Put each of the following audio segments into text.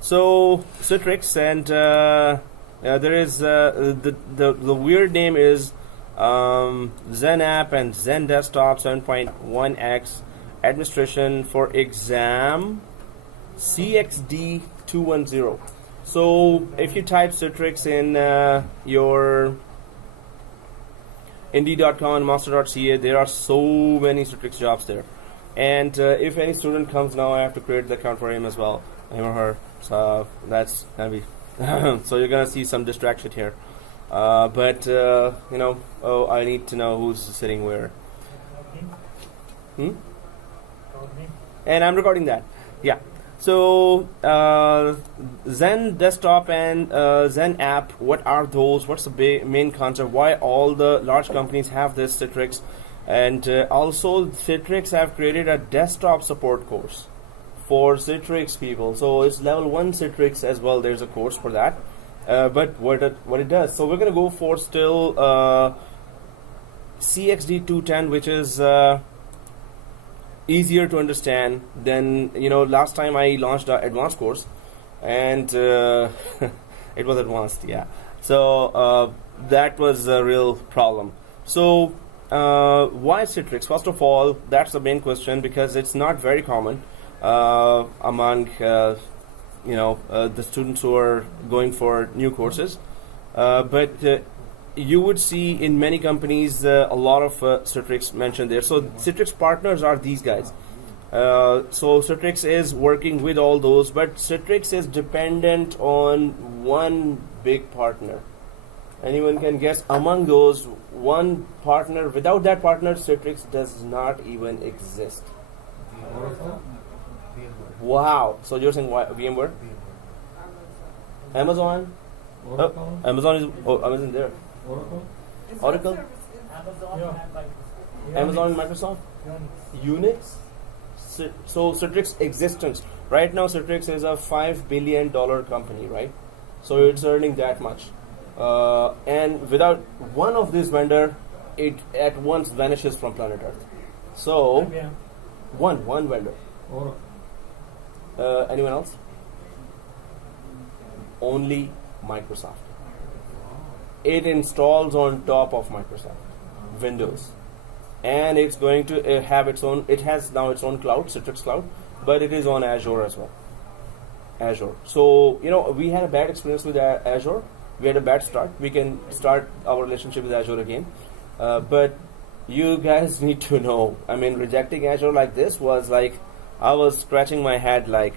So Citrix, and there is the weird name is Zen App and Zen Desktop 7.1x administration for exam CXD 210. So if you type Citrix in your Indeed.com and Master.ca, there are so many Citrix jobs there. And if any student comes now, I have to create the account for him as well, him or her. So that's gonna be so you're gonna see some distraction here. But you know, I need to know who's sitting where. And I'm recording that. Yeah. So Zen Desktop and Zen App, what are those? What's the main concept? Why all the large companies have this Citrix? And also Citrix have created a desktop support course for Citrix people. So it's level 1 Citrix as well. There's a course for that. But what it does, so we're going to go for still CXD 210, which is easier to understand than, you know, last time I launched an advanced course, and it was advanced, yeah. So that was a real problem. So why Citrix? First of all, that's the main question, because it's not very common among you know, the students who are going for new courses, but you would see in many companies a lot of Citrix mentioned there. So Citrix partners are these guys. So Citrix is working with all those, but Citrix is dependent on one big partner. Anyone can guess among those one partner? Without that partner, Citrix does not even exist. Wow. So you're saying why VMware? Amazon? Amazon is Amazon there. Oracle? Amazon and Microsoft? Unix? So Citrix existence. Right now Citrix is a $5 billion company, right? So it's earning that much. And without one of these vendor, it at once vanishes from planet Earth. So one vendor. Anyone else? Only Microsoft. It installs on top of Microsoft Windows, and it's going to have its own. It has now its own cloud, Citrix Cloud, but it is on Azure as well. Azure. So you know, we had a bad experience with Azure. We had a bad start. We can start our relationship with Azure again, but you guys need to know. I mean, rejecting Azure like this was like, I was scratching my head like,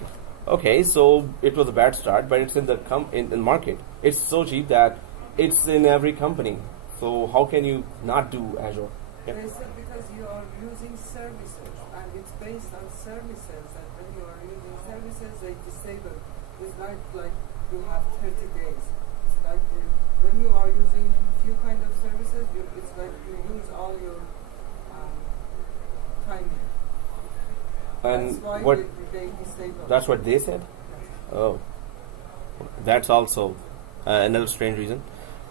okay, so it was a bad start, but it's in the in the market. It's so cheap that it's in every company. So how can you not do Azure? Yeah. They said because you are using services, and it's based on services, and when you are using services, they disable. It's not like you have 30 days. It's like when you are using few kind of services, it's like you use all your time. And that's why what? They disable. That's what they said. Oh, that's also another strange reason.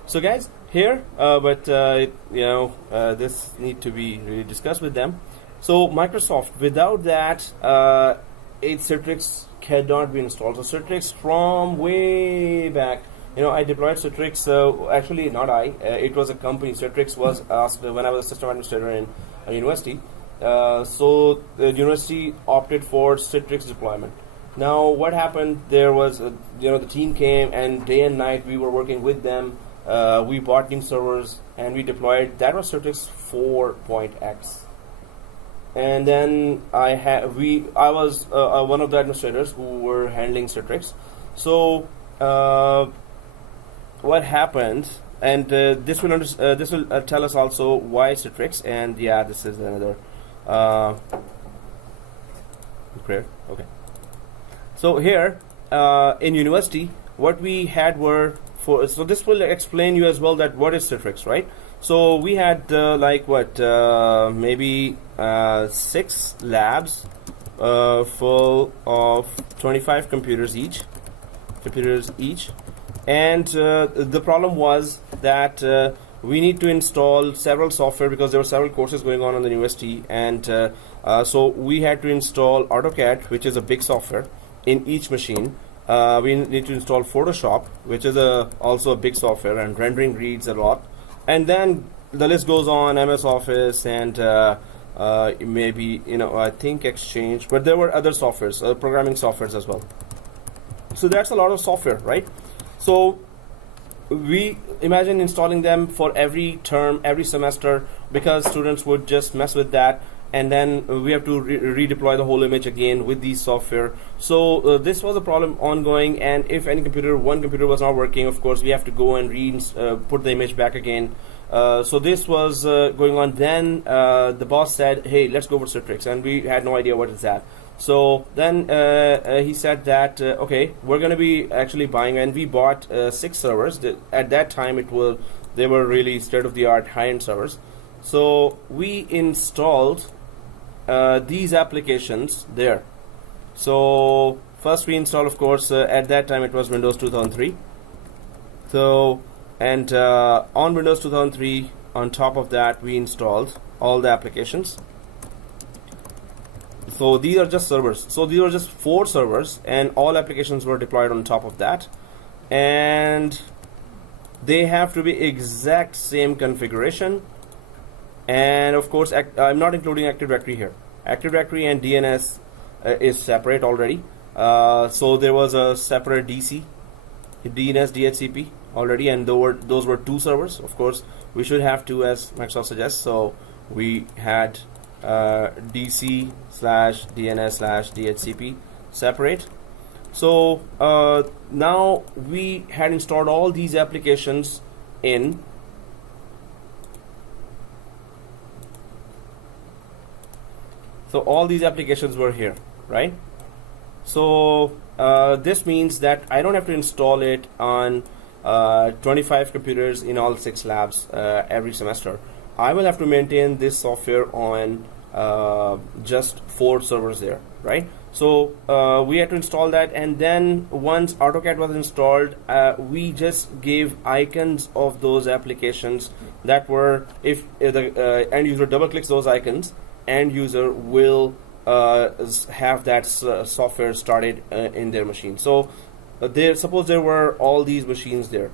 So guys, here, but you know, this need to be really discussed with them. So Microsoft, without that, Citrix cannot be installed. So Citrix from way back, you know, I deployed Citrix. Actually, not I. It was a company. Citrix was asked when I was a system administrator in a university. So the university opted for Citrix deployment. Now, what happened? There was, you know, the team came, and day and night we were working with them. We bought new servers and we deployed. That was Citrix 4.x. And then I was one of the administrators who were handling Citrix. So what happened? And this will tell us also why Citrix. And yeah, this is another prayer. Okay. So here in university, what we had were so this will explain you as well that what is Citrix, right? So we had like what maybe 6 labs full of 25 computers each, and the problem was that we need to install several software because there were several courses going on in the university, and so we had to install AutoCAD, which is a big software, in each machine. we need to install Photoshop, which is also a big software, and rendering reads a lot. And then the list goes on, MS Office and maybe, I think Exchange, but there were other softwares, programming softwares as well. So that's a lot of software, right? So we imagine installing them for every term, every semester, because students would just mess with that, and then we have to redeploy the whole image again with these software. So this was a problem ongoing, and if one computer was not working, of course we have to go and put the image back again. So this was going on. Then the boss said, hey, let's go for Citrix, and we had no idea what is that. So then he said that, okay, we're going to be actually buying, and we bought 6 servers. At that time, they were really state-of-the-art high-end servers. So we installed these applications there. So first we installed, of course, at that time it was Windows 2003. So, and on Windows 2003, on top of that, we installed all the applications. So these are just servers. So these are just 4 servers, and all applications were deployed on top of that. And they have to be exact same configuration. And of course, I'm not including Active Directory here. Active Directory and DNS is separate already. So there was a separate DNS, DHCP already, and those were 2 servers. Of course, we should have 2 as Microsoft suggests. So we had DC/DNS/DHCP separate. So now we had installed all these applications in. So all these applications were here, right? So this means that I don't have to install it on 25 computers in all 6 labs every semester. I will have to maintain this software on just 4 servers there, right? So we had to install that, and then once AutoCAD was installed, we just gave icons of those applications that were, if the end user double clicks those icons, end user will have that software started in their machine. So suppose there were all these machines there.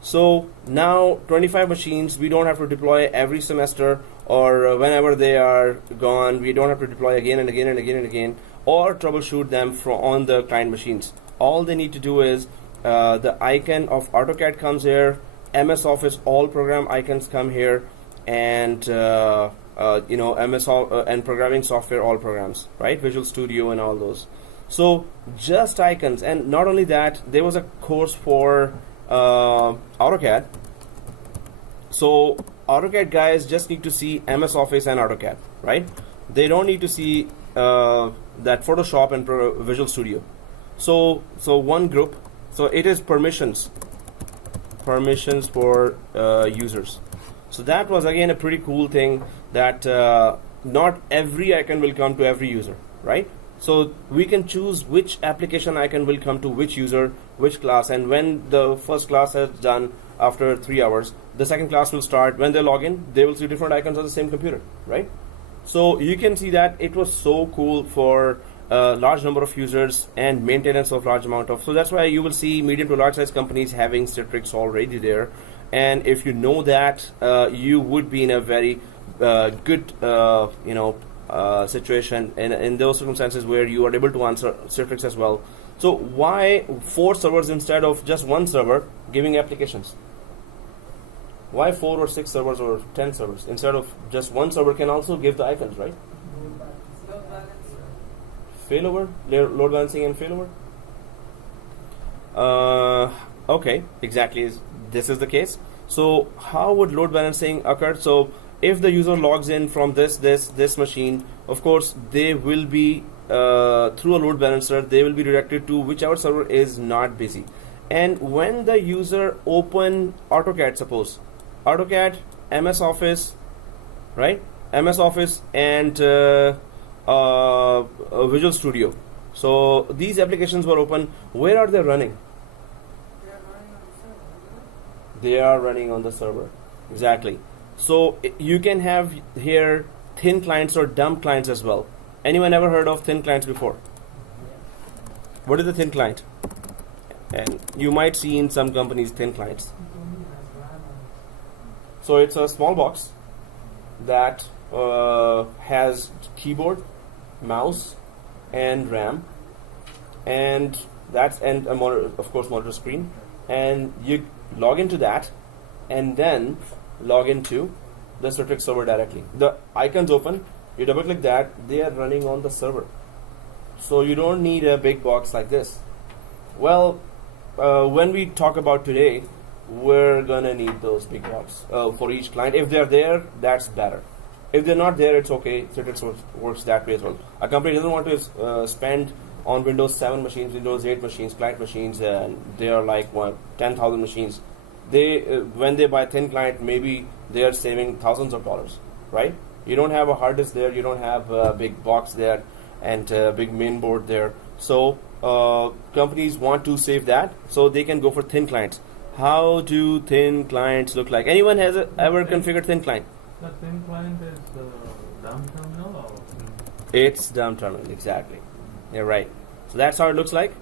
So now 25 machines, we don't have to deploy every semester, or whenever they are gone, we don't have to deploy again and again and again and again, or troubleshoot them on the client machines. All they need to do is the icon of AutoCAD comes here, MS Office all program icons come here, and MS and programming software all programs, right? Visual Studio and all those. So just icons. And not only that, there was a course for AutoCAD. So AutoCAD guys just need to see MS Office and AutoCAD, right? They don't need to see that Photoshop and Visual Studio. So one group. So it is permissions for users. So that was again a pretty cool thing, that not every icon will come to every user, right? So we can choose which application icon will come to which user, which class, and when the first class is done after 3 hours, the second class will start. When they log in, they will see different icons on the same computer, right? So you can see that it was so cool for a large number of users and maintenance of large amount of. So that's why you will see medium to large size companies having Citrix already there. And if you know that, you would be in a very good situation in those circumstances where you are able to answer Citrix as well. So why 4 servers instead of just 1 server giving applications? Why 4 or 6 servers or 10 servers instead of just 1 server can also give the icons, right? Failover, load balancing and failover. Okay, exactly. This is the case. So how would load balancing occur? So if the user logs in from this machine, of course they will be through a load balancer, they will be redirected to whichever server is not busy. And when the user open AutoCAD, suppose AutoCAD, MS Office, right? MS Office and Visual Studio. So these applications were open. Where are they running? They are running on the server. Exactly. So you can have here thin clients or dumb clients as well. Anyone ever heard of thin clients before? What is the thin client? And you might see in some companies thin clients. So it's a small box that has keyboard, mouse, and RAM, and a monitor, of course, monitor screen. And you log into that, and then log into the Citrix server directly. The icons open. You double click that. They are running on the server. So you don't need a big box like this. Well, when we talk about today, we're gonna need those big box for each client. If they're there, that's better. If they're not there, it's okay. Citrix works that way as well. A company doesn't want to spend on Windows 7 machines, Windows 8 machines, client machines, and they are like 10,000 machines. They when they buy thin client, maybe they are saving thousands of dollars, right? You don't have a hard disk there, you don't have a big box there, and a big main board there. So companies want to save that, so they can go for thin clients. How do thin clients look like? Anyone has ever configured thin client? The thin client is dumb terminal or? It's dumb terminal, exactly. You're right. So that's how it looks like.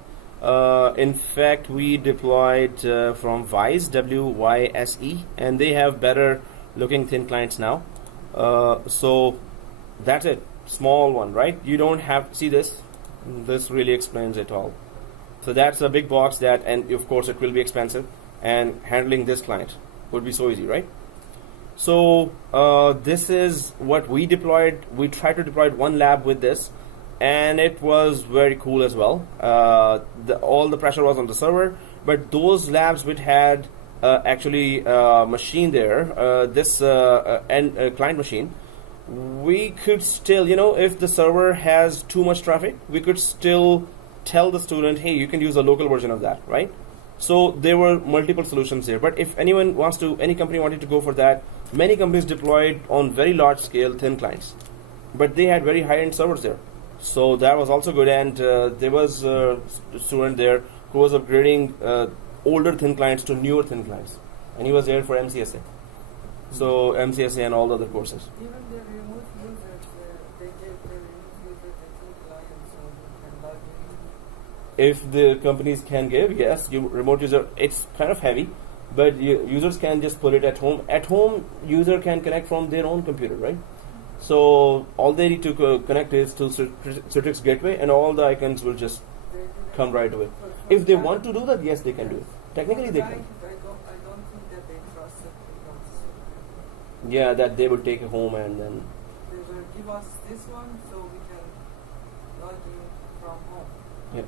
In fact, we deployed from Wise, W-Y-S-E, and they have better looking thin clients now. So that's it. Small one, right? You don't have, see this? This really explains it all. So that's a big box that, and of course it will be expensive, and handling this client would be so easy, right? So this is what we deployed. We tried to deploy one lab with this, and it was very cool as well. All the pressure was on the server, but those labs which had actually machine there, this client machine, we could still, if the server has too much traffic, we could still tell the student, hey, you can use a local version of that, right? So there were multiple solutions there. But if any company wanted to go for that, many companies deployed on very large scale thin clients, but they had very high-end servers there. So that was also good, and there was a student there who was upgrading older thin clients to newer thin clients, and he was there for MCSA. So MCSA and all the other courses. Even the remote users, they gave the remote users the thin client so you can log in. If the companies can give, yes, remote user, it's kind of heavy, but users can just put it at home. At home, user can connect from their own computer, right? So all they need to connect is to Citrix gateway, and all the icons will just come right away. If they want to do that, yes, they can do it. Technically, they can. I don't think that they trust it because Yeah, that they would take it home and then. they will give us this one so we can log in from home. Yeah.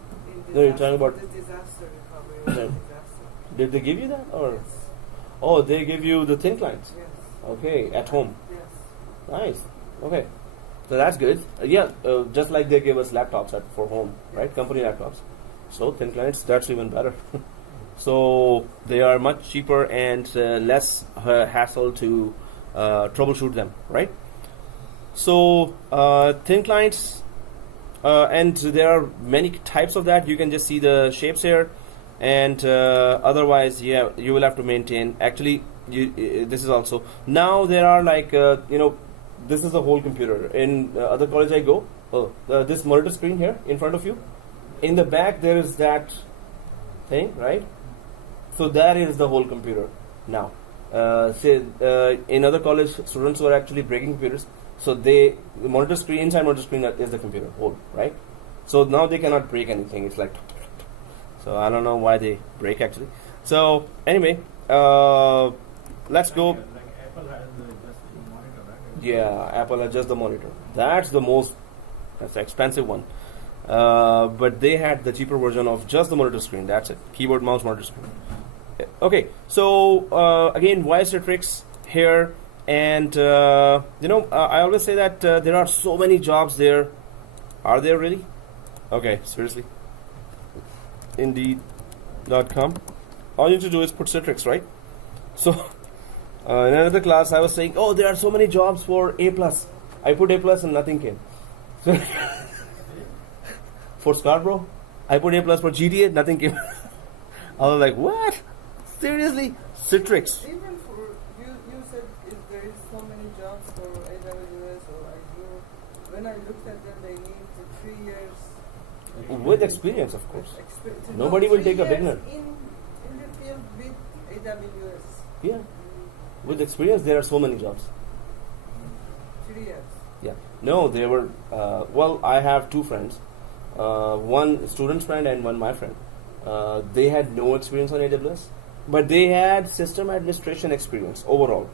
In No, you're talking about. the disaster recovery. No. Disaster. Did they give you that, or? Yes. Oh, they give you the thin clients. Yes. Okay, at home. Yes. Nice. Okay, so that's good. Just like they gave us laptops for home, right? Company laptops. So thin clients, that's even better. So they are much cheaper and less hassle to troubleshoot them, right? So thin clients, and there are many types of that. You can just see the shapes here, and otherwise, yeah, you will have to maintain. Actually, this is also now there are like this is the whole computer. In other college I go, this monitor screen here in front of you. In the back there is that thing, right? So that is the whole computer now. In other college, students were actually breaking computers. So the monitor screen, inside monitor screen is the computer whole, right? So now they cannot break anything. It's like, so I don't know why they break actually. So anyway, let's go. Like Apple has just the monitor, right? Yeah, Apple has just the monitor. That's the expensive one. But they had the cheaper version of just the monitor screen. That's it. Keyboard, mouse, monitor screen. Okay, so again, why Citrix here? And I always say that there are so many jobs there. Are there really? Okay, seriously. Indeed.com. All you need to do is put Citrix, right? So in another class, I was saying, oh, there are so many jobs for A+. I put A+, and nothing came. So for Scarborough, I put A+ for GTA, nothing came. I was like, what? Seriously? Citrix. Even for you said if there is so many jobs for AWS or Azure. When I looked at them, they need 3 years with experience, of course. To Nobody know will take a 3 years beginner. in the field with AWS. Yeah. With experience, there are so many jobs. 3 years. Yeah. No, they were. Well, I have two friends. One student's friend and one my friend. They had no experience on AWS, but they had system administration experience overall.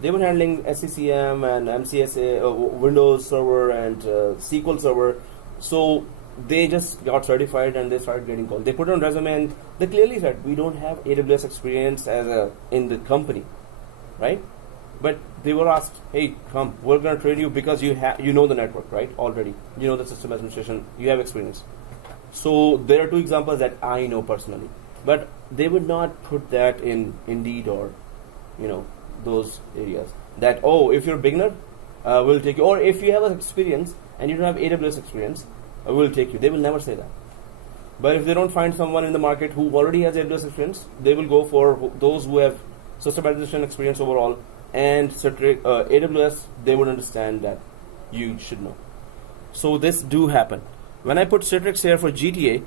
They were handling SCCM and MCSA, Windows Server and SQL Server. So they just got certified and they started getting called. They put on resume and they clearly said, we don't have AWS experience in the company, right? But they were asked, hey, come, we're going to train you because you know the network, right? Already, you know the system administration, you have experience. So there are two examples that I know personally, but they would not put that in Indeed or, those areas. That, oh, if you're a beginner, we'll take you. Or if you have experience and you don't have AWS experience, we'll take you. They will never say that. But if they don't find someone in the market who already has AWS experience, they will go for those who have system administration experience overall. And AWS, they would understand that you should know. So this do happen. When I put Citrix here for GTA,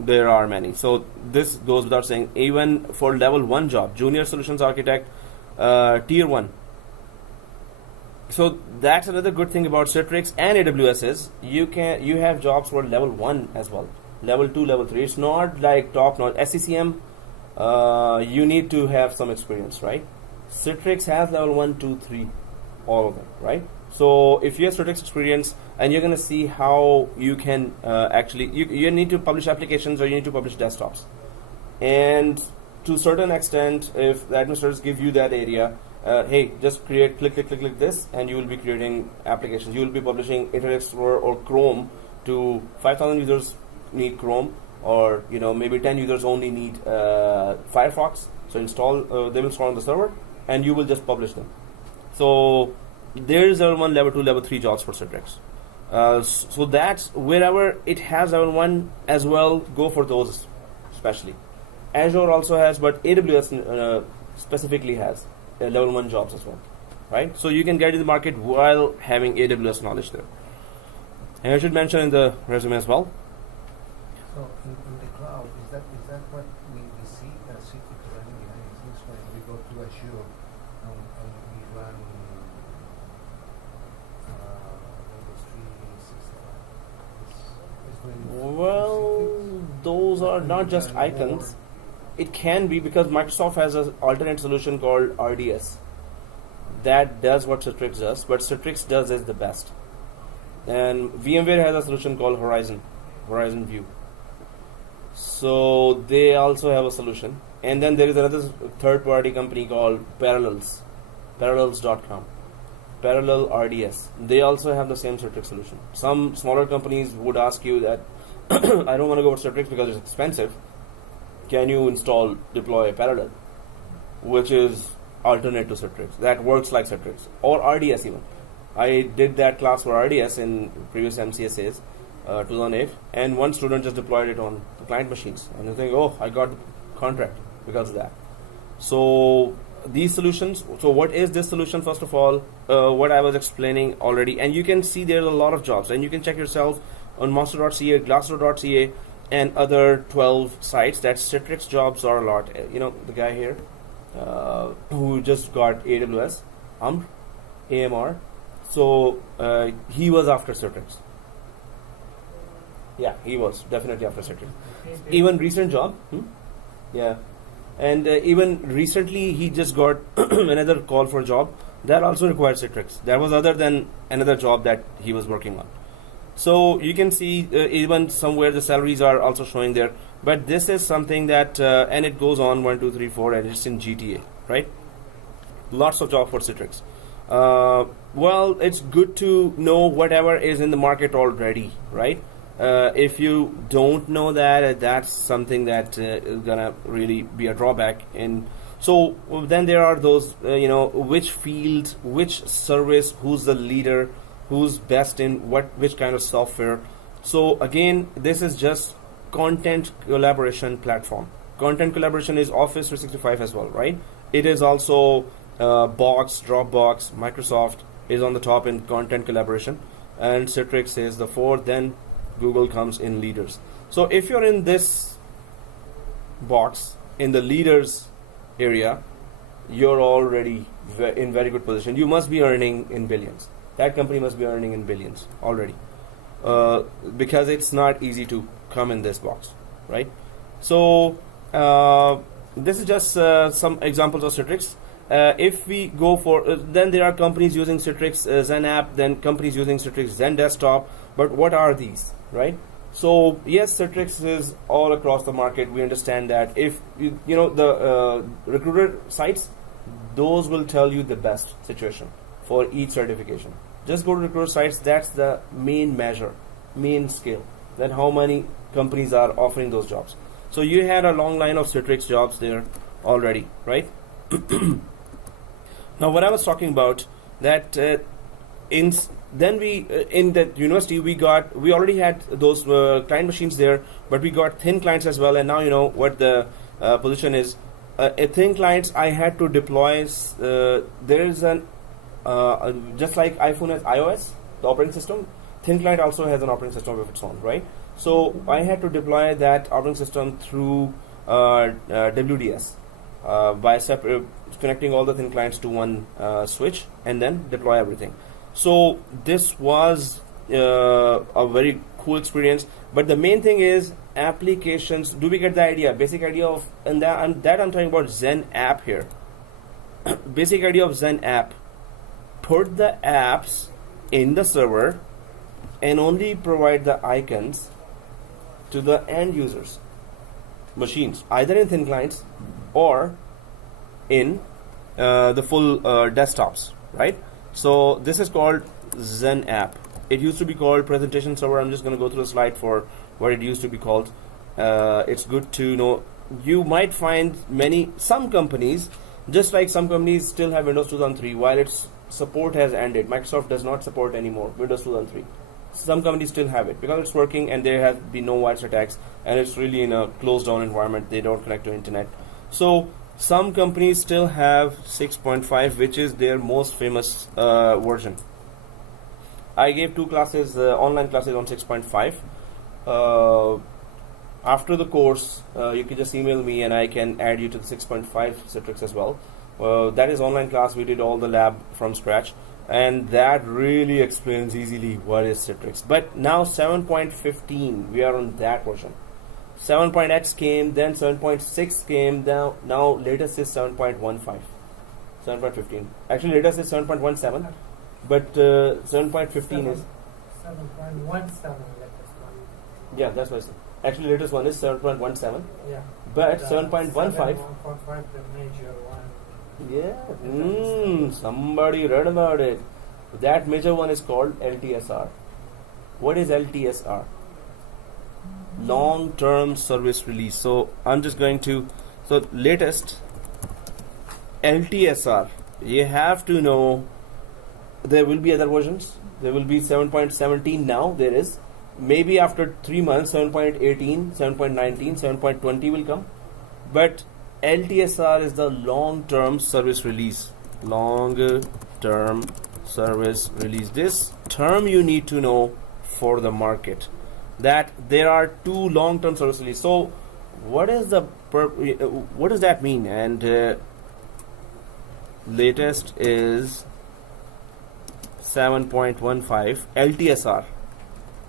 there are many. So this goes without saying. Even for level 1 job, junior solutions architect, tier 1. So that's another good thing about Citrix and AWS is you have jobs for level 1 as well, level 2, level 3. It's not like top notch. SCCM, you need to have some experience, right? Citrix has level 1, 2, 3, all of them, right? So if you have Citrix experience and you're going to see how you can you need to publish applications or you need to publish desktops. And to a certain extent, if the administrators give you that area, hey, just click this, and you will be creating applications. You will be publishing Internet Explorer or Chrome to 5,000 users need Chrome, or maybe 10 users only need Firefox. So they will install on the server, and you will just publish them. So there is level 1, level 2, level 3 jobs for Citrix. So that's wherever it has level 1 as well, go for those especially. Azure also has, but AWS specifically has level 1 jobs as well, right? So you can get in the market while having AWS knowledge there. And I should mention in the resume as well. So in the cloud, is that what we see as Citrix running behind the scenes when we go to Azure and we run Windows 365? Well, those are not just icons. It can be, because Microsoft has an alternate solution called RDS that does what Citrix does, but Citrix does is the best. And VMware has a solution called Horizon View. So they also have a solution. And then there is another third-party company called Parallels.com. Parallel RDS. They also have the same Citrix solution. Some smaller companies would ask you that, I don't want to go with Citrix because it's expensive. Can you deploy Parallel, which is alternate to Citrix, that works like Citrix, or RDS even. I did that class for RDS in previous MCSAs, 2008, and one student just deployed it on the client machines, and they think, oh, I got the contract because of that. So these solutions, so what is this solution? First of all, what I was explaining already, and you can see there's a lot of jobs, and you can check yourself on monster.ca, glassdoor.ca, and other 12 sites that Citrix jobs are a lot. The guy here who just got AWS, AMR. So he was after Citrix. Yeah, he was definitely after Citrix. Even recent job, yeah. And even recently he just got another call for a job that also required Citrix. That was other than another job that he was working on. So you can see even somewhere the salaries are also showing there. But this is something that, and it goes on 1, 2, 3, 4, and it's in GTA, right? Lots of job for Citrix. Well, it's good to know whatever is in the market already, right? If you don't know that, that's something that is gonna really be a drawback. So then there are those, which field, which service, who's the leader, who's best in which kind of software. So again, this is just content collaboration platform. Content collaboration is Office 365 as well, right? It is also Box, Dropbox, Microsoft is on the top in content collaboration. and Citrix is the 4th, then Google comes in leaders. So if you're in this box, in the leaders area, you're already in very good position. You must be earning in billions. That company must be earning in billions already, because it's not easy to come in this box, right? So this is just some examples of Citrix. If we go for, then there are companies using Citrix Zen app, then companies using Citrix Zen desktop. But what are these, right? So yes, Citrix is all across the market. We understand that. If you know the recruiter sites, those will tell you the best situation for each certification. Just go to recruiter sites. That's the main measure, main scale. Then how many companies are offering those jobs. So you had a long line of Citrix jobs there already, right? Now, what I was talking about, that in that university we already had those client machines there, but we got thin clients as well. And now you know what the position is. A thin clients I had to deploy. There is an just like iPhone has iOS, the operating system. Thin client also has an operating system of its own, right? So I had to deploy that operating system through WDS by connecting all the thin clients to one switch and then deploy everything. So this was a very cool experience. But the main thing is applications. Do we get the idea? Basic idea of, and I'm talking about Zen app here. Basic idea of Zen app. Put the apps in the server and only provide the icons to the end users machines, either in thin clients or in the full desktops, right? So this is called Zen app. It used to be called presentation server. I'm just going to go through the slide for what it used to be called. It's good to know. You might find some companies, just like some companies still have Windows 2003 while its support has ended. Microsoft does not support anymore Windows 2003. Some companies still have it because it's working and there have been no virus attacks and it's really in a closed down environment. They don't connect to internet. So some companies still have 6.5, which is their most famous version. I gave 2 classes, online classes on 6.5. After the course, you can just email me and I can add you to the 6.5 Citrix as well. That is online class. We did all the lab from scratch. And that really explains easily what is Citrix. But now 7.15, we are on that version. 7.x came, then 7.6 came, now latest is 7.15. 7.15. Actually, latest is 7.17, but 7.15 is 7.17 latest one. Yeah, that's what I said. Actually, latest one is 7.17. Yeah. But The 7.15. 7.5, the major one. Yeah, somebody read about it. That major one is called LTSR. What is LTSR? Long-term service release. So I'm just going to, so latest LTSR. You have to know there will be other versions. There will be 7.17 now. There is. Maybe after 3 months, 7.18, 7.19, 7.20 will come. But LTSR is the long-term service release. Long-term service release. This term you need to know for the market. That there are 2 long-term service release. So, what is the what does that mean? And latest is 7.15 LTSR.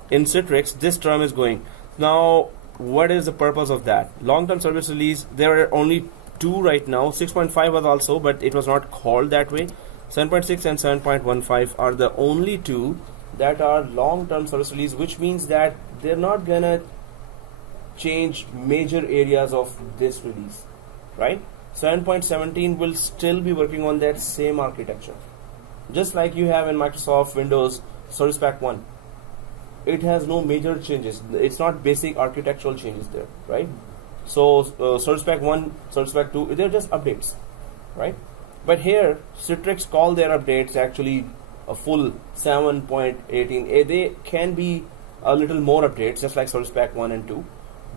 In Citrix, this term is going. Now, what is the purpose of that? Long-term service release, there are only 2 right now. 6.5 was also, but it was not called that way. 7.6 and 7.15 are the only 2 that are long-term service release, which means that they're not gonna change major areas of this release, right? 7.17 will still be working on that same architecture. Just like you have in Microsoft Windows Service Pack 1. It has no major changes. It's not basic architectural changes there, right? So Service Pack 1, Service Pack 2, they're just updates, right? But here, Citrix call their updates actually a full 7.18. They can be a little more updates, just like Service Pack 1 and 2.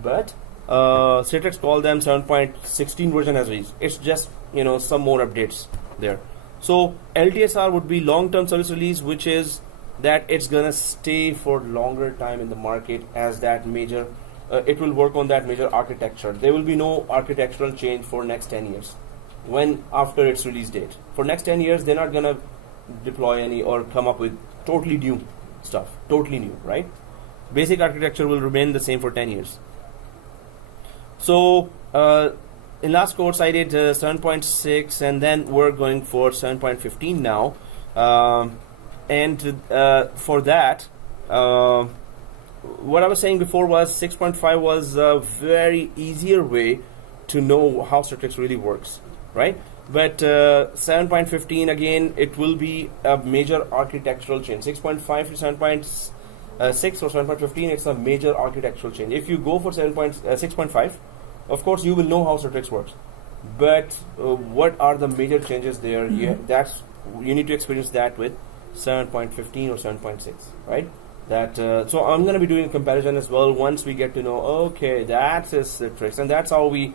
But Citrix call them 7.16 version as released. It's just, some more updates there. So LTSR would be long-term service release, which is that it's gonna stay for longer time in the market as that major. It will work on that major architecture. There will be no architectural change for next 10 years. When after its release date, for next 10 years, they're not gonna deploy any or come up with totally new stuff. Totally new, right? Basic architecture will remain the same for 10 years. So in last course I did 7.6, and then we're going for 7.15 now. For that, what I was saying before was 6.5 was a very easier way to know how Citrix really works, right? But 7.15 again, it will be a major architectural change. 6.5 to 7.6 or 7.15, it's a major architectural change. If you go for 6.5, of course you will know how Citrix works. But what are the major changes there? You need to experience that with 7.15 or 7.6, right? So I'm going to be doing a comparison as well once we get to know, okay, that's Citrix, and that's how we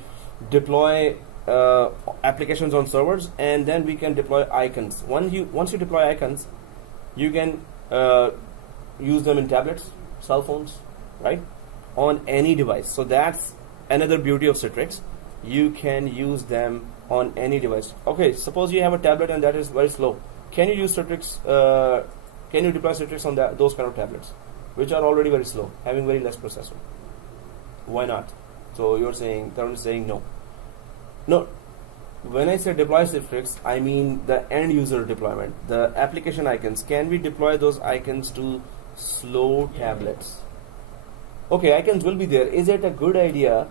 deploy applications on servers, and then we can deploy icons. Once you deploy icons, you can use them in tablets, cell phones, right? On any device. So that's another beauty of Citrix. You can use them on any device. Okay, suppose you have a tablet and that is very slow. Can you use Citrix? Can you deploy Citrix on those kind of tablets, which are already very slow, having very less processor? Why not? So you're saying, Thurs is saying no. No. When I say deploy Citrix, I mean the end user deployment, the application icons. Can we deploy those icons to slow tablets? Okay, icons will be there. Is it a good idea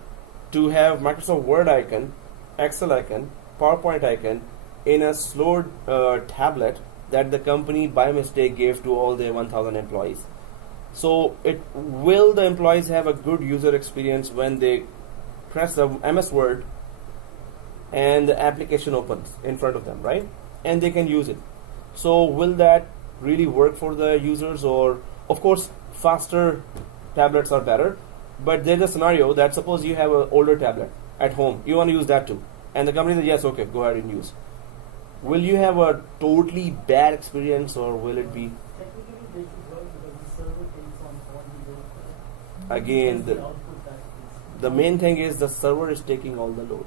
to have Microsoft Word icon, Excel icon, PowerPoint icon in a slow tablet that the company by mistake gave to all their 1,000 employees? So will the employees have a good user experience when they press the MS Word and the application opens in front of them, right? And they can use it. So will that really work for the users? Or, of course, faster tablets are better, but there's a scenario that suppose you have an older tablet at home, you want to use that too, and the company says, yes, okay, go ahead and use. Will you have a totally bad experience, or will it be? Technically, they should work because the server takes on all the load. Again, That's the output that is. the main thing is the server is taking all the load.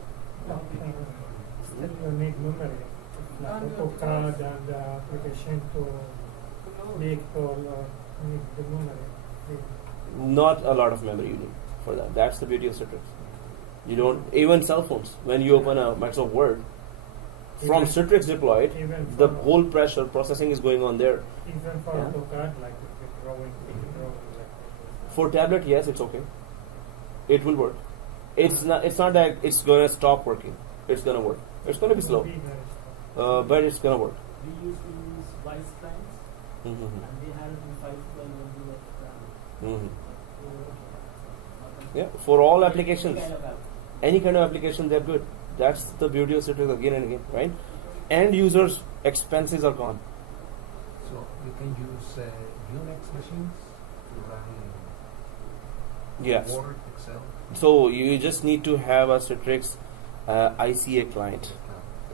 Still you need memory, like AutoCAD and the application to make all need the memory. Not a lot of memory you need for that. That's the beauty of Citrix. You don't, even cell phones, when you open a Microsoft Word, from Citrix deployed, the whole processing is going on there. Even for Yeah. AutoCAD, like the drawing, like For tablet, yes, it's okay. It will work. It's not that it's going to stop working. It's going to work. It's going to be slow, but it's going to work. We used to use Vice clients, Mm-hmm. and they had it in 512 MB of RAM. Mm-hmm. So, Yeah, for all applications, kind of app. any kind of application, they're good. That's the beauty of Citrix again and again, right? End users' expenses are gone. So you can use Unix machines to run Yes. Word, Excel. So you just need to have a Citrix ICA client.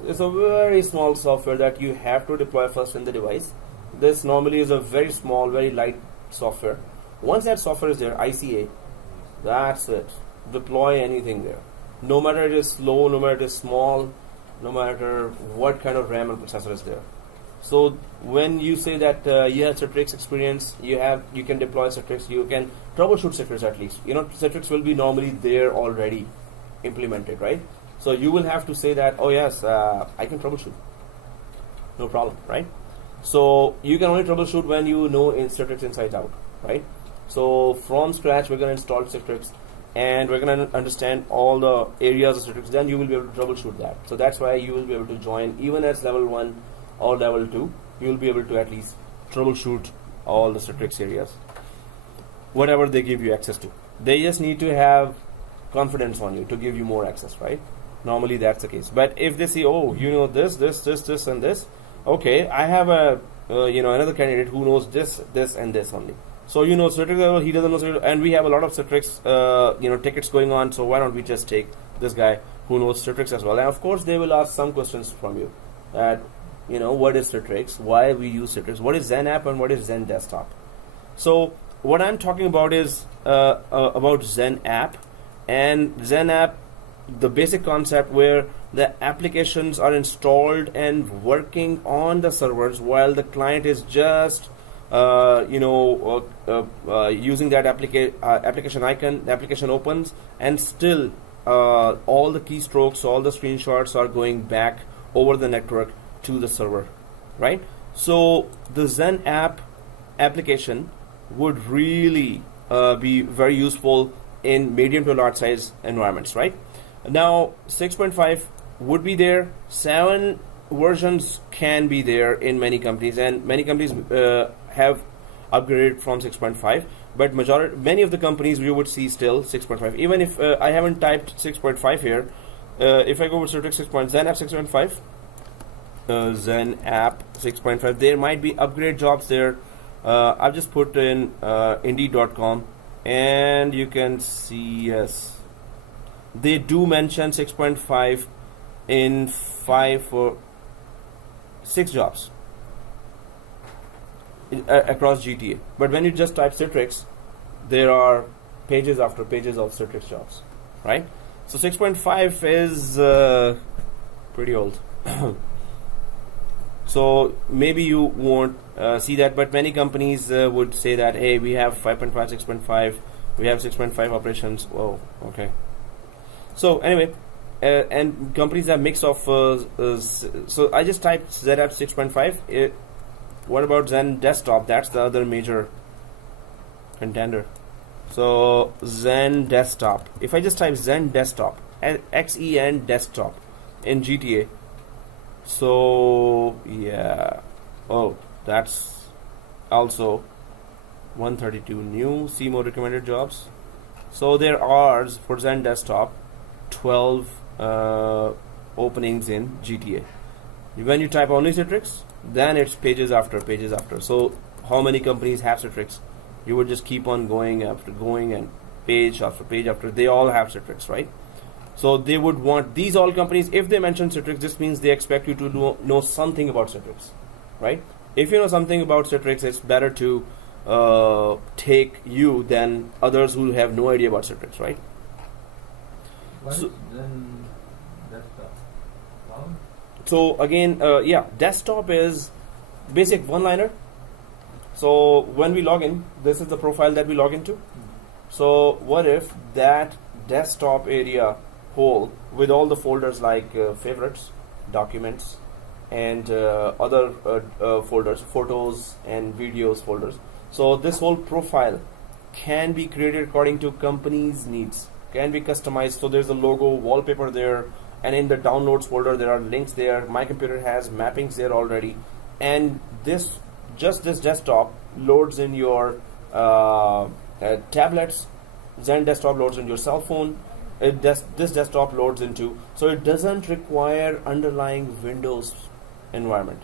It's a very small software that you have to deploy first in the device. This normally is a very small, very light software. Once that software is there, ICA, that's it. Deploy anything there. No matter it is slow, no matter it is small, no matter what kind of RAM and processor is there. So when you say that you have Citrix experience, you can deploy Citrix, you can troubleshoot Citrix at least. You know, Citrix will be normally there already implemented, right? So you will have to say that, oh yes, I can troubleshoot. No problem, right? So you can only troubleshoot when you know Citrix inside out, right? So from scratch, we're going to install Citrix, and we're going to understand all the areas of Citrix. Then you will be able to troubleshoot that. So that's why you will be able to join even as level 1 or level 2. You will be able to at least troubleshoot all the Citrix areas, whatever they give you access to. They just need to have confidence on you to give you more access, right? Normally that's the case. But if they see, oh, you know this, and this, okay, I have a another candidate who knows this, and this only. So you know Citrix, he doesn't know Citrix, and we have a lot of Citrix tickets going on. So why don't we just take this guy who knows Citrix as well? And of course they will ask some questions from you. That what is Citrix, why we use Citrix, what is Zen app and what is Zen desktop. So what I'm talking about is about Zen app. And Zen app, the basic concept where the applications are installed and working on the servers while the client is just using that application icon. The application opens, and still all the keystrokes, all the screenshots are going back over the network to the server, right? So the Zen app application would really be very useful in medium to large size environments, right? Now 6.5 would be there. 7 versions can be there in many companies, and many companies have upgraded from 6.5, but many of the companies we would see still 6.5. Even if I haven't typed 6.5 here, if I go with Citrix 6. Zen app 6.5, Zen app 6.5, there might be upgrade jobs there. I've just put in indeed.com, and you can see, yes, they do mention 6.5 in 6 jobs across GTA. But when you just type Citrix, there are pages after pages of Citrix jobs, right? So 6.5 is pretty old. So maybe you won't see that, but many companies would say that, hey, we have 5.5, 6.5, we have 6.5 operations. Whoa, okay. So anyway, and companies have mix of so I just typed Zen app 6.5. What about Zen desktop? That's the other major contender. So Zen desktop, if I just type Zen desktop, XEN desktop in GTA, so yeah, oh, that's also 132 new. See more recommended jobs. So there are, for Zen desktop, 12 openings in GTA. When you type only Citrix, then it's pages after pages after. So how many companies have Citrix? You would just keep on going after going, and page after page after, they all have Citrix, right? So they would want, these all companies, if they mention Citrix, this means they expect you to know something about Citrix, right? If you know something about Citrix, it's better to take you than others who have no idea about Citrix, right? What So- is then desktop? Cloud? So again, desktop is basic one-liner. So when we log in, this is the profile that we log into. So what if that desktop area whole with all the folders like favorites, documents, and other folders, photos and videos folders. So this whole profile can be created according to company's needs, can be customized. So there's a logo, wallpaper there, and in the downloads folder there are links there. My computer has mappings there already, and this desktop loads in your tablets. Zen desktop loads in your cell phone. This desktop loads into, so it doesn't require underlying Windows environment,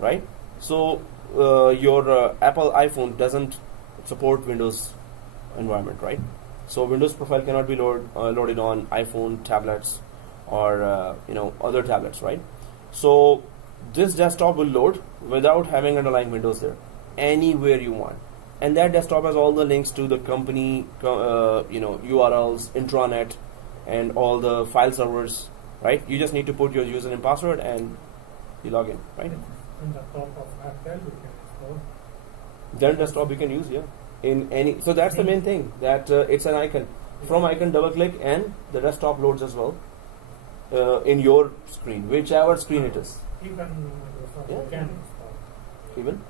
right? So your Apple iPhone doesn't support Windows environment, right? So Windows profile cannot be loaded on iPhone tablets or other tablets, right? So this desktop will load without having underlying Windows there, anywhere you want. And that desktop has all the links to the company, URLs, intranet, and all the file servers, right? You just need to put your username and password, and you log in, right? On the top of Apple, we can install. That desktop you can use, yeah, in any. So that's the main thing, that it's an icon. From icon, double click, and the desktop loads as well in your screen, whichever screen it is. Even Microsoft Yeah. we can install. Even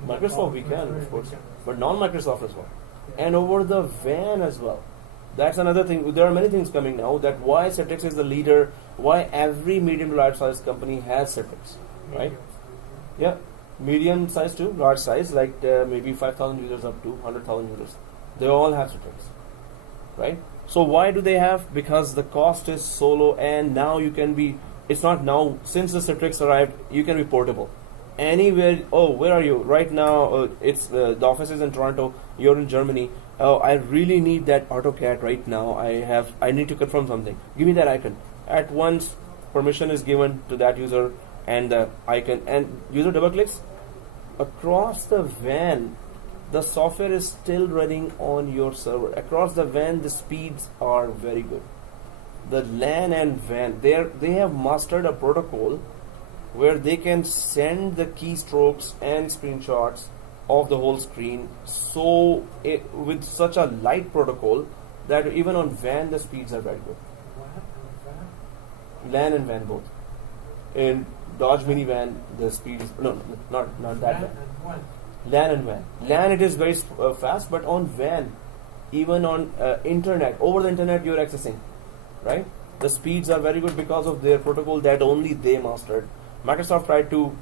On the Microsoft top we can, Microsoft of course, we can but install. non-Microsoft as well. Yeah. And over the WAN as well. That's another thing. There are many things coming now, that why Citrix is the leader, why every medium to large size company has Citrix, right? Yeah, medium size to large size, like maybe 5,000 users up to 100,000 users. They all have Citrix, right? So why do they have? Because the cost is so low, and now you can be, it's not now, since the Citrix arrived, you can be portable. Anywhere, oh, where are you? Right now, it's the office is in Toronto, you're in Germany. Oh, I really need that AutoCAD right now. I need to confirm something. Give me that icon. At once, permission is given to that user, and the icon, and user double clicks across the WAN. The software is still running on your server. Across the WAN, the speeds are very good. The LAN and WAN, they have mastered a protocol where they can send the keystrokes and screenshots of the whole screen. So with such a light protocol that even on WAN the speeds are very good. LAN and WAN both. In Dodge minivan, the speed is not that bad. LAN and WAN. LAN it is very fast, but on WAN, even on internet, over the internet you're accessing, right? The speeds are very good because of their protocol that only they mastered. Microsoft tried to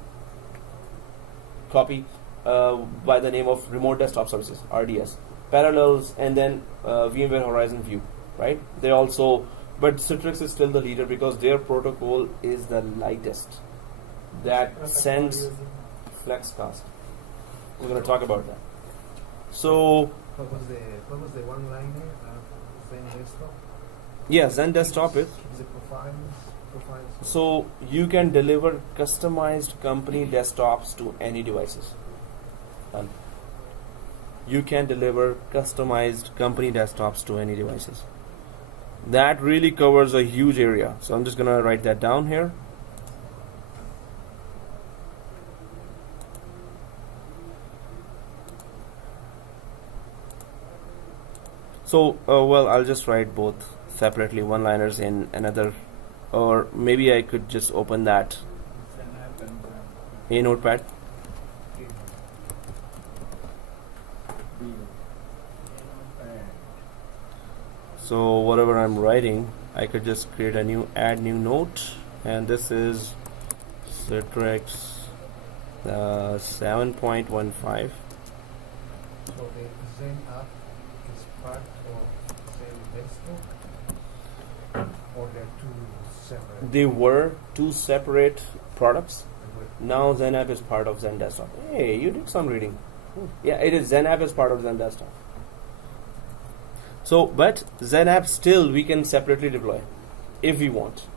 copy by the name of Remote Desktop Services, RDS, Parallels, and then VMware Horizon View, right? They also, but Citrix is still the leader because their protocol is the lightest. That sends FlexCast. We're going to talk about that. So, What was the one-liner? Zen Desktop? yeah, Zen Desktop is. Is it profiles? So you can deliver customized company desktops to any devices. Done. You can deliver customized company desktops to any devices. That really covers a huge area. So I'm just going to write that down here. So, well, I'll just write both separately, one-liners in another, or maybe I could just open that in Notepad. So whatever I'm writing, I could just create a add new note, and this is Citrix 7.15. So the Zen app is part of Zen Desktop, or they're two separate? They were two separate products. Now Zen app is part of Zen Desktop. Hey, you did some reading. Yeah, it is. Zen app is part of Zen Desktop. So, but Zen app still we can separately deploy if we want.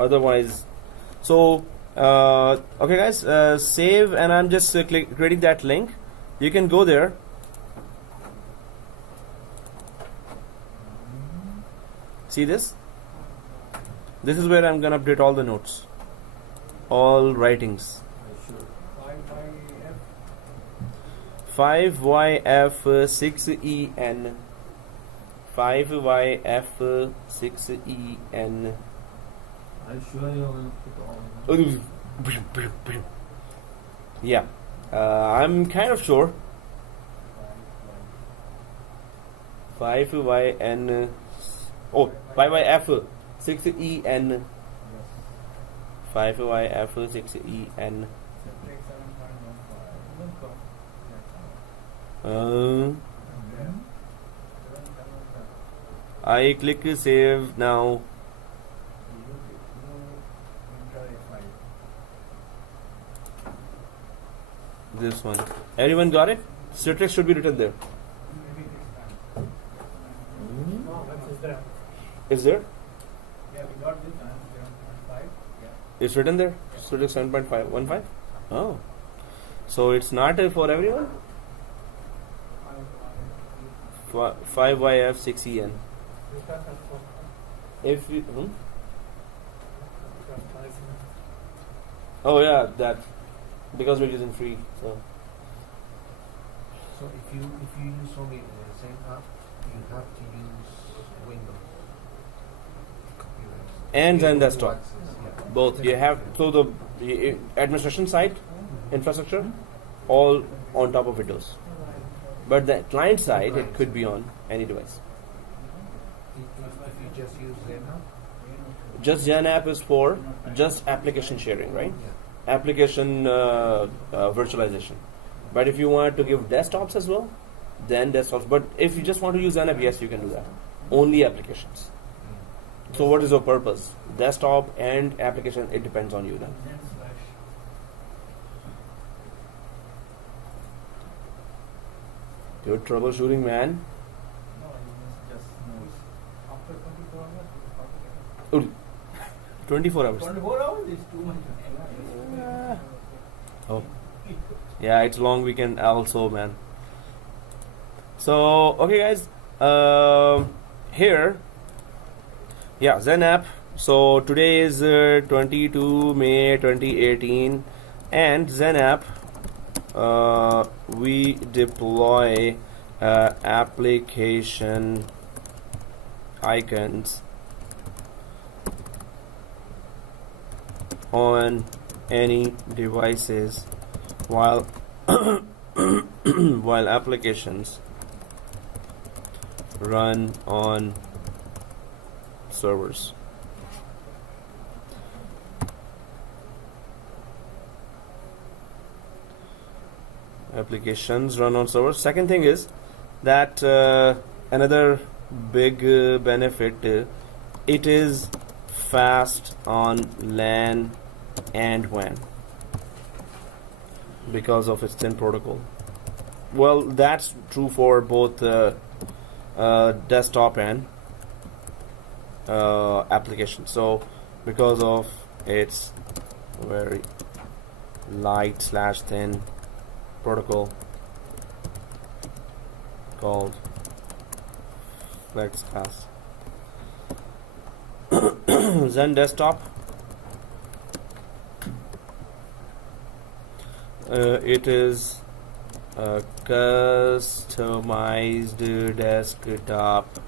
Otherwise, so okay, guys, save, and I'm just creating that link. You can go there. See this? This is where I'm gonna update all the notes, all writings. 5YF6EN 5YF6EN. Are you sure you're going to put all? Yeah, I'm kind of sure. 5YN. Oh, 5YF6EN. 5YF6EN. I click save now. This one. Everyone got it? Citrix should be written there. Is there? Yeah, we got this 7.5. Yeah. It's written there? Citrix 7.15? Oh. So it's not for everyone? 5YF6EN. If you, oh yeah, that, because we're using free. So if you use only the same app, you have to use Windows and Zen Desktop. Yeah. Both. You have, so the administration side, infrastructure, all on top of Windows. But the client side, it could be on any device. If you just use Zen app, Just Zen app is for just application sharing, right? yeah. Application virtualization. But if you want to give desktops as well, then desktops. But if you just want to use Zen app, yes, you can do that. Only applications. So what is your purpose? Desktop and application, it depends on you then. Good troubleshooting, man. No, just knows. After 24 hours, 24 hours. 24 hours is too much. Oh, yeah, it's long weekend also, man. So okay, guys. Here, yeah, Zen app. So today is 22 May 2018, and Zen app. We deploy application icons on any devices while while applications run on servers. Applications run on servers. Second thing is that another big benefit, it is fast on LAN and WAN because of its thin protocol. Well, that's true for both desktop and application. So because of its very light / thin protocol called FlexPass. Zen desktop, it is a customized desktop.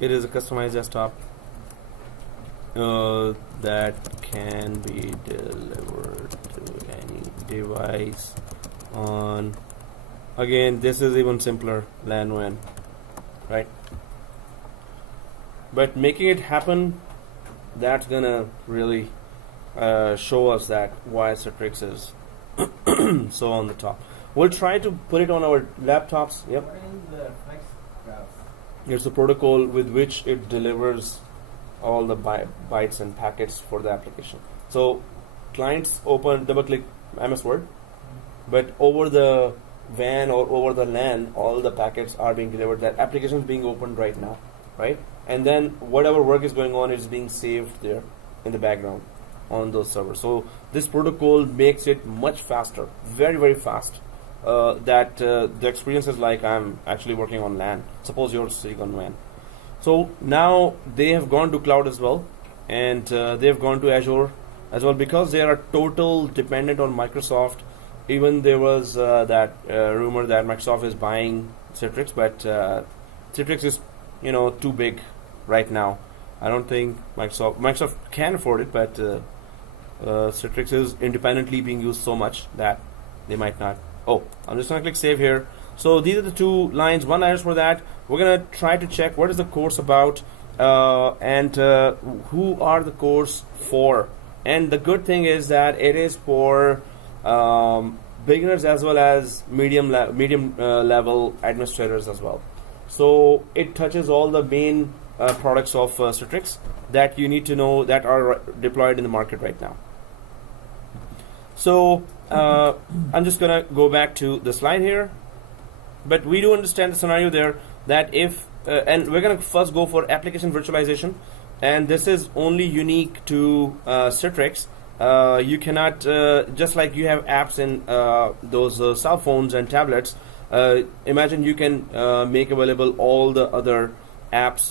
It is a customized desktop that can be delivered to any device on, again, this is even simpler, LAN WAN, right? But making it happen, that's gonna really show us that why Citrix is so on the top. We'll try to put it on our laptops. Yep. What is the FlexPass? It's the protocol with which it delivers all the bytes and packets for the application. So clients open, double click MS Word, but over the WAN or over the LAN, all the packets are being delivered. That application is being opened right now, right? And then whatever work is going on is being saved there in the background on those servers. So this protocol makes it much faster, very, very fast. That the experience is like I'm actually working on LAN. Suppose you're sitting on WAN. So now they have gone to cloud as well, and they have gone to Azure as well, because they are total dependent on Microsoft. Even there was that rumor that Microsoft is buying Citrix, but Citrix is, too big right now. I don't think Microsoft can afford it, but Citrix is independently being used so much that they might not. Oh, I'm just gonna click save here. So these are the two lines, one liners for that. We're gonna try to check what is the course about and who are the course for. And the good thing is that it is for beginners as well as medium level administrators as well. So it touches all the main products of Citrix that you need to know that are deployed in the market right now. So I'm just gonna go back to the slide here, but we do understand the scenario there that if and we're gonna first go for application virtualization, and this is only unique to Citrix. You cannot just like you have apps in those cell phones and tablets. Imagine you can make available all the other apps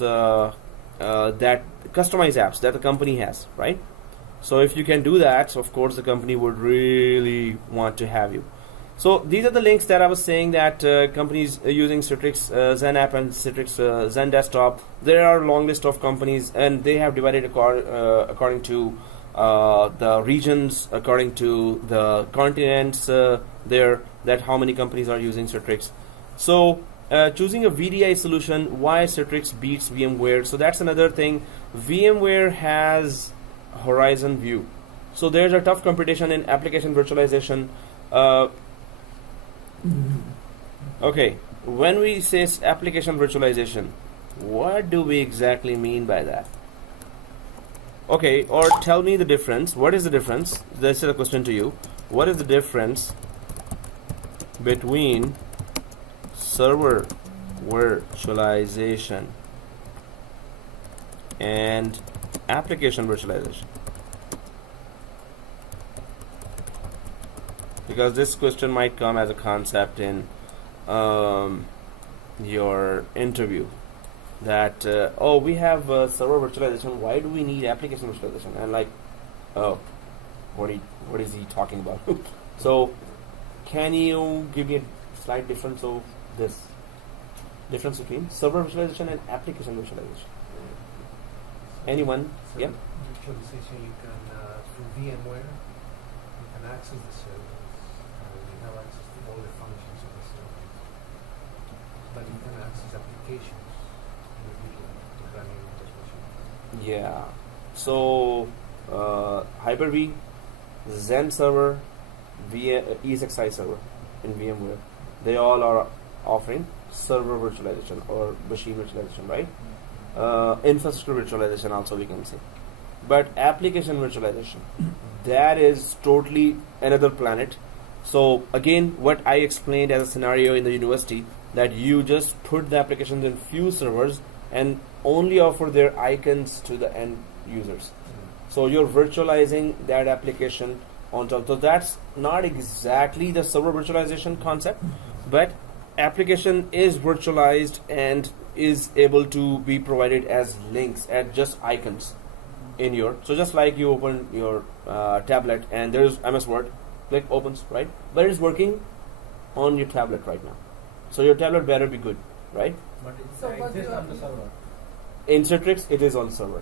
that customized apps that the company has, right? So if you can do that, of course the company would really want to have you. So these are the links that I was saying that companies using Citrix Zen app and Citrix Zen desktop. There are a long list of companies, and they have divided according to the regions, according to the continents there, that how many companies are using Citrix. So choosing a VDI solution, why Citrix beats VMware. So that's another thing. VMware has Horizon View. So there's a tough competition in application virtualization. Okay, when we say application virtualization, what do we exactly mean by that? Okay, or tell me the difference. What is the difference? This is a question to you. What is the difference between server virtualization and application virtualization? because this question might come as a concept in your interview. That we have server virtualization. Why do we need application virtualization? And like, what is he talking about? So, can you give me a slight difference of this difference between server virtualization and application virtualization? Anyone? So Yeah. virtualization, you can through VMware, you can access the servers. You have access to all the functions of the server, but you can access applications individually running on this machine. Yeah. So, Hyper-V, Zen server, ESXi server in VMware, they all are offering server virtualization or machine virtualization, right? Infrastructure virtualization also we can say. But application virtualization, that is totally another planet. So again, what I explained as a scenario in the university, that you just put the applications in few servers and only offer their icons to the end users. So you're virtualizing that application on top. So that's not exactly the server virtualization concept, but application is virtualized and is able to be provided as links at just icons in your. So just like you open your tablet and there's MS Word, click opens, right? But it's working on your tablet right now. So your tablet better be good, right? But it So what exists you on the are- server. In Citrix, it is on server.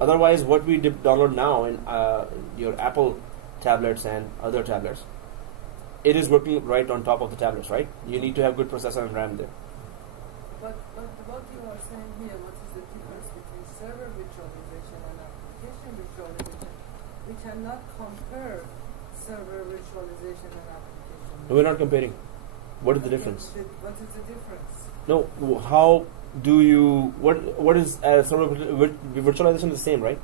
Otherwise, what we download now in your Apple tablets and other tablets, it is working right on top of the tablets, right? You need to have good processor and RAM there. But what you are saying here, what is the difference between server virtualization and application virtualization? We cannot compare server virtualization and application. We're not comparing. What is the Okay, difference? What is the difference? No, how do you, what is server virtualization is the same, right?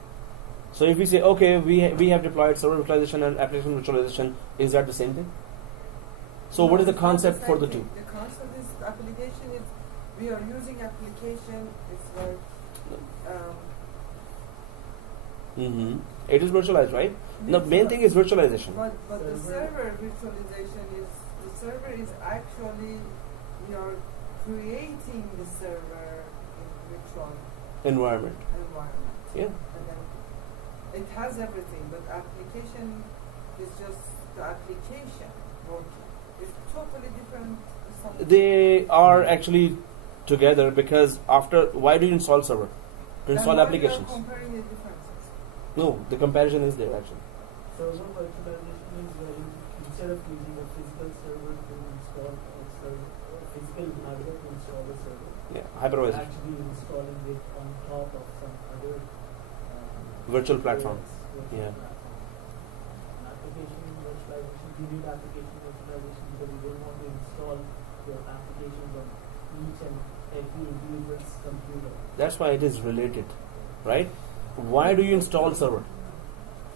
So if we say, okay, we have deployed server virtualization and application virtualization, is that the same thing? So what is the No, it's not concept same for the thing. two? The concept is application is, we are using application, it's like, Mm-hmm. It is virtualized, right? The main thing is virtualization. But the Server. server virtualization is, the server is actually, we are creating the server in virtual Environment. environment. Yeah. And then it has everything, but application is just the application working. It's totally different. Something. They are actually together because after, why do you install server? To install Then why applications. we are comparing the differences? No, the comparison is there actually. Server virtualization is instead of using a physical server to install a server, or physical hardware to install a server, Yeah, you're hypervisor. actually installing it on top of some other Virtual platform. virtual Yeah. platform. An application virtualization, you need application virtualization because you don't want to install your applications on each and every user's computer. That's why it is related, right? Why do you install server?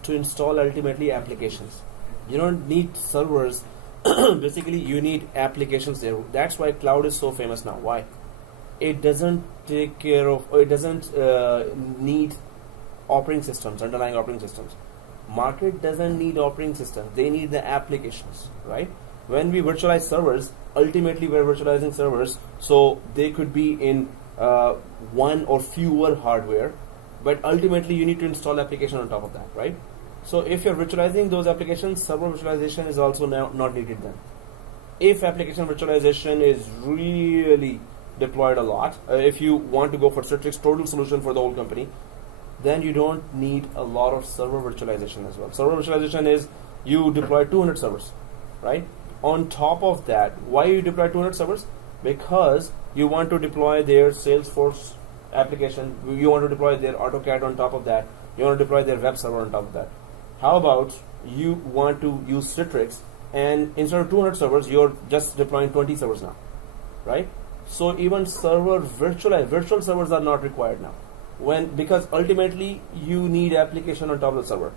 To install ultimately applications. You don't need servers. Basically, you need applications there. That's why cloud is so famous now. Why? It doesn't take care of, or it doesn't need operating systems, underlying operating systems. Market doesn't need operating systems. They need the applications, right? When we virtualize servers, ultimately we're virtualizing servers, so they could be in one or fewer hardware, but ultimately you need to install application on top of that, right? So if you're virtualizing those applications, server virtualization is also now not needed then. If application virtualization is really deployed a lot, if you want to go for Citrix total solution for the whole company, then you don't need a lot of server virtualization as well. Server virtualization is you deploy 200 servers, right? On top of that, why you deploy 200 servers? Because you want to deploy their Salesforce application, you want to deploy their AutoCAD on top of that, you want to deploy their web server on top of that. How about you want to use Citrix and instead of 200 servers, you're just deploying 20 servers now, right? So even virtual servers are not required now. Because ultimately you need application on top of the server.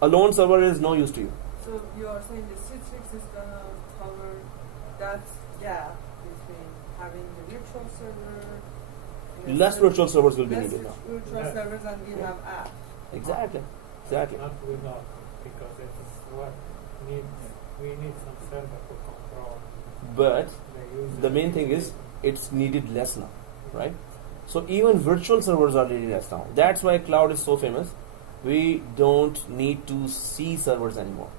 A lone server is no use to you. So you are saying the Citrix is gonna cover that gap between having the virtual server. and Less virtual servers will be less needed now. virtual Yeah. servers and we have app. Exactly. Not really not, because it is what need we need some server to control But the user. the main thing is it's needed less now, right? So even virtual servers are needed less now. That's why cloud is so famous. We don't need to see servers anymore.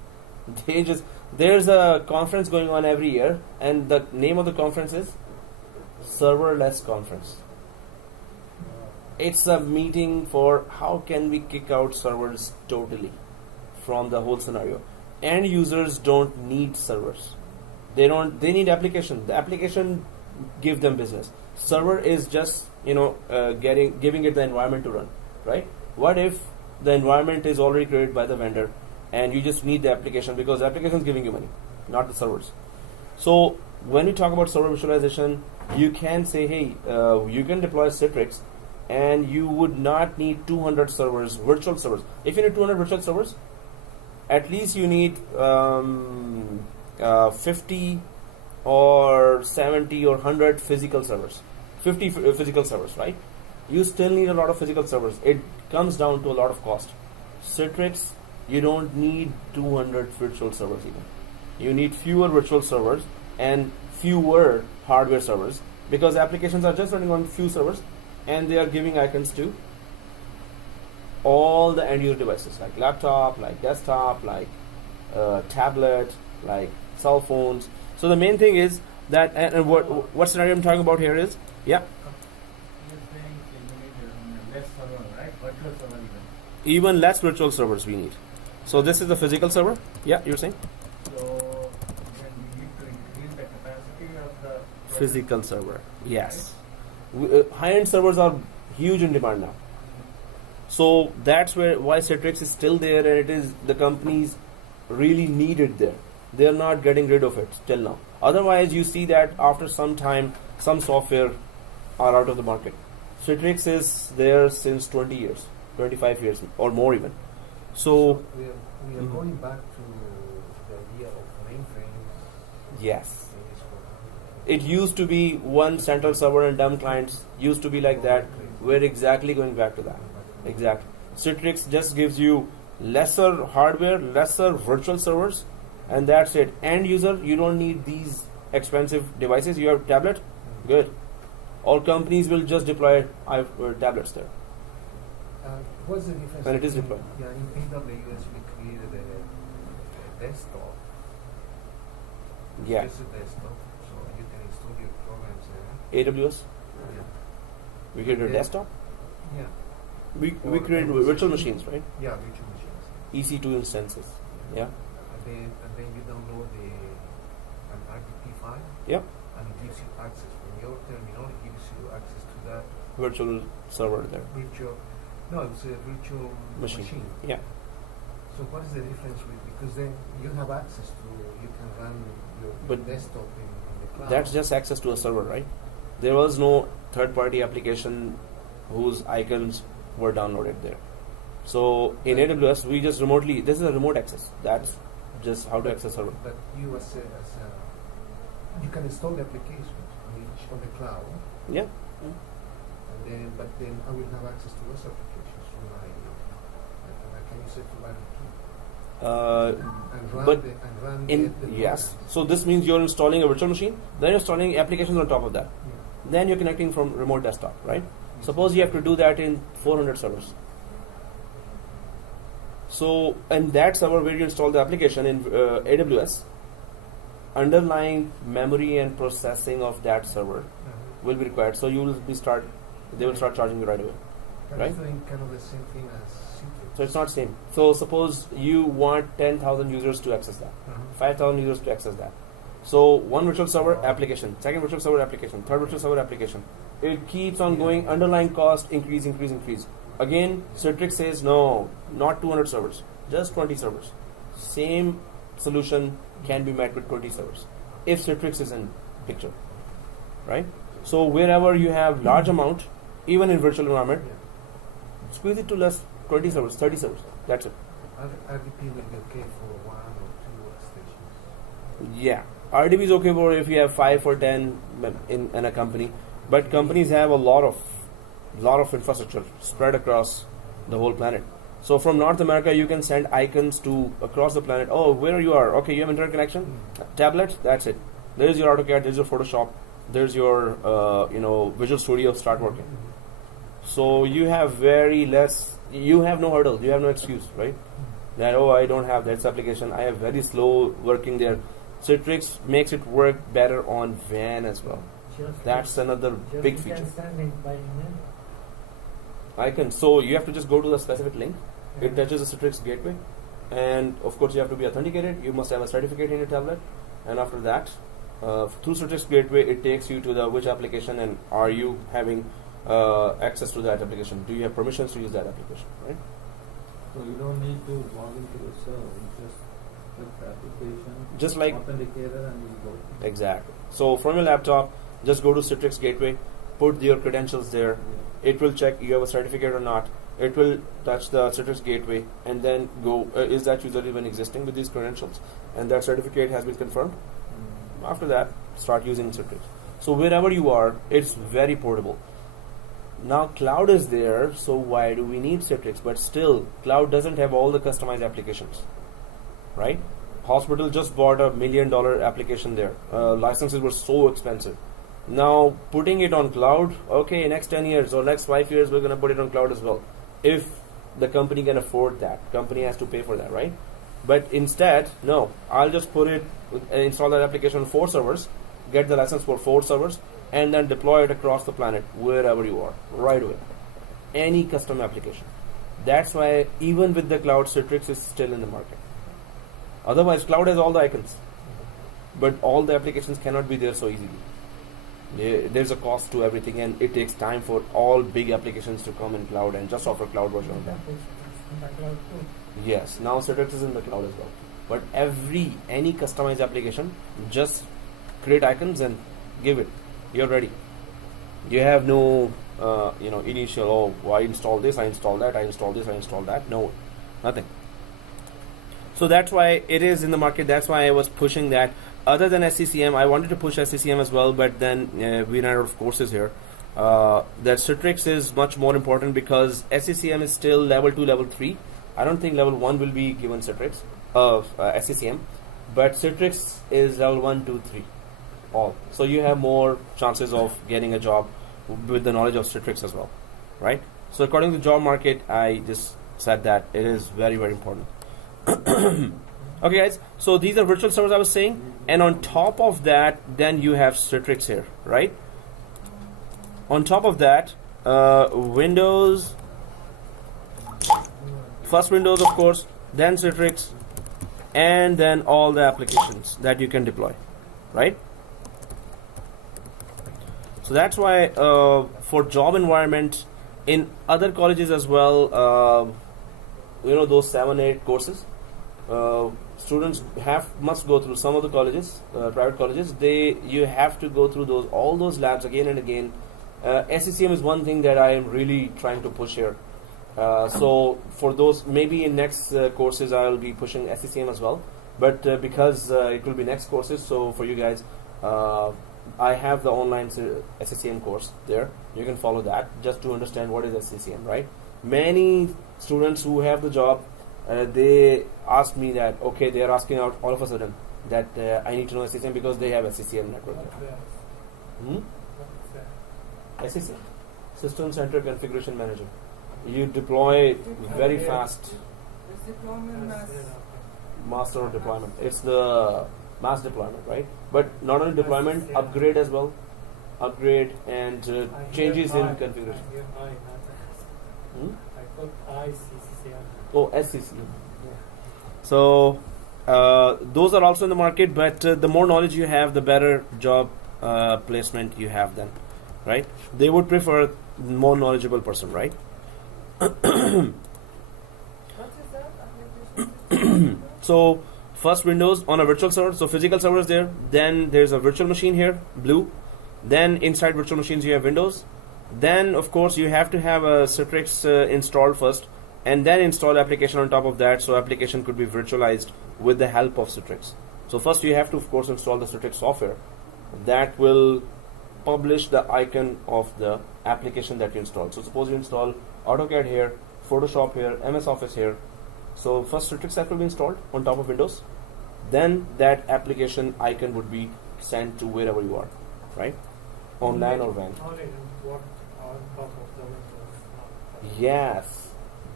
There's a conference going on every year, and the name of the conference is Serverless Conference. It's a meeting for how can we kick out servers totally from the whole scenario. End users don't need servers. They need application. The application give them business. Server is just giving it the environment to run, right? What if the environment is already created by the vendor and you just need the application because the application is giving you money, not the servers. So when we talk about server virtualization, you can say, hey, you can deploy Citrix and you would not need 200 servers, virtual servers. If you need 200 virtual servers, at least you need 50 or 70 or 100 physical servers. 50 physical servers, right? You still need a lot of physical servers. It comes down to a lot of cost. Citrix, you don't need 200 virtual servers even. You need fewer virtual servers and fewer hardware servers because applications are just running on few servers and they are giving icons to all the end user devices like laptop, like desktop, like tablet, like cell phones. So the main thing is that, and what scenario I'm talking about here is, yeah. You're saying you need less server, right? Virtual server even. Even less virtual servers we need. So this is the physical server. Yeah, you're saying? So then we need to increase the capacity of the Physical server. Yes. High-end servers are huge in demand now. So that's why Citrix is still there, and it is the companies really need it there. They are not getting rid of it till now. Otherwise, you see that after some time, some software are out of the market. Citrix is there since 20 years, 25 years, or more even. So we are going back to the idea of mainframes. yes. It used to be one central server and dumb clients. Used to be like that. We're exactly going back to that. Exactly. Citrix just gives you lesser hardware, lesser virtual servers, and that's it. End user, you don't need these expensive devices. You have tablet, good. All companies will just deploy tablets there. What's the difference? And it is between- deployed. Yeah, in AWS we created a desktop. Yeah. It's a desktop, so you can install your programs there. AWS. Yeah. We created a Yeah. desktop. Yeah. We Or created virtual virtual machine. machines, right? Yeah, virtual machines. EC2 instances. Yeah. And then you download an RTP file. Yeah. And it gives you access from your terminal. It gives you access to that Virtual server there. virtual. No, it's a virtual machine. Yeah. So what is the difference with? Because then you have access to. You can run your But desktop in the cloud. That's just access to a server, right? There was no third-party application whose icons were downloaded there. So in AWS, we just remotely. This is a remote access. That's just how to access server. But you you can install the applications on the cloud. Yeah. But then I will have access to those applications from my. And I can use it to run and run but the yes. programs. So this means you're installing a virtual machine, then you're installing applications on top of that. Yeah. Then you're connecting from remote desktop, right? Suppose you have to do that in 400 servers. So, and that server where you install the application in AWS, underlying memory and processing of that server will be required. So they will start charging you right away. But Right? it's doing kind of the same thing as Citrix. So it's not same. So suppose you want 10,000 users to access that, 5,000 users to access that. So one virtual server application, second virtual server application, third virtual server application. It keeps on going. Underlying cost increase. Again, Citrix says no, not 200 servers, just 20 servers. Same solution can be met with 20 servers if Citrix is in picture, right? So wherever you have large amount, even in virtual environment, squeeze it to less 20 servers, 30 servers. That's it. RDP will be okay for 1 or 2 workstations. Yeah, RDB is okay for if you have 5 or 10 in a company, but companies have a lot of infrastructure spread across the whole planet. So from North America, you can send icons to across the planet. Oh, where you are? Okay, you have internet connection, tablet. That's it. There's your AutoCAD. There's your Photoshop. There's your Visual Studio. Start working. So you have very less. You have no hurdle. You have no excuse, right? That I don't have that application. I have very slow working there. Citrix makes it work better on WAN as well. That's another big feature. Just sending by email. Icon. So you have to just go to the specific link. It touches the Citrix gateway, and of course you have to be authenticated. You must have a certificate in your tablet, and after that, through Citrix gateway, it takes you to the which application, and are you having access to that application? Do you have permissions to use that application? Right. So you don't need to log into the server. You just click the application, Just like authenticator, and you go. exactly. So from your laptop, just go to Citrix gateway, put your credentials there. It will check you have a certificate or not. It will touch the Citrix gateway and then go, is that user even existing with these credentials? And that certificate has been confirmed. After that, start using Citrix. So wherever you are, it's very portable. Now cloud is there, so why do we need Citrix? But still, cloud doesn't have all the customized applications, right? Hospital just bought $1 million application there. Licenses were so expensive. Now putting it on cloud, okay, next 10 years or next 5 years, we're going to put it on cloud as well. If the company can afford that, company has to pay for that, right? But instead, no, I'll just put it, install that application on 4 servers, get the license for 4 servers, and then deploy it across the planet, wherever you are, right away. Any custom application. That's why even with the cloud, Citrix is still in the market. Otherwise, cloud has all the icons, but all the applications cannot be there so easily. There's a cost to everything, and it takes time for all big applications to come in cloud and just offer cloud version of that. Yes, now Citrix is in the cloud as well. But any customized application, just create icons and give it. You're ready. You have no, initial, I install this, I install that, I install this, I install that. No, nothing. So that's why it is in the market. That's why I was pushing that. Other than SCCM, I wanted to push SCCM as well, but then we ran out of courses here. That Citrix is much more important because SCCM is still level 2, level 3. I don't think level 1 will be given Citrix of SCCM, but Citrix is level 1, 2, 3, all. So you have more chances of getting a job with the knowledge of Citrix as well, right? So according to the job market, I just said that it is very, very important. Okay guys, so these are virtual servers I was saying, and on top of that, then you have Citrix here, right? On top of that, Windows, first Windows of course, then Citrix, and then all the applications that you can deploy, right? So that's why for job environment in other colleges as well, those 7-8 courses, students must go through some of the colleges, private colleges. You have to go through all those labs again and again. SCCM is one thing that I am really trying to push here. So for those, maybe in next courses I will be pushing SCCM as well. But because it will be next courses, so for you guys, I have the online SCCM course there. You can follow that just to understand what is SCCM, right? Many students who have the job, they ask me that, okay, they are asking out all of a sudden that I need to know SCCM because they have SCCM network. SCCM, System Center Configuration Manager. You deploy very fast. Master of deployment. It's the mass deployment, right? But not only deployment, upgrade as well. Upgrade and changes in configuration. Oh, SCCM. So those are also in the market, but the more knowledge you have, the better job placement you have then, right? They would prefer more knowledgeable person, right? So first Windows on a virtual server, so physical server is there, then there's a virtual machine here, blue, then inside virtual machines you have Windows, then of course you have to have a Citrix installed first, and then install application on top of that, so application could be virtualized with the help of Citrix. So first you have to of course install the Citrix software that will publish the icon of the application that you installed. So suppose you install AutoCAD here, Photoshop here, MS Office here. So first Citrix app will be installed on top of Windows. Then that application icon would be sent to wherever you are, right? On LAN or WAN. Only what on top of the Windows. Yes,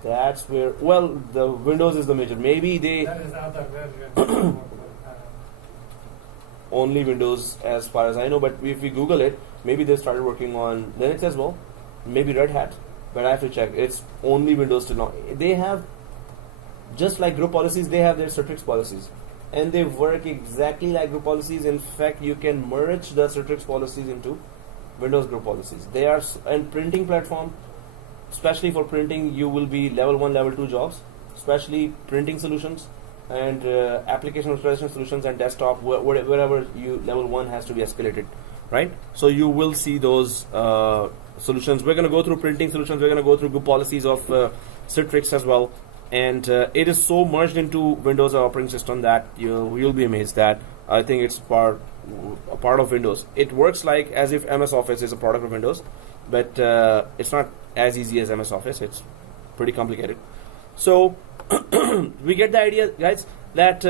that's where. Well, the Windows is the major. Maybe they That is the other version. only Windows as far as I know. But if we Google it, maybe they started working on Linux as well. Maybe Red Hat. But I have to check. It's only Windows till now. They have, just like group policies, they have their Citrix policies. And they work exactly like group policies. In fact, you can merge the Citrix policies into Windows group policies. They are, and printing platform, especially for printing, you will be level 1, level 2 jobs, especially printing solutions and application virtualization solutions and desktop, wherever you level 1 has to be escalated, right? So you will see those solutions. We're going to go through printing solutions. We're going to go through group policies of Citrix as well. And it is so merged into Windows operating system that you'll be amazed that I think it's a part of Windows. It works like as if MS Office is a product of Windows, but it's not as easy as MS Office. It's pretty complicated. So we get the idea, guys, that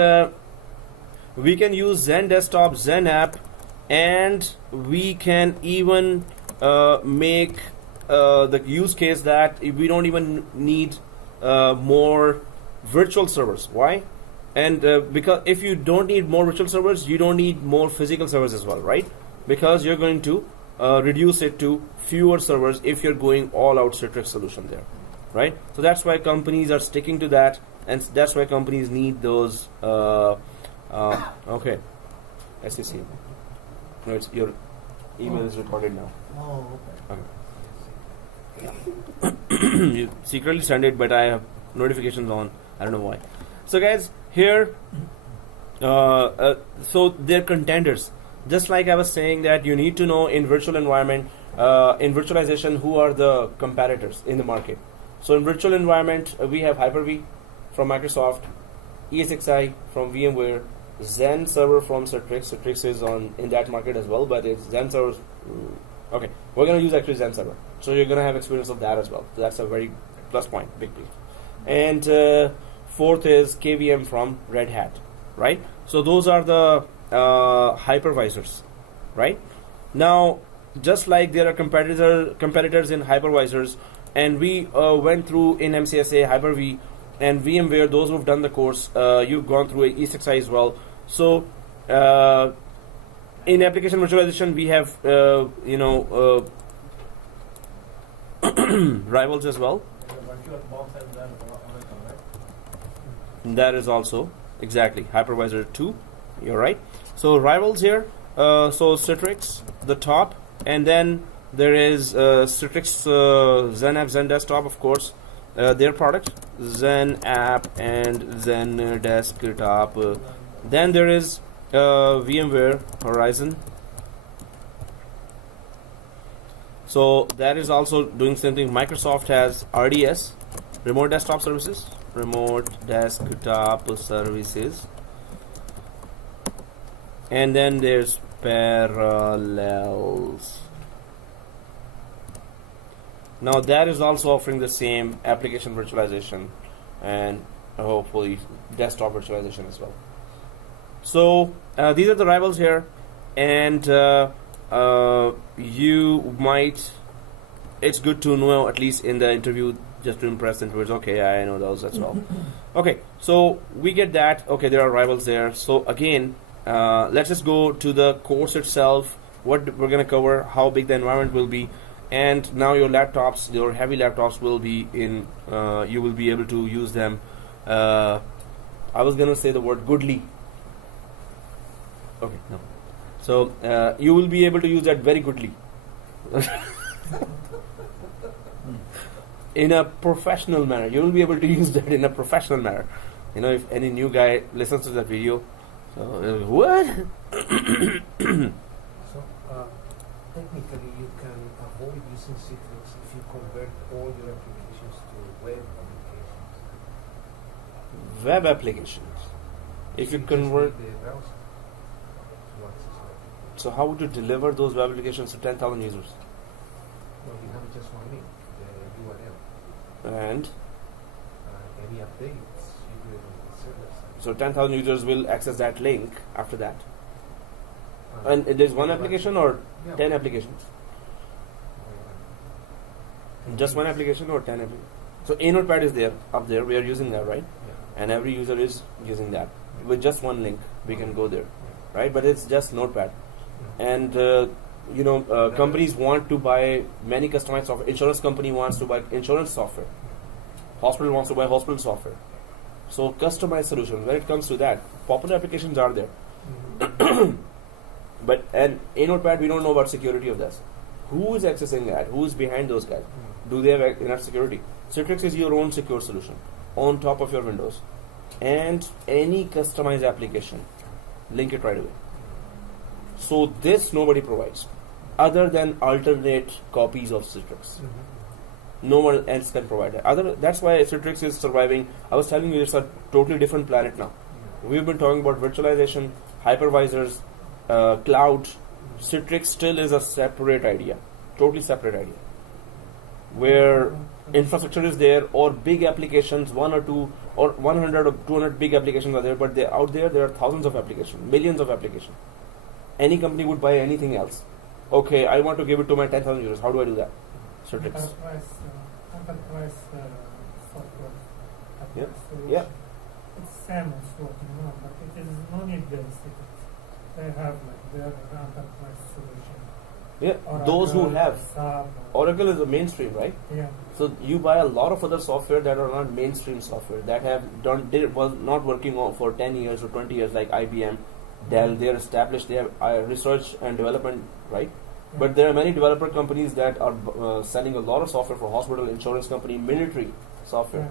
we can use Zen Desktop, Zen App, and we can even make the use case that we don't even need more virtual servers. Why? And because if you don't need more virtual servers, you don't need more physical servers as well, right? Because you're going to reduce it to fewer servers if you're going all out Citrix solution there, right? So that's why companies are sticking to that, and that's why companies need those. Okay, SEC. No, it's your email is recorded now. Oh, okay. You secretly send it, but I have notifications on. I don't know why. So guys, here, so they're contenders. Just like I was saying that you need to know in virtual environment, in virtualization, who are the competitors in the market. So in virtual environment, we have Hyper-V from Microsoft, ESXi from VMware, Zen Server from Citrix. Citrix is in that market as well, but it's Zen Server. Okay, we're going to use actually Zen Server. So you're going to have experience of that as well. So that's a very plus point, big deal. And fourth is KVM from Red Hat, right? So those are the hypervisors, right? Now, just like there are competitors in hypervisors, and we went through in MCSA, Hyper-V, and VMware, those who've done the course, you've gone through ESXi as well. So in application virtualization, we have rivals as well. That is also exactly hypervisor 2. You're right. So rivals here. So Citrix, the top, and then there is Citrix Zen App, Zen Desktop, of course, their product, Zen App and Zen Desktop. Then there is VMware Horizon. So that is also doing something. Microsoft has RDS, Remote Desktop Services, and then there's Parallels. Now that is also offering the same application virtualization and hopefully desktop virtualization as well. So these are the rivals here, and you might, it's good to know at least in the interview, just to impress interviewers. Okay, I know those as well. Okay, so we get that. Okay, there are rivals there. So again, let's just go to the course itself, what we're going to cover, how big the environment will be, and now your laptops, your heavy laptops will be in, you will be able to use them. I was going to say the word goodly. Okay, no. So you will be able to use that very goodly. In a professional manner. You will be able to use that in a professional manner. You know, if any new guy listens to that video, so what? So technically you can avoid using Citrix if you convert all your applications to web applications. Web applications. If you convert, the browser to access it. so how would you deliver those web applications to 10,000 users? Well, you have just one link, the URL. And any updates, you do it on the server side. So 10,000 users will access that link after that. Uh, And there's one yeah, application or yeah. 10 applications? Just one application or 10 applications? So a notepad is there, up there, we are using that, right? Yeah. And every user is using that. With just one link, we can go there, right? But it's just notepad. And companies want to buy many customized software. Insurance company wants to buy insurance software. Hospital wants to buy hospital software. So customized solutions, when it comes to that, popular applications are there. But and a notepad, we don't know about security of this. Who is accessing that? Who is behind those guys? Do they have enough security? Citrix is your own secure solution on top of your Windows. And any customized application, link it right away. So this nobody provides, other than alternate copies of Citrix. No one else can provide it. That's why Citrix is surviving. I was telling you, it's a totally different planet now. We've been talking about virtualization, hypervisors, cloud. Citrix still is a separate idea, totally separate idea, where infrastructure is there, or big applications, one or two, or 100 or 200 big applications are there, but out there are thousands of applications, millions of applications. Any company would buy anything else. Okay, I want to give it to my 10,000 users. How do I do that? Citrix. Enterprise software. Yeah. Solution. Yeah. It's same as working now, but it is no need based. They have like their enterprise solution. Yeah, those who have. Oracle is a mainstream, right? Yeah. So you buy a lot of other software that are not mainstream software, that was not working on for 10 years or 20 years, like IBM, Dell. They are established. They have research and development, right? Yeah. But there are many developer companies that are selling a lot of software for hospital, insurance company, military software.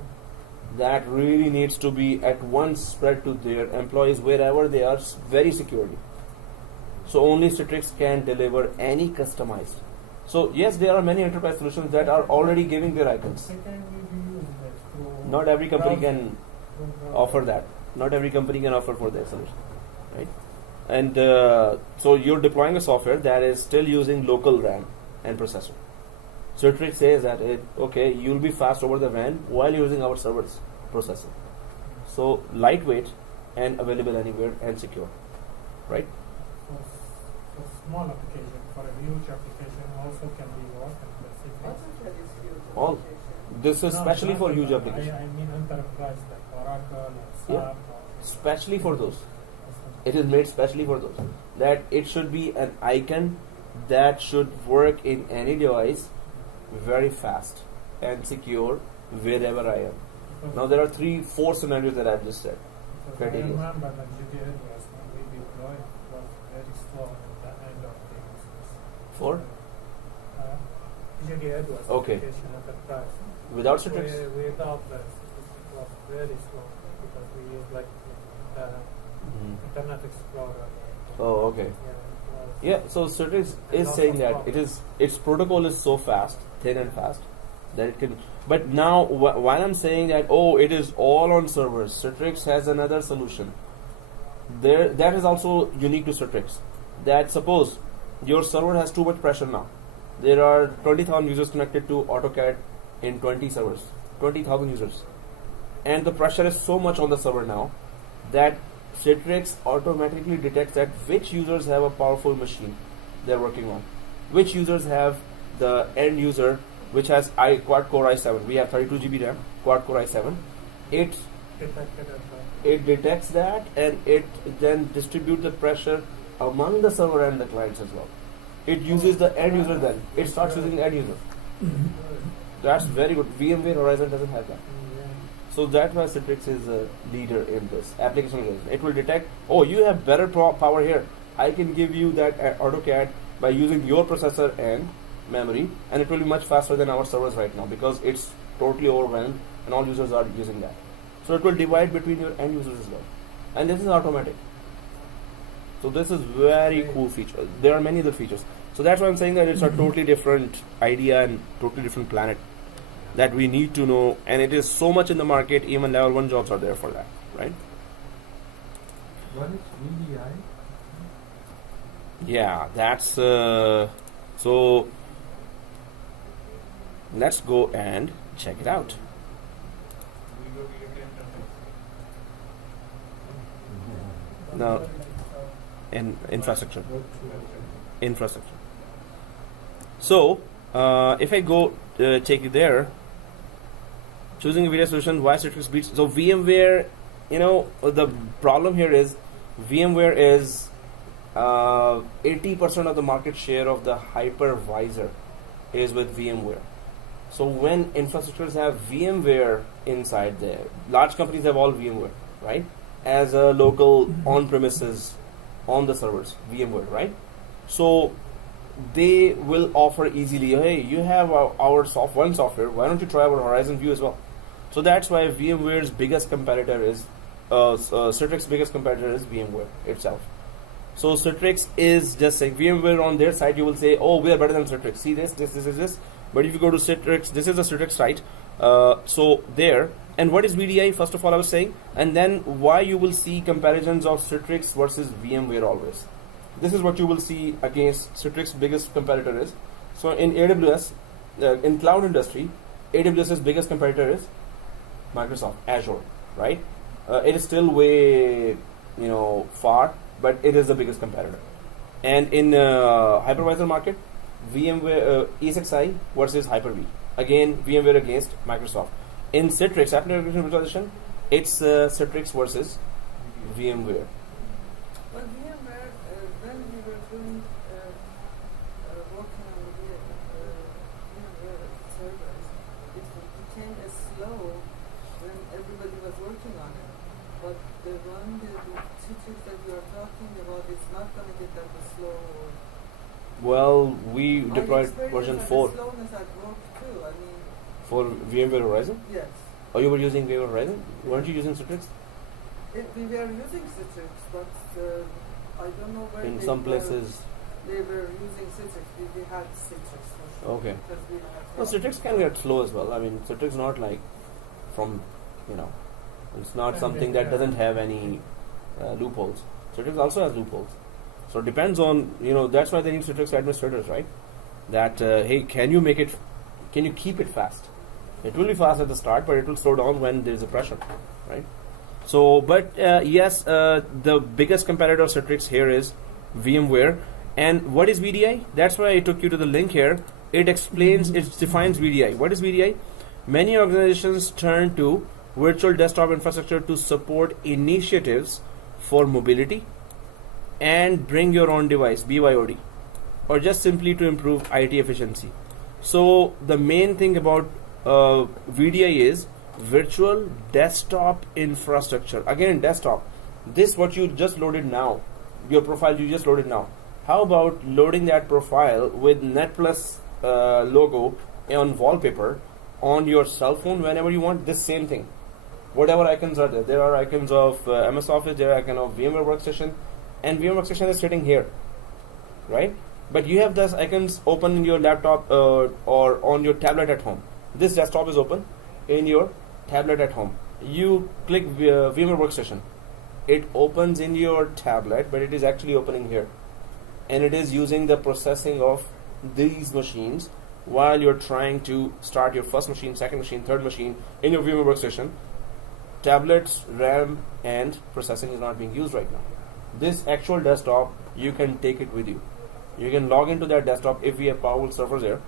That really needs to be at once spread to their employees wherever they are, very securely. So only Citrix can deliver any customized. So yes, there are many enterprise solutions that are already giving their icons. Not every company can offer that. Not every company can offer for their solution, right? And so you're deploying a software that is still using local RAM and processor. Citrix says that okay, you'll be fast over the WAN while using our servers processor. So lightweight and available anywhere and secure, right? For small application, for a huge application also can be worked and What is huge All. application? This is especially for huge applications. I mean enterprise like Oracle or SAP. Yeah. Especially for those. It is made specially for those. That it should be an icon that should work in any device very fast and secure wherever I am. Now there are 3-4 scenarios that I've just said. I criteria. remember that GDL was when we deployed was very slow at the end of the business. For? GDL was Okay. application enterprise. Without Citrix? Without that, it was very slow because we used like the Internet Explorer. Oh, okay. Yeah, it was Yeah, so Citrix is saying that its protocol is so fast, thin and fast, that it can. But now, while I'm saying that, it is all on servers, Citrix has another solution. That is also unique to Citrix. That suppose your server has too much pressure now. There are 20,000 users connected to AutoCAD in 20 servers, 20,000 users, and the pressure is so much on the server now that Citrix automatically detects that which users have a powerful machine they're working on, which users have the end user which has quad core i7. We have 32 GB RAM, quad core i7. It detected at the it detects that and it then distributes the pressure among the server and the clients as well. It uses the end user then. It starts using the end user. That's very good. VMware Horizon doesn't have that. So that's why Citrix is a leader in this application management. It will detect, you have better power here. I can give you that AutoCAD by using your processor and memory, and it will be much faster than our servers right now because it's totally overwhelmed and all users are using that. So it will divide between your end users as well. And this is automatic. So this is very cool feature. There are many other features. So that's why I'm saying that it's a totally different idea and totally different planet that we need to know, and it is so much in the market. Even level 1 jobs are there for that, right? What is VDI? Yeah, that's so let's go and check it out. No, in infrastructure. Infrastructure. So, if I go take you there, choosing a VDI solution, why Citrix beats? So VMware, the problem here is VMware is 80% of the market share of the hypervisor is with VMware. So when infrastructures have VMware inside there, large companies have all VMware, right? As a local on-premises, on the servers, VMware, right? So they will offer easily, hey, you have our one software, why don't you try our Horizon View as well? So that's why VMware's biggest competitor is, Citrix's biggest competitor is VMware itself. So Citrix is just saying, VMware on their site, you will say, oh, we are better than Citrix. See this. But if you go to Citrix, this is the Citrix site. So there, and what is VDI? First of all, I was saying, and then why you will see comparisons of Citrix versus VMware always. This is what you will see against Citrix's biggest competitor is. So in AWS, in cloud industry, AWS's biggest competitor is Microsoft Azure, right? It is still way, far, but it is the biggest competitor. And in hypervisor market, VMware ESXi versus Hyper-V. Again, VMware against Microsoft. In Citrix application virtualization, it's Citrix versus VMware. But VMware, when we were doing working on the VMware servers, it became slow when everybody was working on it. But the Citrix that you are talking about is not going to get that slow. Well, we deployed version 4 slowness at work too. I mean, for VMware Horizon. yes. Oh, you were using VMware Horizon? Weren't you using Citrix? We were using Citrix, but I don't know where In they some were, places. they were using Citrix. We had Citrix for sure. Okay. Because we had Well, Citrix can get slow as well. I mean, Citrix not like from, it's not something that doesn't have any loopholes. Citrix also has loopholes. So it depends on, that's why they need Citrix administrators, right? That, hey, can you keep it fast? It will be fast at the start, but it will slow down when there is a pressure, right? So, but yes, the biggest competitor of Citrix here is VMware. And what is VDI? That's why I took you to the link here. It explains, it defines VDI. What is VDI? Many organizations turn to virtual desktop infrastructure to support initiatives for mobility and bring your own device, BYOD, or just simply to improve IT efficiency. So the main thing about VDI is virtual desktop infrastructure. Again, desktop. This what you just loaded now, your profile you just loaded now. How about loading that profile with Netplus logo on wallpaper on your cell phone whenever you want? This same thing. Whatever icons are there. There are icons of MS Office, there are icons of VMware Workstation, and VMware Workstation is sitting here, right? But you have those icons open in your laptop or on your tablet at home. This desktop is open in your tablet at home. You click VMware Workstation. It opens in your tablet, but it is actually opening here. And it is using the processing of these machines while you're trying to start your first machine, second machine, third machine in your VMware Workstation. Tablets, RAM, and processing is not being used right now. This actual desktop, you can take it with you. You can log into that desktop if we have powerful servers there.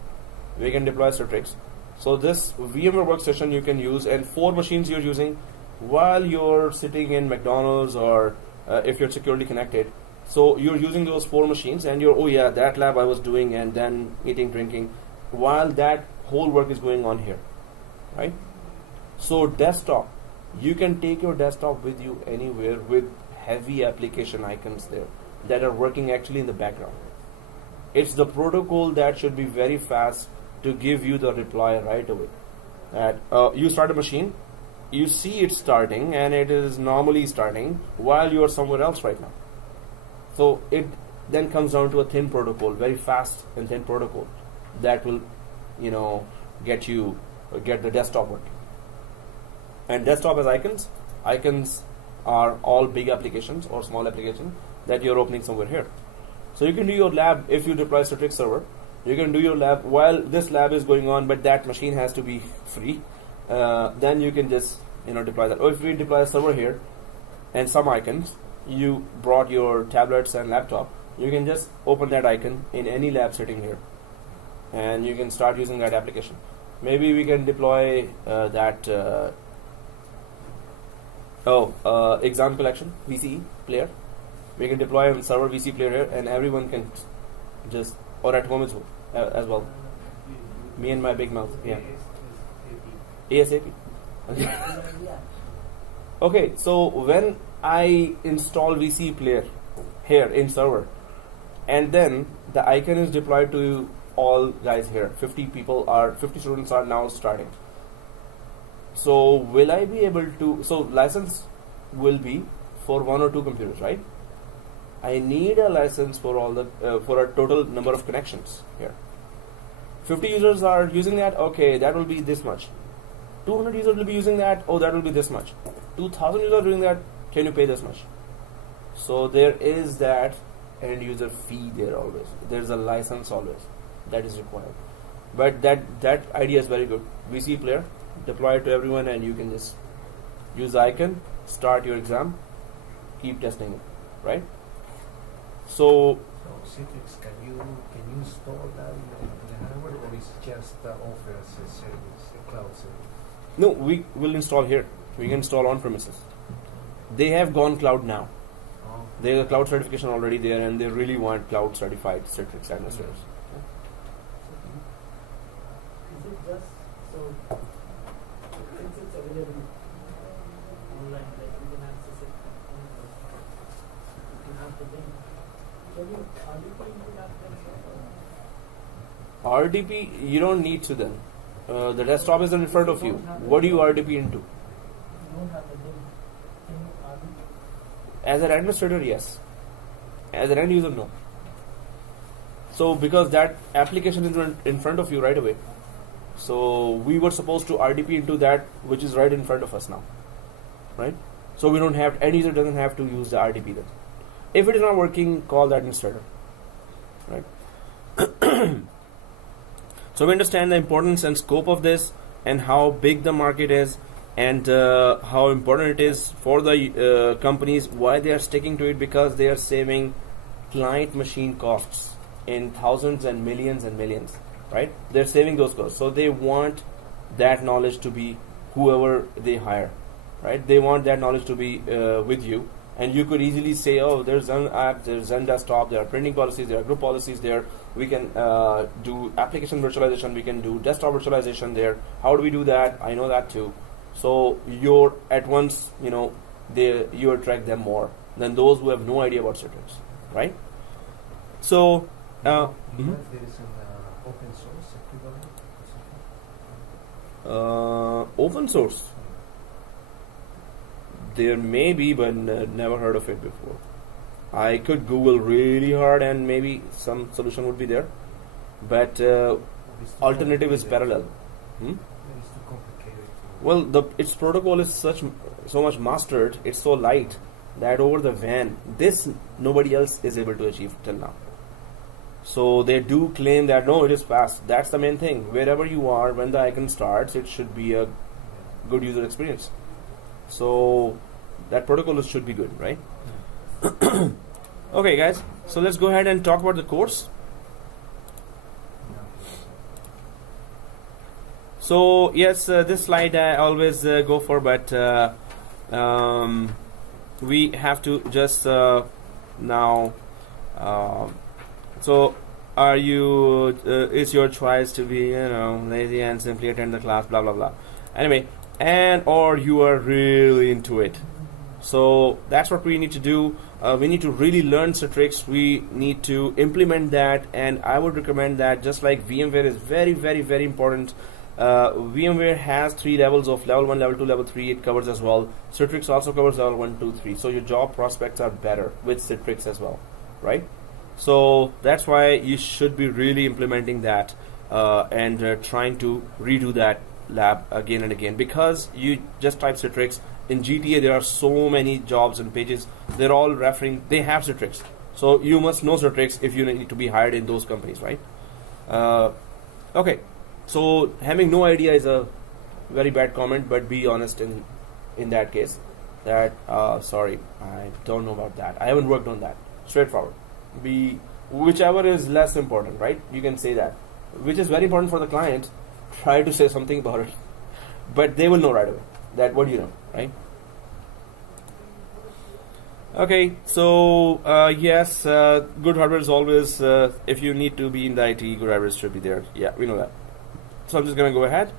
We can deploy Citrix. So this VMware Workstation you can use, and 4 machines you're using while you're sitting in McDonald's or if you're securely connected. So you're using those 4 machines and you're, oh yeah, that lab I was doing and then eating, drinking, while that whole work is going on here, right? So desktop, you can take your desktop with you anywhere with heavy application icons there that are working actually in the background. It's the protocol that should be very fast to give you the reply right away. You start a machine, you see it starting, and it is normally starting while you are somewhere else right now. So it then comes down to a thin protocol, very fast and thin protocol that will, get the desktop working. And desktop has icons. Icons are all big applications or small applications that you're opening somewhere here. So you can do your lab if you deploy Citrix server. You can do your lab while this lab is going on, but that machine has to be free. Then you can just deploy that. Or if we deploy a server here and some icons, you brought your tablets and laptop, you can just open that icon in any lab sitting here, and you can start using that application. Maybe we can deploy that exam collection VCE player. We can deploy on server VC player here, and everyone can just, or at home as well. Me and my big mouth. Yeah. ASAP. Okay, so when I install VC player here in server, and then the icon is deployed to all guys here. 50 students are now starting. So will I be able to, so license will be for 1 or 2 computers, right? I need a license for all the, for a total number of connections here. 50 users are using that, okay, that will be this much. 200 users will be using that, oh, that will be this much. 2000 users are doing that, can you pay this much? So there is that end user fee there always. There's a license always that is required. But that idea is very good. VC player, deploy it to everyone, and you can just use the icon, start your exam, keep testing it, right? So Citrix, can you store that in the hardware, or is it just offer as a service, a cloud service? no, we will install here. We can install on premises. They have gone cloud now. Oh. There's a cloud certification already there, and they really want cloud certified Citrix administrators. Is it just so since it's available online, like you can access it anywhere, you can have the thing. Can you RDP into that themselves? RDP, you don't need to then. The desktop is in front of you. What do you RDP into? You don't have the thing. Can you RDP? As an administrator, yes. As an end user, no. So because that application is in front of you right away, so we were supposed to RDP into that which is right in front of us now, right? So we don't have, end user doesn't have to use the RDP then. If it is not working, call the administrator, right? So we understand the importance and scope of this, and how big the market is, and how important it is for the companies, why they are sticking to it, because they are saving client machine costs in thousands and millions, right? They're saving those costs. So they want that knowledge to be whoever they hire, right? They want that knowledge to be with you. And you could easily say, oh, there's Zen app, there's Zen desktop, there are printing policies, there are group policies there. We can do application virtualization, we can do desktop virtualization there. How do we do that? I know that too. So you're at once, you attract them more than those who have no idea about Citrix, right? So, You know if there is an open source equivalent or something? open source. There may be, but never heard of it before. I could Google really hard, and maybe some solution would be there. But alternative is parallel. It is too complicated. Well, its protocol is so much mastered. It's so light that over the WAN, this nobody else is able to achieve till now. So they do claim that no, it is fast. That's the main thing. Wherever you are, when the icon starts, it should be a good user experience. So that protocol should be good, right? Okay, guys. So let's go ahead and talk about the course. So yes, this slide I always go for, but we have to just now. So are you? It's your choice to be, lazy and simply attend the class, blah blah blah. Anyway, or you are really into it. So that's what we need to do. We need to really learn Citrix. We need to implement that, and I would recommend that, just like VMware is very, very, very important. VMware has 3 levels of level 1, level 2, level 3. It covers as well. Citrix also covers level 1, 2, 3. So your job prospects are better with Citrix as well, right? So that's why you should be really implementing that and trying to redo that lab again and again, because you just type Citrix in GTA. There are so many jobs and pages. They're all referring. They have Citrix, so you must know Citrix if you need to be hired in those companies, right? Okay. So having no idea is a very bad comment, but be honest in that case. that sorry, I don't know about that. I haven't worked on that. Straightforward. Whichever is less important, right? You can say that. Which is very important for the client. Try to say something about it, but they will know right away that what you know, right? Okay, so yes, good hardware is always, if you need to be in the IT, good hardware should be there. Yeah, we know that. So I'm just going to go ahead.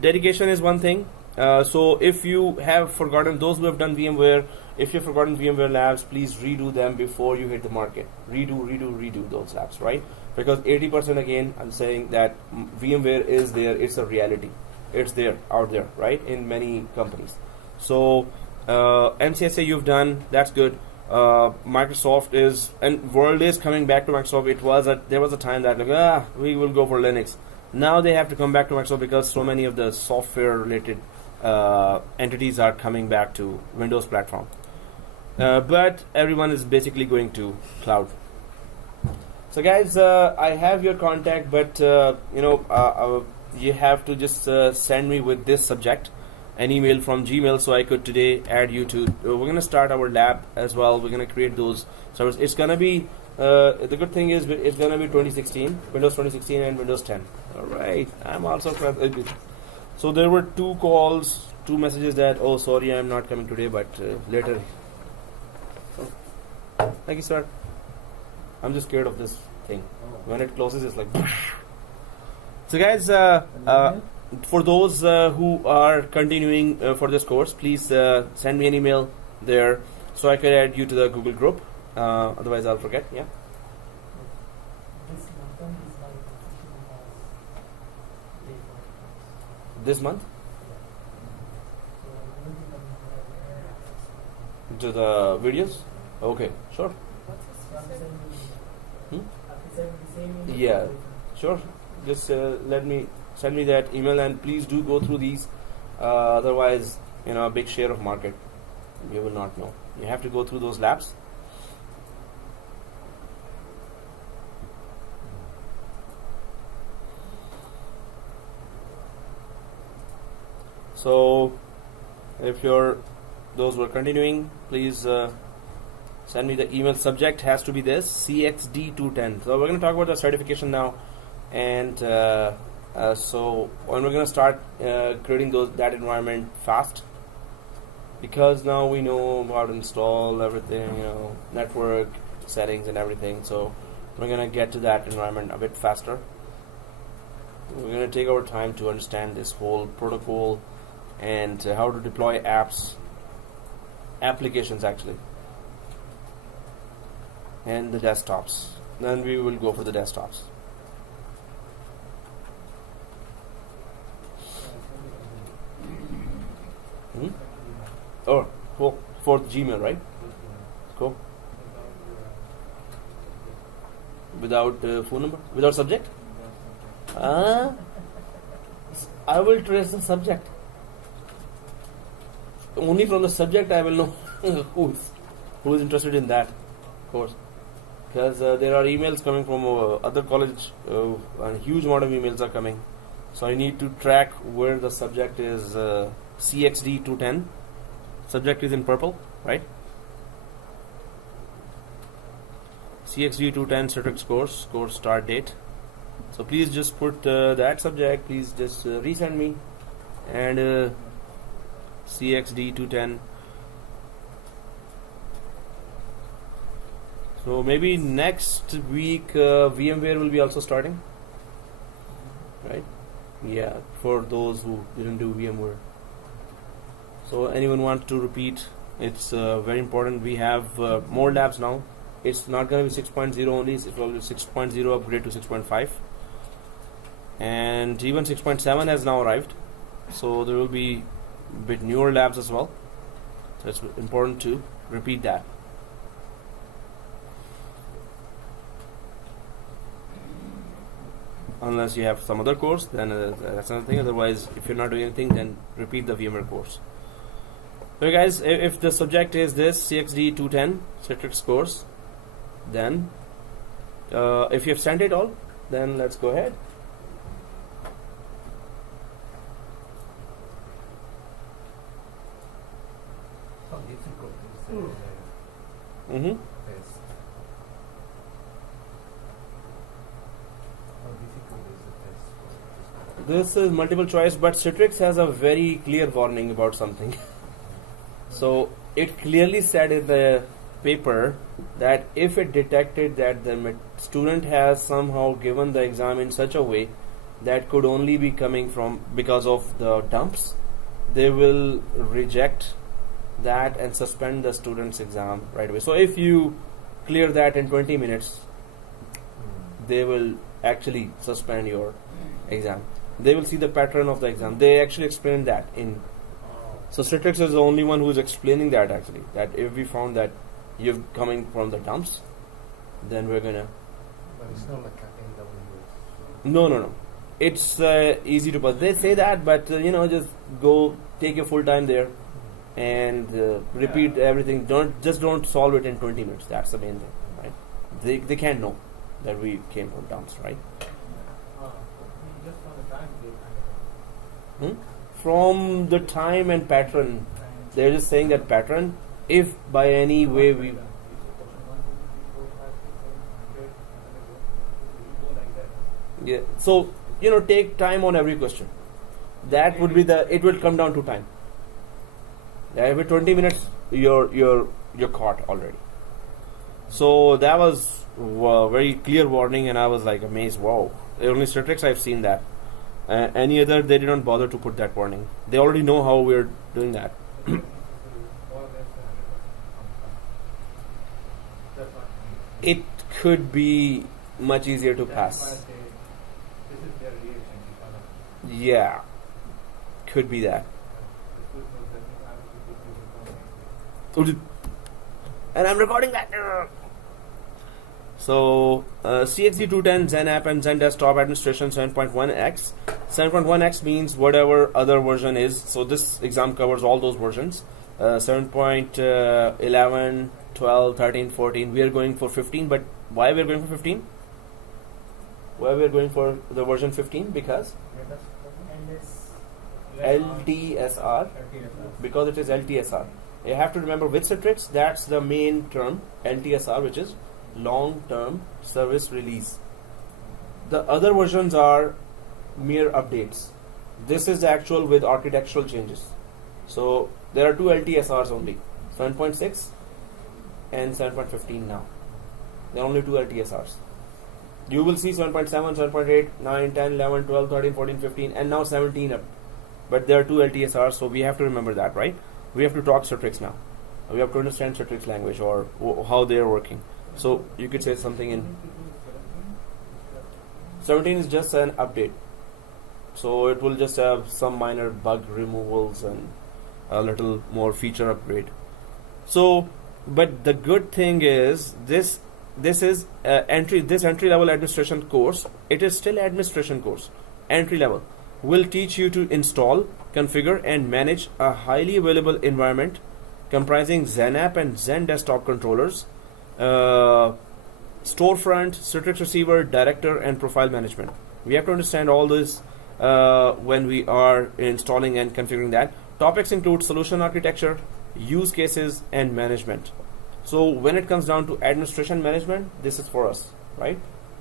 Dedication is one thing. So if you have forgotten, those who have done VMware, if you've forgotten VMware labs, please redo them before you hit the market. Redo those labs, right? Because 80% again, I'm saying that VMware is there, it's a reality. It's there, out there, right? In many companies. So MCSA you've done, that's good. Microsoft is, and world is coming back to Microsoft. There was a time that like, we will go for Linux. Now they have to come back to Microsoft because so many of the software related entities are coming back to Windows platform. But everyone is basically going to cloud. So guys, I have your contact, but you have to just send me with this subject an email from Gmail, so I could today add you to. We're going to start our lab as well. We're going to create those servers. It's going to be the good thing is it's going to be 2016, Windows 2016 and Windows 10. All right, I'm also. So there were two messages that, oh sorry, I'm not coming today, but later. Oh, thank you, sir. I'm just scared of this thing. When it closes, it's like. So guys, for those who are continuing for this course, please send me an email there so I can add you to the Google group. Otherwise, I'll forget. Yeah. This month? To the videos? Okay, sure. Yeah, sure. Just send me that email, and please do go through these. Otherwise, a big share of market you will not know. You have to go through those labs. So, if those who are continuing, please send me the email. Subject has to be this, CXD210. So we're going to talk about the certification now, and so when we're going to start creating that environment fast, because now we know how to install everything, network settings and everything. So we're going to get to that environment a bit faster. We're going to take our time to understand this whole protocol and how to deploy applications actually, and the desktops. Then we will go for the desktops. Oh, cool. For Gmail, right? Cool. Without phone number? Without subject? I will trace the subject. Only from the subject I will know who is interested in that course. Because there are emails coming from other college, a huge amount of emails are coming. So I need to track where the subject is. CXD210. Subject is in purple, right? CXD210 Citrix course start date. So please just put that subject. Please just resend me, and CXD210. So maybe next week VMware will be also starting, right? Yeah, for those who didn't do VMware. So anyone wants to repeat, it's very important. We have more labs now. It's not going to be 6.0 only, it will be 6.0 upgrade to 6.5, and even 6.7 has now arrived. So there will be a bit newer labs as well. So it's important to repeat that. Unless you have some other course, then that's another thing. Otherwise, if you're not doing anything, then repeat the VMware course. So guys, if the subject is this CXD210 Citrix course, then if you have sent it all, then let's go ahead. difficult is the Mm-hmm. test? How difficult is the test? This is multiple choice, but Citrix has a very clear warning about something. So it clearly said in the paper that if it detected that the student has somehow given the exam in such a way that could only be coming from because of the dumps, they will reject that and suspend the student's exam right away. So if you clear that in 20 minutes, they will actually suspend your exam. They will see the pattern of the exam. They actually explain that in. So Citrix is the only one who is explaining that actually. That if we found that you're coming from the dumps, then we're gonna. But it's not like an AWS. No. It's easy to pass. They say that, but just go take your full time there and repeat everything. Don't solve it in 20 minutes. That's the main thing, right? They can't know that we came from dumps, right? Just from the time they kind From the time and pattern, they're just saying that pattern. If by any way we so take time on every question. That would be it will come down to time. Every 20 minutes you're caught already. So that was a very clear warning, and I was like amazed. Wow, only Citrix I've seen that. Any other, they didn't bother to put that warning. They already know how we're doing that. It could be much easier to pass. Yeah, could be that. And I'm recording that. So CXD210 Zen App and Zen Desktop Administration 7.1x. 7.1x means whatever other version is. So this exam covers all those versions. 7.11, 12, 13, 14. We are going for 15. But why we are going for 15? Why we are going for the version 15? Because LTSR. Because it is LTSR. You have to remember with Citrix, that's the main term, LTSR, which is long-term service release. The other versions are mere updates. This is the actual with architectural changes. So there are two LTSRs only, 7.6 and 7.15 now. There are only two LTSRs. You will see 7.7, 7.8, 9, 10, 11, 12, 13, 14, 15 and now 17 up. But there are two LTSRs, so we have to remember that, right? We have to talk Citrix now. We have to understand Citrix language or how they are working. So you could say something in 17 is just an update. So it will just have some minor bug removals and a little more feature upgrade. So, but the good thing is this is entry level administration course. It is still administration course. Entry level will teach you to install, configure and manage a highly available environment comprising Zen App and Zen Desktop controllers, storefront, Citrix receiver, director and profile management. We have to understand all this when we are installing and configuring that. Topics include solution architecture, use cases and management. So when it comes down to administration management, this is for us, right?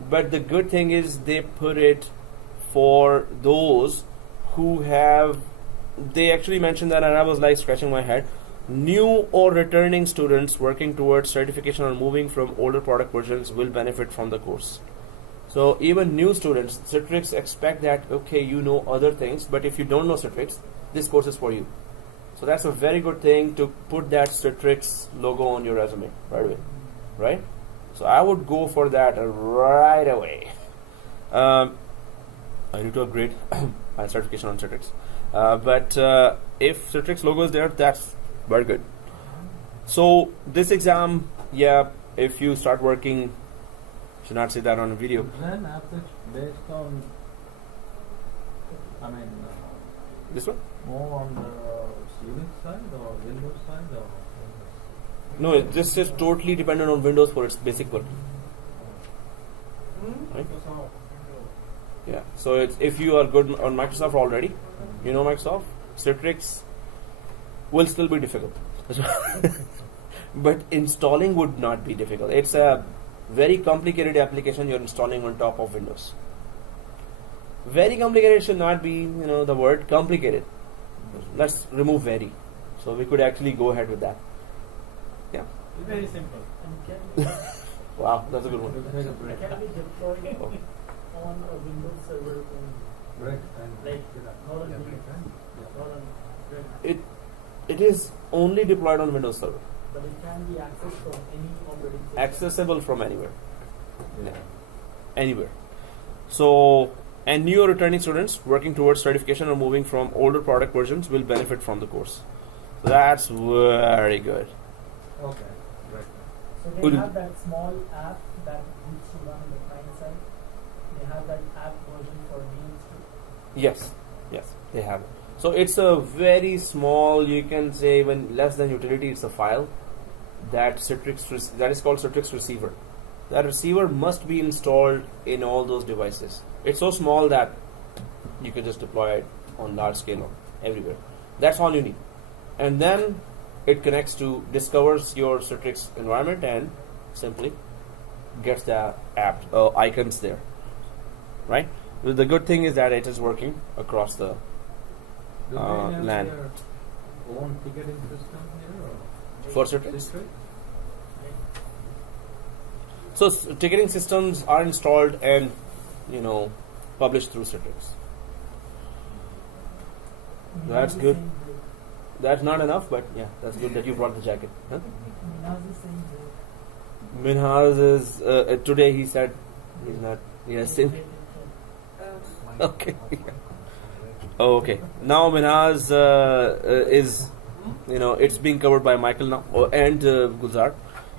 But the good thing is they put it for those who have, they actually mentioned that and I was like scratching my head. New or returning students working towards certification or moving from older product versions will benefit from the course. So even new students, Citrix expect that, okay, you know other things, but if you don't know Citrix, this course is for you. So that's a very good thing to put that Citrix logo on your resume right away, right? So I would go for that right away. I need to upgrade my certification on Citrix. But if Citrix logo is there, that's very good. So this exam, yeah, if you start working, should not say that on a video. Zen app is based on, This one? more on the Unix side or Windows side or? No, this is totally dependent on Windows for its basic work. Right? Yeah. So it's, if you are good on Microsoft already, you know Microsoft, Citrix will still be difficult. But installing would not be difficult. It's a very complicated application you're installing on top of Windows. Very complicated should not be, the word complicated. Let's remove very. So we could actually go ahead with that. Yeah. Very simple. And can Wow, that's a good one. Take a break. can be deployed on a Windows server only, Break and like not on Yeah, Linux, not on Red, It is only deployed on Windows Server. but it can be accessed from any operating system. Accessible from anywhere. Anywhere. So, and new or returning students working towards certification or moving from older product versions will benefit from the course. So that's very good. Okay. Right. So they Could- have that small app that needs to run on the client side. They have that app version for Linux too. Yes, they have it. So it's a very small, you can say even less than utility, it's a file that that is called Citrix receiver. That receiver must be installed in all those devices. It's so small that you can just deploy it on large scale everywhere. That's all you need. And then it connects to, discovers your Citrix environment and simply gets the app icons there. Right? Well, the good thing is that it is working across the Do they have LAN. their own ticketing system here or for Citrix. Citrix? So ticketing systems are installed and published through Citrix. That's good. That's not enough, but yeah, that's good that you brought the jacket. Huh? Minhaz is saying that. Minhaz is today he said he's not. Yes. Okay. Oh, okay. Now Minhaz is, it's being covered by Michael now and Gulzar.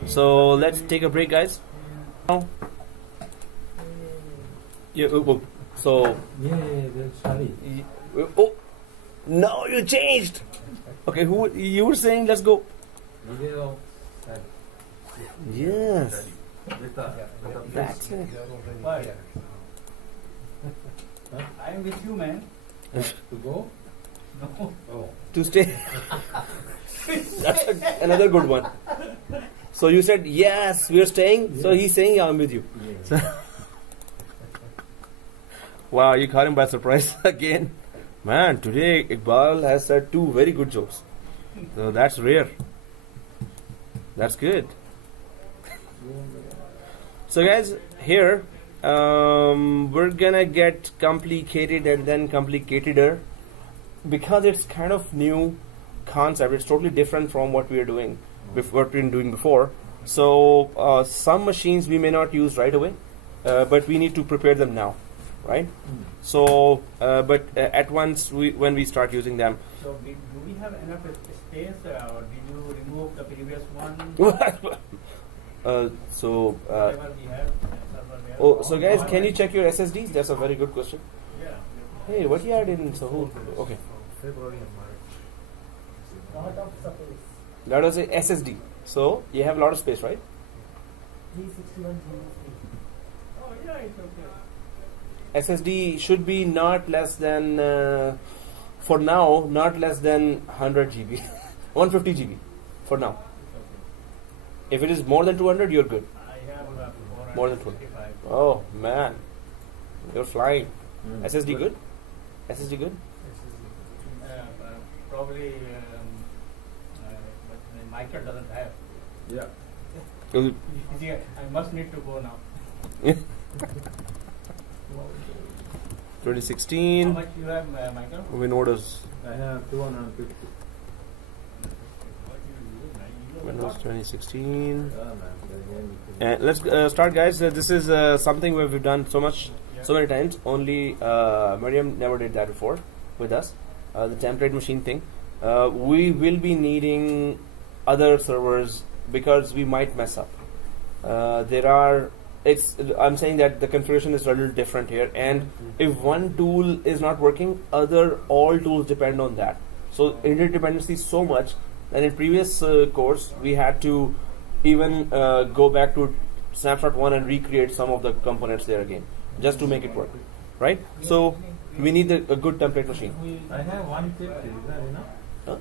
So let's take a break, guys. Now, yeah. So, Yeah, they'll study. oh, no, you changed. Okay, who you were saying? Let's go. Video study. Yes, With the that's it. Why? I am with you, man. to go? No. Oh. To stay. That's another good one. So you said yes, we are staying. So he's saying I'm with you. Yeah. Wow, you caught him by surprise again. Man, today Iqbal has said two very good jokes. So that's rare. That's good. So guys, here we're gonna get complicated and then complicateder because it's kind of new concept. It's totally different from what we are doing, what we've been doing before. So some machines we may not use right away, but we need to prepare them now, right? So, but at once when we start using them. So do we have enough space, or did you remove the previous one? So, Whatever we have, server we have. oh, so guys, can you check your SSDs? That's a very good question. Yeah. Hey, what you had in Sahul? Okay, February and March. Lot of space. that was a SSD. So you have a lot of space, right? 361 GB. Oh yeah, it's okay. SSD should be not less than, for now, not less than 100 GB, 150 GB for now. If it is more than 200, you're good. I have More than 20. 465. Oh man, you're flying. Mm. SSD good? SSD good? Probably, but Michael doesn't have. Yeah. Yeah, I must need to go now. 2016. How much you have, Michael? Windows I have 250. Windows 2016. Yeah, man. And let's start, guys. This is something where we've done so many times. Only Miriam never did that before with us. The template machine thing. We will be needing other servers because we might mess up. I'm saying that the configuration is a little different here, and if one tool is not working, all tools depend on that. So interdependency is so much that in previous course we had to even go back to snapshot 1 and recreate some of the components there again just to make it work, right? So we need a good template machine. I have 150. Is that enough? Huh?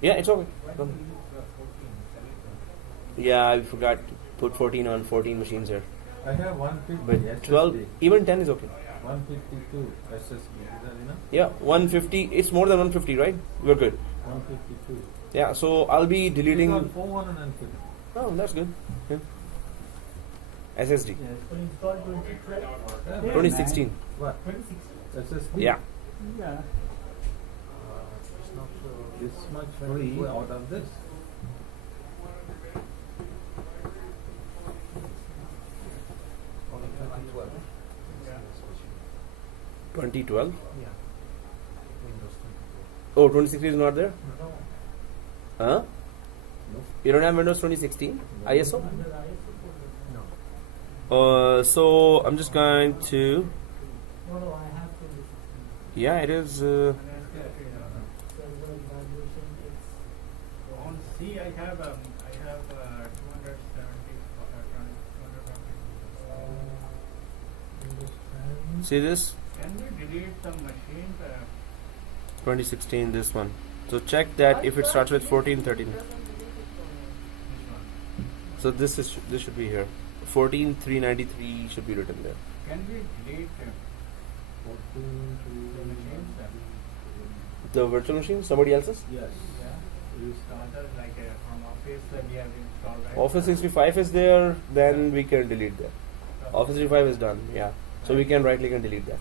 Yeah, it's okay. Why No. don't you use 14? Yeah, I forgot to put 14 on 14 machines here. I have 150 But SSD. 12, even 10 is okay. 152 SSD. Is that enough? Yeah, 150. It's more than 150, right? We're good. 152. Yeah, so I'll be deleting. It's on 450. Oh, that's good. Yeah. SSD. So install 2012. Yeah, 2016. What? 2016. SSD? Yeah. Yeah. It's not so. This much free out of this. Only 2012. Yeah. 2012. Yeah. Windows 2012. Oh, 2016 is not there? No. Huh? No. You don't have Windows 2016 ISO? Under ISO folder. No. So I'm just going to. No, I have 2016. Yeah, it is. Server evaluation, it's On C, I have 270. Windows 10. See this? Can we delete some machines? 2016, this one. So check that if it starts with 14, 13. So this should be here. 14, 393 should be written there. Can we delete 14 the machines? The virtual machine, somebody else's? Yes. Others like from Office we have installed, right? Office 65 is there, then we can delete that. Office 65 is done, yeah. So we can right click and delete that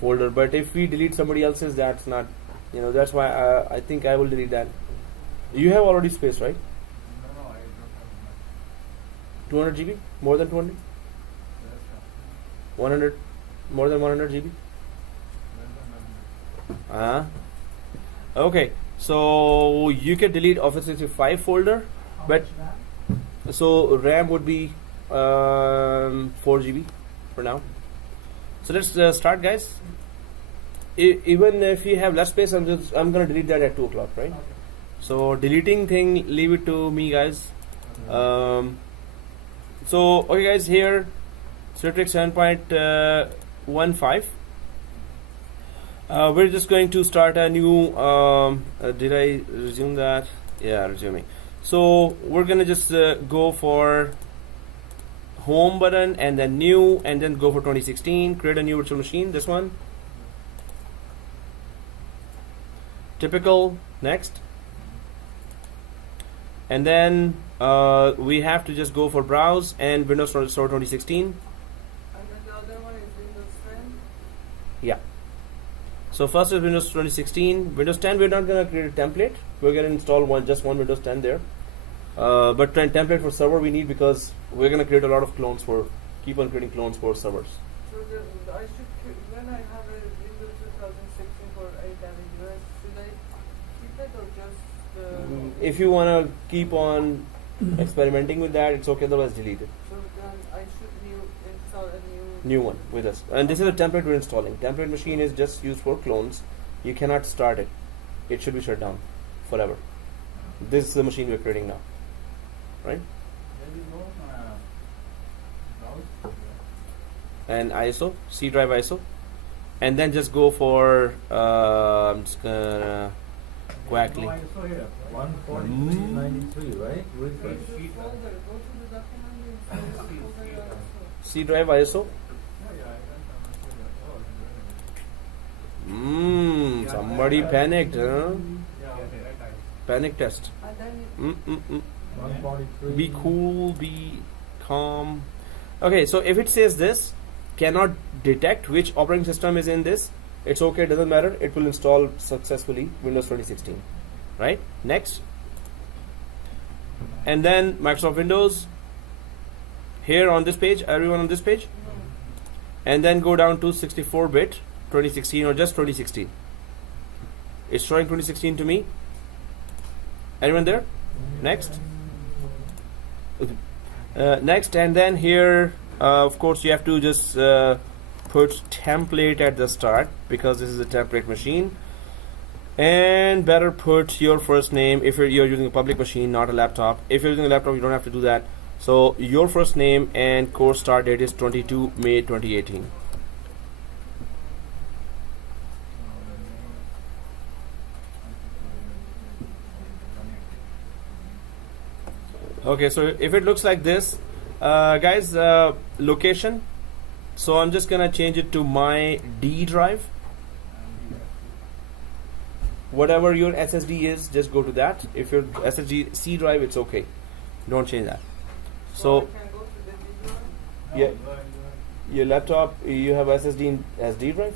folder. But if we delete somebody else's, that's not, that's why I think I will delete that. You have already space, right? No, I don't have much. 200 GB? More than 200? That's 100? More than 100 GB? not Okay, so you can delete Office 65 folder, How but much RAM? so RAM would be 4 GB for now. So let's start, guys. Even if you have less space, I'm gonna delete that at 2 o'clock, right? Okay. So deleting thing, leave it to me, guys. So okay, guys, here Citrix 7.15. We're just going to start a new. Did I resume that? Yeah, resuming. So we're gonna just go for home button and then new, and then go for 2016. Create a new virtual machine. This one. Typical. Next. And then we have to just go for browse and Windows Store 2016. And then the other one is Windows 10. Yeah. So first is Windows 2016. Windows 10, we're not gonna create a template. We're gonna install just one Windows 10 there. But template for server we need because we're gonna create a lot of clones keep on creating clones for servers. So I should, when I have a Windows 2016 for AWS, should I keep it or just If you wanna keep on experimenting with that, it's okay. Otherwise, delete it. so then I should install a New one with us. And this is a template we're installing. Template machine is just used for clones. You cannot start it. It should be shut down forever. This is the machine we're creating now, right? There is no browse. And ISO, C drive ISO, and then just go for. I'm just gonna quickly. No ISO here. 143.93, right? Which one? Sheet folder. Go to the document and install the folder also. C drive ISO. Somebody panicked, huh? Yeah, Panic test. And then 143. Be cool, be calm. Okay, so if it says this, cannot detect which operating system is in this, it's okay, it doesn't matter. It will install successfully Windows 2016. Right? Next. And then Microsoft Windows. Here on this page, everyone on this page. And then go down to 64-bit 2016 or just 2016. It's showing 2016 to me. Anyone there? Next. Next, and then here, of course, you have to just put template at the start because this is a template machine. And better put your first name if you're using a public machine, not a laptop. If you're using a laptop, you don't have to do that. So your first name and course start date is 22 May 2018. Okay, so if it looks like this, guys, location. So I'm just gonna change it to my D drive. Whatever your SSD is, just go to that. If your SSD C drive, it's okay. Don't change that. So I can go to the video. yeah, your laptop, you have SSD in as D drive.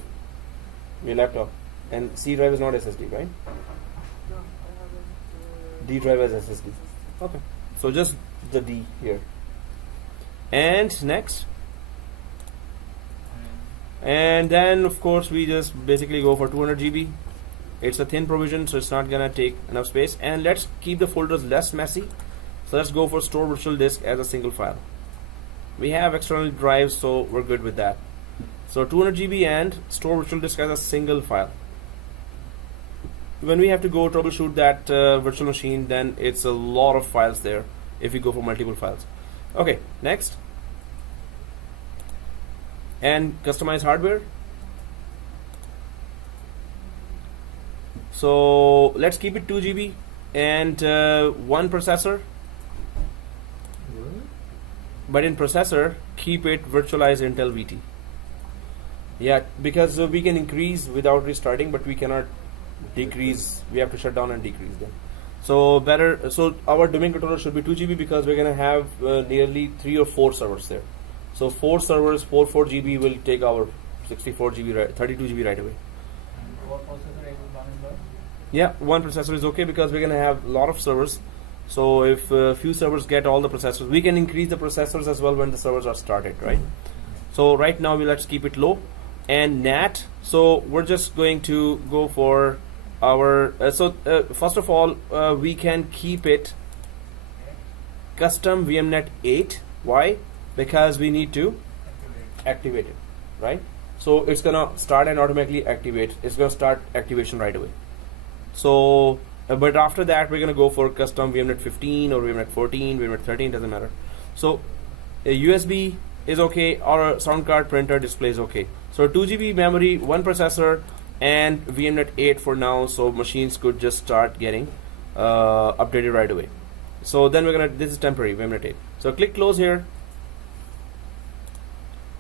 Your laptop and C drive is not SSD, right? No, I haven't. D drive as SSD. Okay. So just the D here. And next. And then of course we just basically go for 200 GB. It's a thin provision, so it's not gonna take enough space. And let's keep the folders less messy. So let's go for store virtual disk as a single file. We have external drives, so we're good with that. So 200 GB and store virtual disk as a single file. When we have to go troubleshoot that virtual machine, then it's a lot of files there if we go for multiple files. Okay, next. And customize hardware. So let's keep it 2 GB and one processor. But in processor, keep it virtualized Intel VT. Yeah, because we can increase without restarting, but we cannot decrease. We have to shut down and decrease them. So better. So our domain controller should be 2 GB because we're gonna have nearly 3 or 4 servers there. So 4 servers, 4 GB will take our 64 GB, 32 GB right away. Yeah, one processor is okay because we're gonna have a lot of servers. So if few servers get all the processors, we can increase the processors as well when the servers are started, right? So right now let's keep it low. And NAT. So we're just going to go for our. First of all, we can keep it custom VMNet 8. Why? Because we need to activate it, right? So it's gonna start and automatically activate. It's gonna start activation right away. So, but after that, we're gonna go for custom VMNet 15 or VMNet 14, VMNet 13, doesn't matter. So, a USB is okay, or a sound card printer display is okay. So 2 GB memory, one processor, and VMNet 8 for now. So machines could just start getting updated right away. So then we're gonna. This is temporary VMNet 8. So click close here,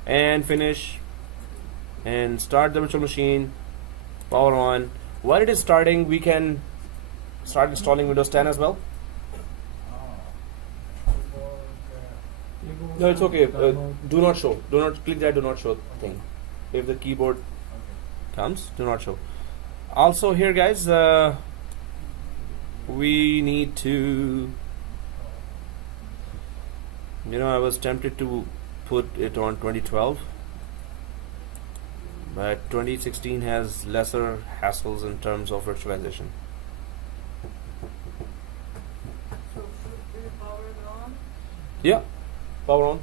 and finish, and start the virtual machine. Power on. While it is starting, we can start installing Windows 10 as well. No, it's okay. Do not show. Do not click that do not show thing. If the keyboard comes, do not show. Also here, guys, we need to, I was tempted to put it on 2012, but 2016 has lesser hassles in terms of virtualization. So should we power it on? Yeah, power on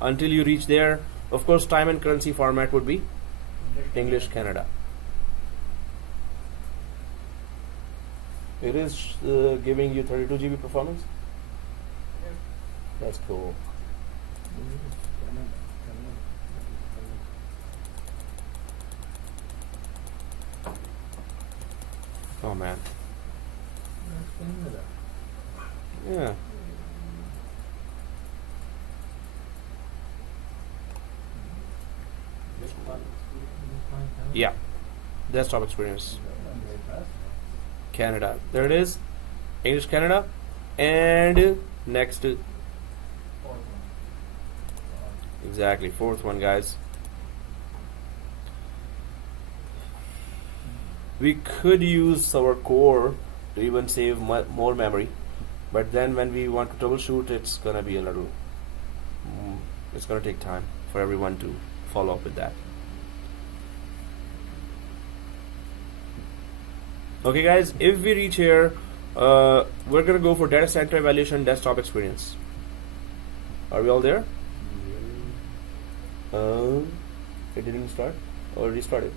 until you reach there. Of course, time and currency format would be English Canada. It is giving you 32 GB performance. That's cool. Oh man. Yeah. Yeah. Desktop experience. Canada. There it is. English Canada. And next. Exactly. Fourth one, guys. We could use our core to even save more memory. But then when we want to troubleshoot, it's going to be a little... it's going to take time for everyone to follow up with that. Okay guys, if we reach here, we're going to go for data center evaluation desktop experience. Are we all there? It didn't start or restarted?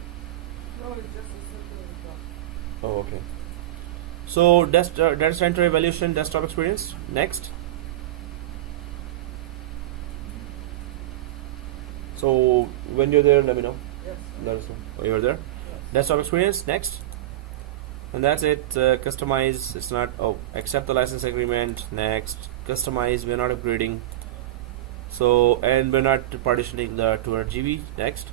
No, it's just a simple. Oh, okay. So data center evaluation desktop experience. Next. So when you're there, let me know. Yes. Let us know. Oh, you're there. Yes. Desktop experience. Next. And that's it. Customize. It's not. Oh, accept the license agreement. Next. Customize. We're not upgrading. So, and we're not partitioning the 200 GB. Next.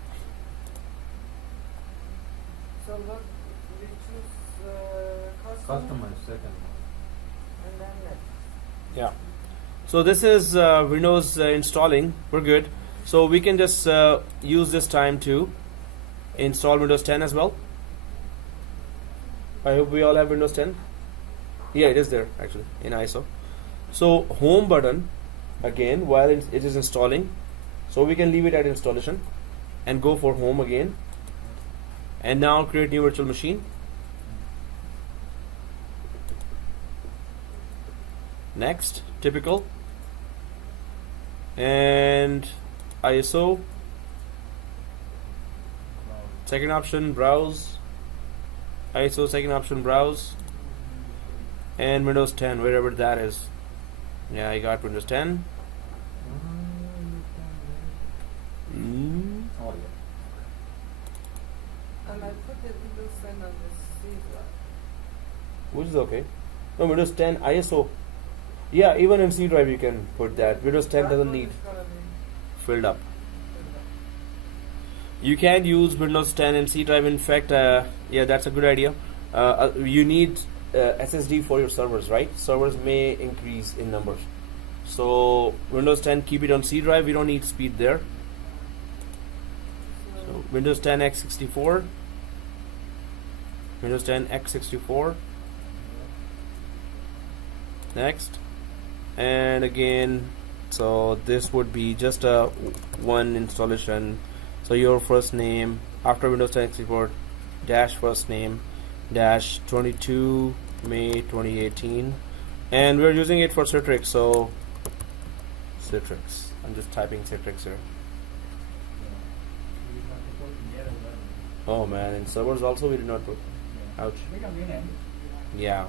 So look, we choose Customize second. and then next. Yeah. So this is Windows installing. We're good. So we can just use this time to install Windows 10 as well. I hope we all have Windows 10. Yeah, it is there actually in ISO. So home button again while it is installing. So we can leave it at installation and go for home again. And now create new virtual machine. Next, typical. And ISO. Second option, browse. ISO, second option, browse. And Windows 10, wherever that is. Yeah, I got Windows 10. Oh yeah. And I put the Windows 10 on the C drive. Which is okay. No, Windows 10 ISO. Yeah, even in C drive you can put that. Windows 10 That doesn't one need is gonna be filled up. filled up. You can use Windows 10 in C drive. In fact, yeah, that's a good idea. You need SSD for your servers, right? Servers may increase in numbers. So Windows 10, keep it on C drive. We don't need speed there. So Windows 10 x64. Windows 10 x64. Next. And again, so this would be just a one installation. So your first name after Windows 10 export dash first name dash 22May2018, and we're using it for Citrix. So Citrix. I'm just typing Citrix here. Oh man, in servers also we did not put. Ouch. Yeah.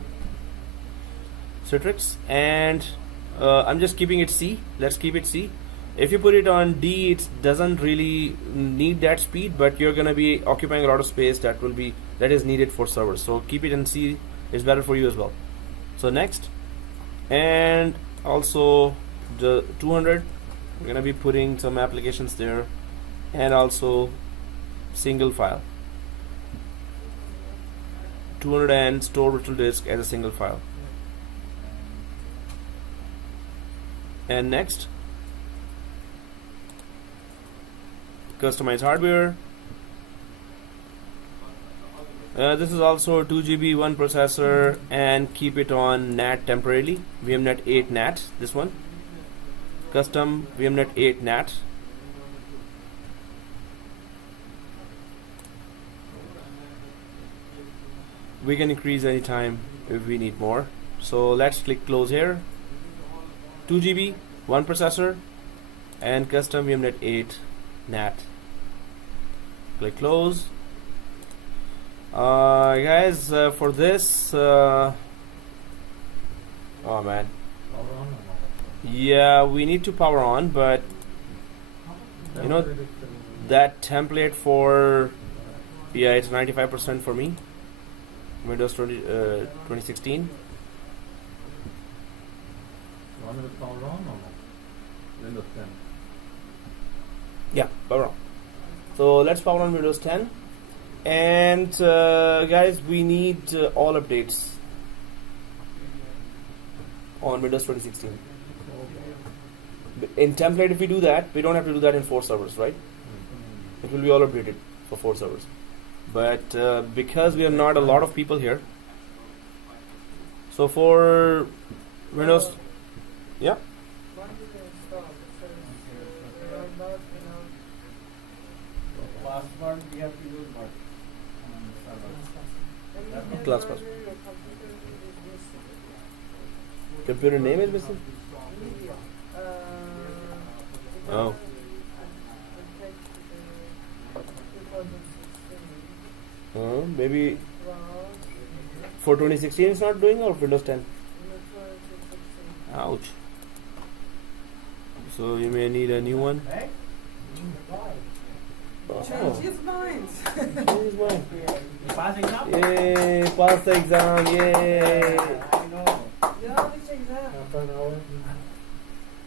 Citrix, and I'm just keeping it C. Let's keep it C. If you put it on D, it doesn't really need that speed, but you're gonna be occupying a lot of space that is needed for servers. So keep it in C. It's better for you as well. So next, and also the 200. We're gonna be putting some applications there, and also single file. 200 and store virtual disk as a single file. And next, customize hardware. This is also 2 GB, 1 processor, and keep it on NAT temporarily. VMNet 8 NAT, this one. Custom VMNet 8 NAT. We can increase anytime if we need more. So let's click close here. 2 GB, 1 processor, and custom VMNet 8 NAT. Click close. Guys, for this, oh man, yeah, we need to power on, but you know that template for, yeah, it's 95% for me. Windows 2016. Want me to power on or no? Windows 10. Yeah, power on. So let's power on Windows 10. And guys, we need all updates on Windows 2016. In template, if we do that, we don't have to do that in 4 servers, right? It will be all updated for 4 servers. But because we are not a lot of people here, so for Windows, yeah. When did they install? Because they are not, Password we have to use what? Class your password. computer is missing. Computer name is missing. Media. Oh. Maybe for 2016 it's not doing, or Windows 10. Ouch. So you may need a new one. Change his mind. Change his mind. pass exam? Yay! Pass the exam! Yay! I know. Yeah, which exam? Half an hour.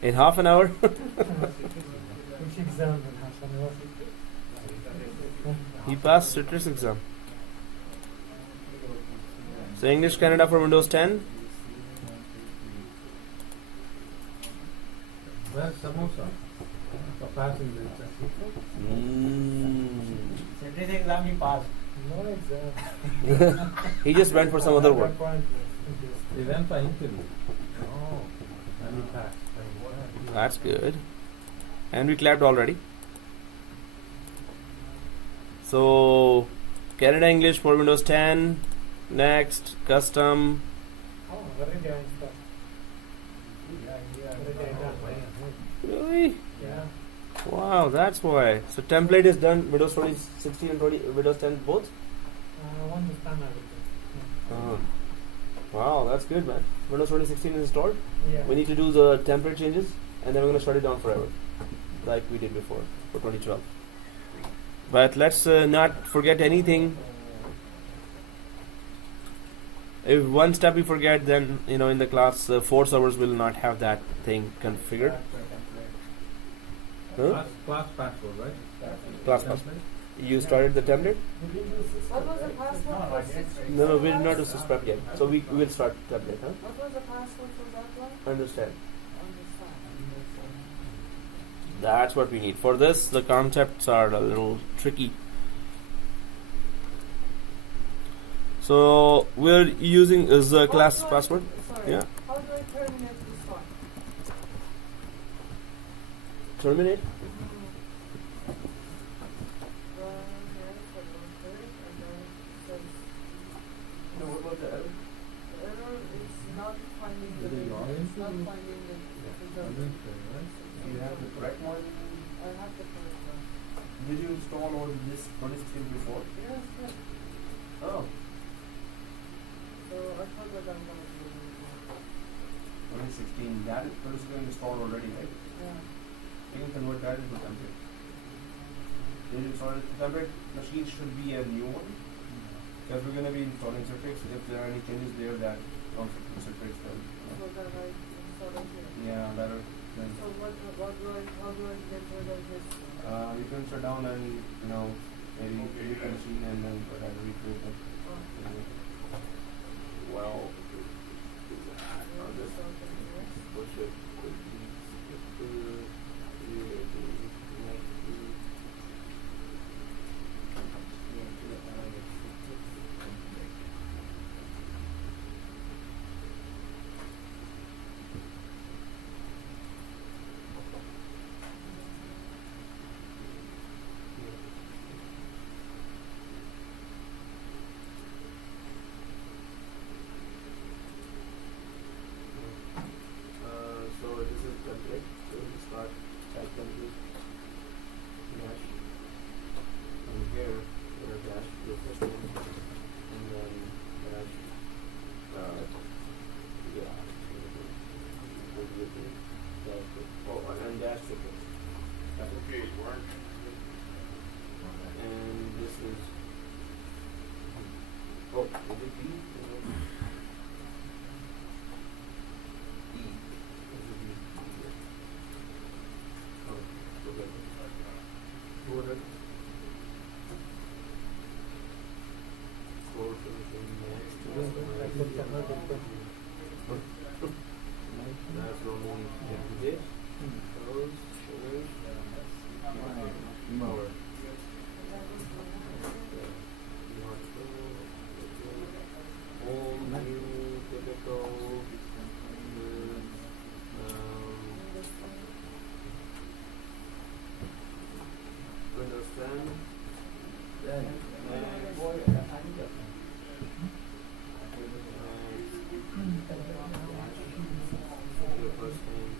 In half an hour? Which exam in half an hour? He passed Citrix exam. So English Canada for Windows 10. Where's samosa? For passing the exam. Citrix exam he passed. No exam. He just went for some other work. Appointment. He went for interview. Oh. And he passed. That's good. And we clapped already. So Canada English for Windows 10. Next, custom. Oh, very good stuff. Very good. Really? Yeah. Wow, that's why. So template is done. Windows 2016 and 20, Windows 10 both. One is done everything. Wow, that's good, man. Windows 2016 is installed. Yeah. We need to do the template changes, and then we're gonna shut it down forever, like we did before for 2012. But let's not forget anything. If one step we forget, then in the class 4 servers will not have that thing configured. Huh? Class password, right? Class password. You started the template? What was the password for Citrix? No, we did not do sysprep yet. So we will start template, huh? What was the password for that one? Understand. Understand. That's what we need. For this, the concepts are a little tricky. So we're using the class password. Sorry. Yeah. How do I terminate this one? Terminate. No, what was the error? The error is not finding the Did you log in? it's not finding the result. You have the correct one. I have the correct one. Did you install all this 2016 before? Yes, yes. Oh. So I thought that I'm gonna do it. 2016. That is 2016 installed already, right? Yeah. You can convert that into template. Did you install it? Template machine should be a new one. Because we're going to be installing Citrix. If there are any changes there that don't fit with Citrix, then So that I install it here. yeah, better. Then So how do I get rid of this? you can shut down and maybe delete the machine and then go ahead and recreate it. Well, I'll just push it. So this is template. So we start type template dash, and here dash your first name, and then dash and dash Citrix. That's okay, work. And this is is it B? That's only this. Those, power. Home, new, typical, Windows 10. Your first name,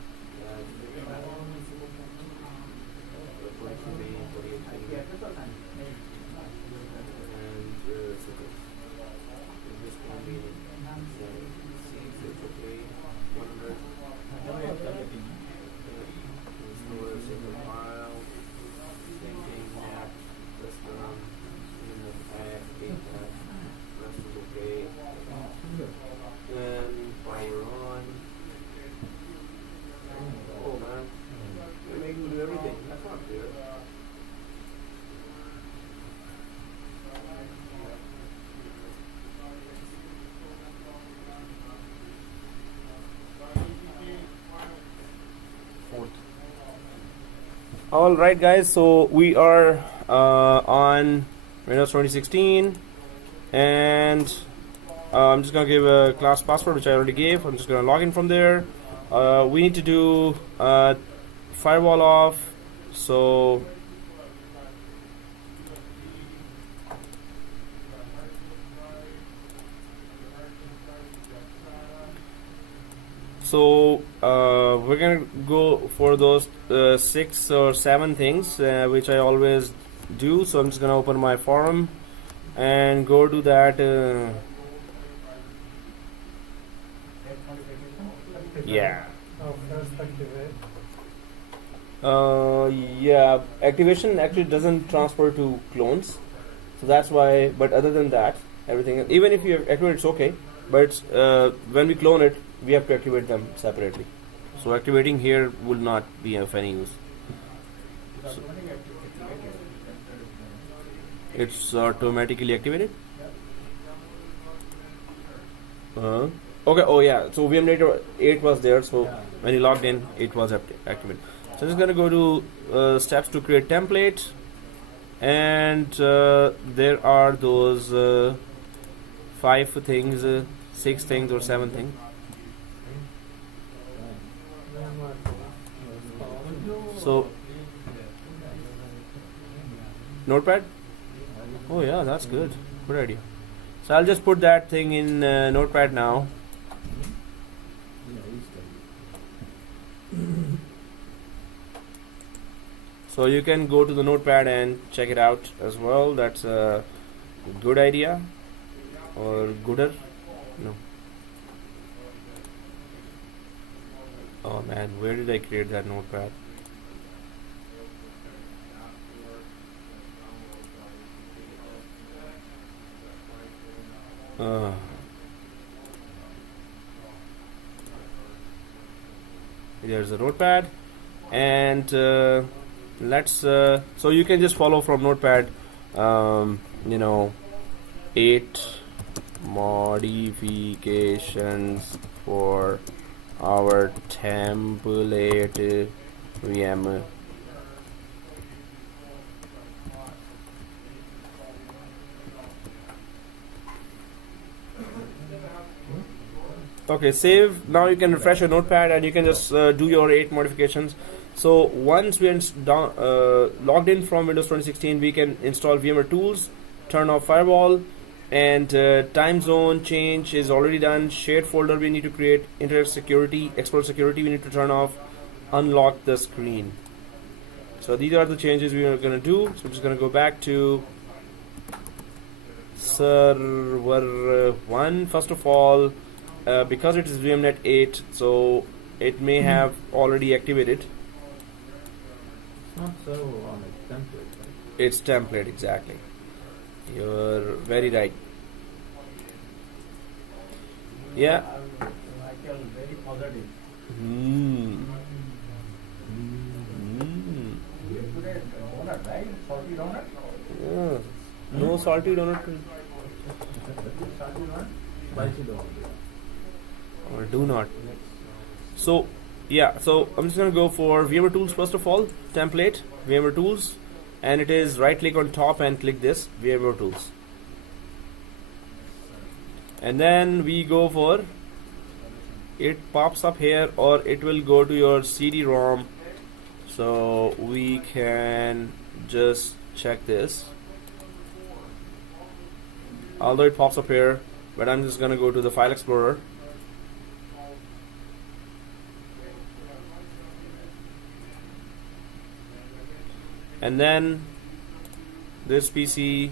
22May 2018, and Citrix. In this can be C53 100. Store a single file, thinking that system in the All right, guys. So we are on Windows 2016, and I'm just gonna give a class password, which I already gave. I'm just gonna log in from there. We need to do firewall off. So we're gonna go for those 6 or 7 things, which I always do. So I'm just gonna open my forum and go to that. Yeah. Oh, first activate. Yeah. Activation actually doesn't transfer to clones, so that's why. But other than that, everything. Even if you activate, it's okay. But when we clone it, we have to activate them separately. So activating here will not be of any use. So it's automatically activated. Okay. Oh yeah. So VM8 was there. So when you logged in, it was activated. So I'm just gonna go to steps to create template, and there are those 5 things, 6 things or 7 things. So Notepad. Oh yeah, that's good. Good idea. So I'll just put that thing in Notepad now. So you can go to the Notepad and check it out as well. That's a good idea, or gooder. No. Oh man, where did I create that Notepad? There's a Notepad, and let's so you can just follow from Notepad. 8 modifications for our template VM. Okay, save. Now you can refresh your Notepad and you can just do your 8 modifications. So once we logged in from Windows 2016, we can install VMware Tools, turn off firewall, and time zone change is already done. Shared folder we need to create, internet security, export security we need to turn off, unlock the screen. So these are the changes we are going to do. So I'm just going to go back to server 1 first of all. Because it is VMnet 8, so it may have already activated. It's not server on a template, right? It's template, exactly. You're very right. Yeah. Very positive. Donut, right? Salty donut? Yeah. No salty donut. Salty donut? Spicy donut. Or do not. So yeah, so I'm just gonna go for VMware Tools first of all, template, VMware Tools, and it is right click on top and click this VMware Tools, and then we go for, it pops up here, or it will go to your CD-ROM. So we can just check this, although it pops up here, but I'm just gonna go to the File Explorer. And then this PC,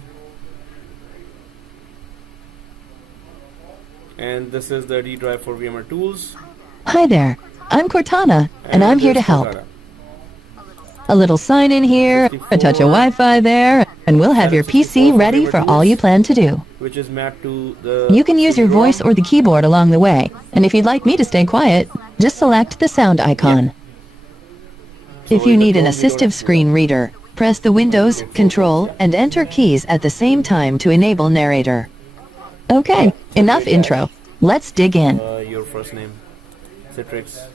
and this is the D drive for VMware Tools. Hi there, I'm Cortana, and I'm here to this help. Cortana. A little sign in here, a touch of Wi-Fi there, and we'll have your PC ready for all you plan to do. Which is mapped to the. You can use your CD-ROM. voice or the keyboard along the way, and if you'd like me to stay quiet, just select the sound icon. If So you in the need an Chrome, we don't assistive have to do screen reader, press the Windows, Control, and Enter keys at the same time to enable narrator. Okay, enough intro. Let's dig in. Your first name, Citrix.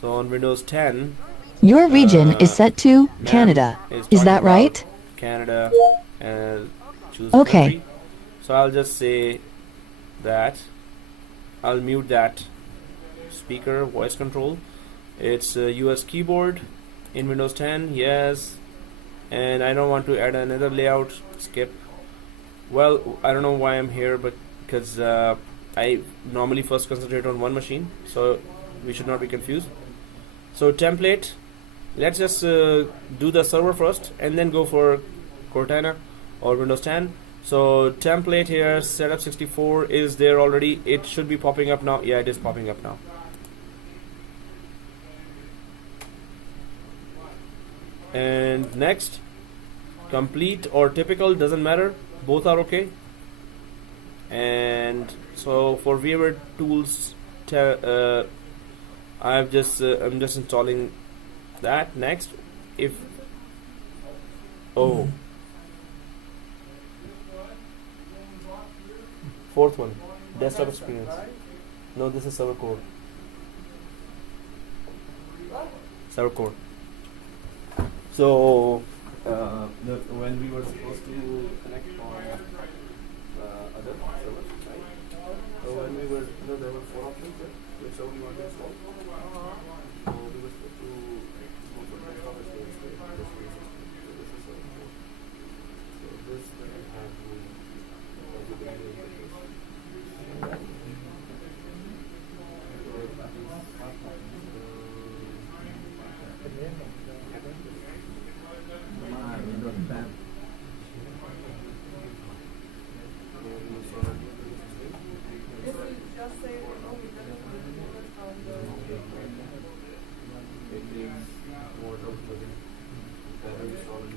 So So on Windows 10, Your region is set to map Canada. is Is talking that about right? Canada, and choose Okay. country. So I'll just say that. I'll mute that speaker voice control. It's a US keyboard in Windows 10, yes. And I don't want to add another layout. Skip. Well, I don't know why I'm here, but because I normally first concentrate on one machine, so we should not be confused. So template, let's just do the server first and then go for Cortana or Windows 10. So template here, setup 64 is there already. It should be popping up now. Yeah, it is popping up now. And next, complete or typical, doesn't matter, both are okay. And so for VMware tools, I'm just installing that. Next, if fourth one, desktop experience. No, this is server core. Server core. So when we were supposed to connect on other servers, right? So when we were, there were 4 options there, which server we want to install. So we were supposed to go for desktop experience there. So this is server core. So this doesn't have the configuration interface. Windows 10. This is just say remove it, doesn't remove it from the It takes more time to better install it.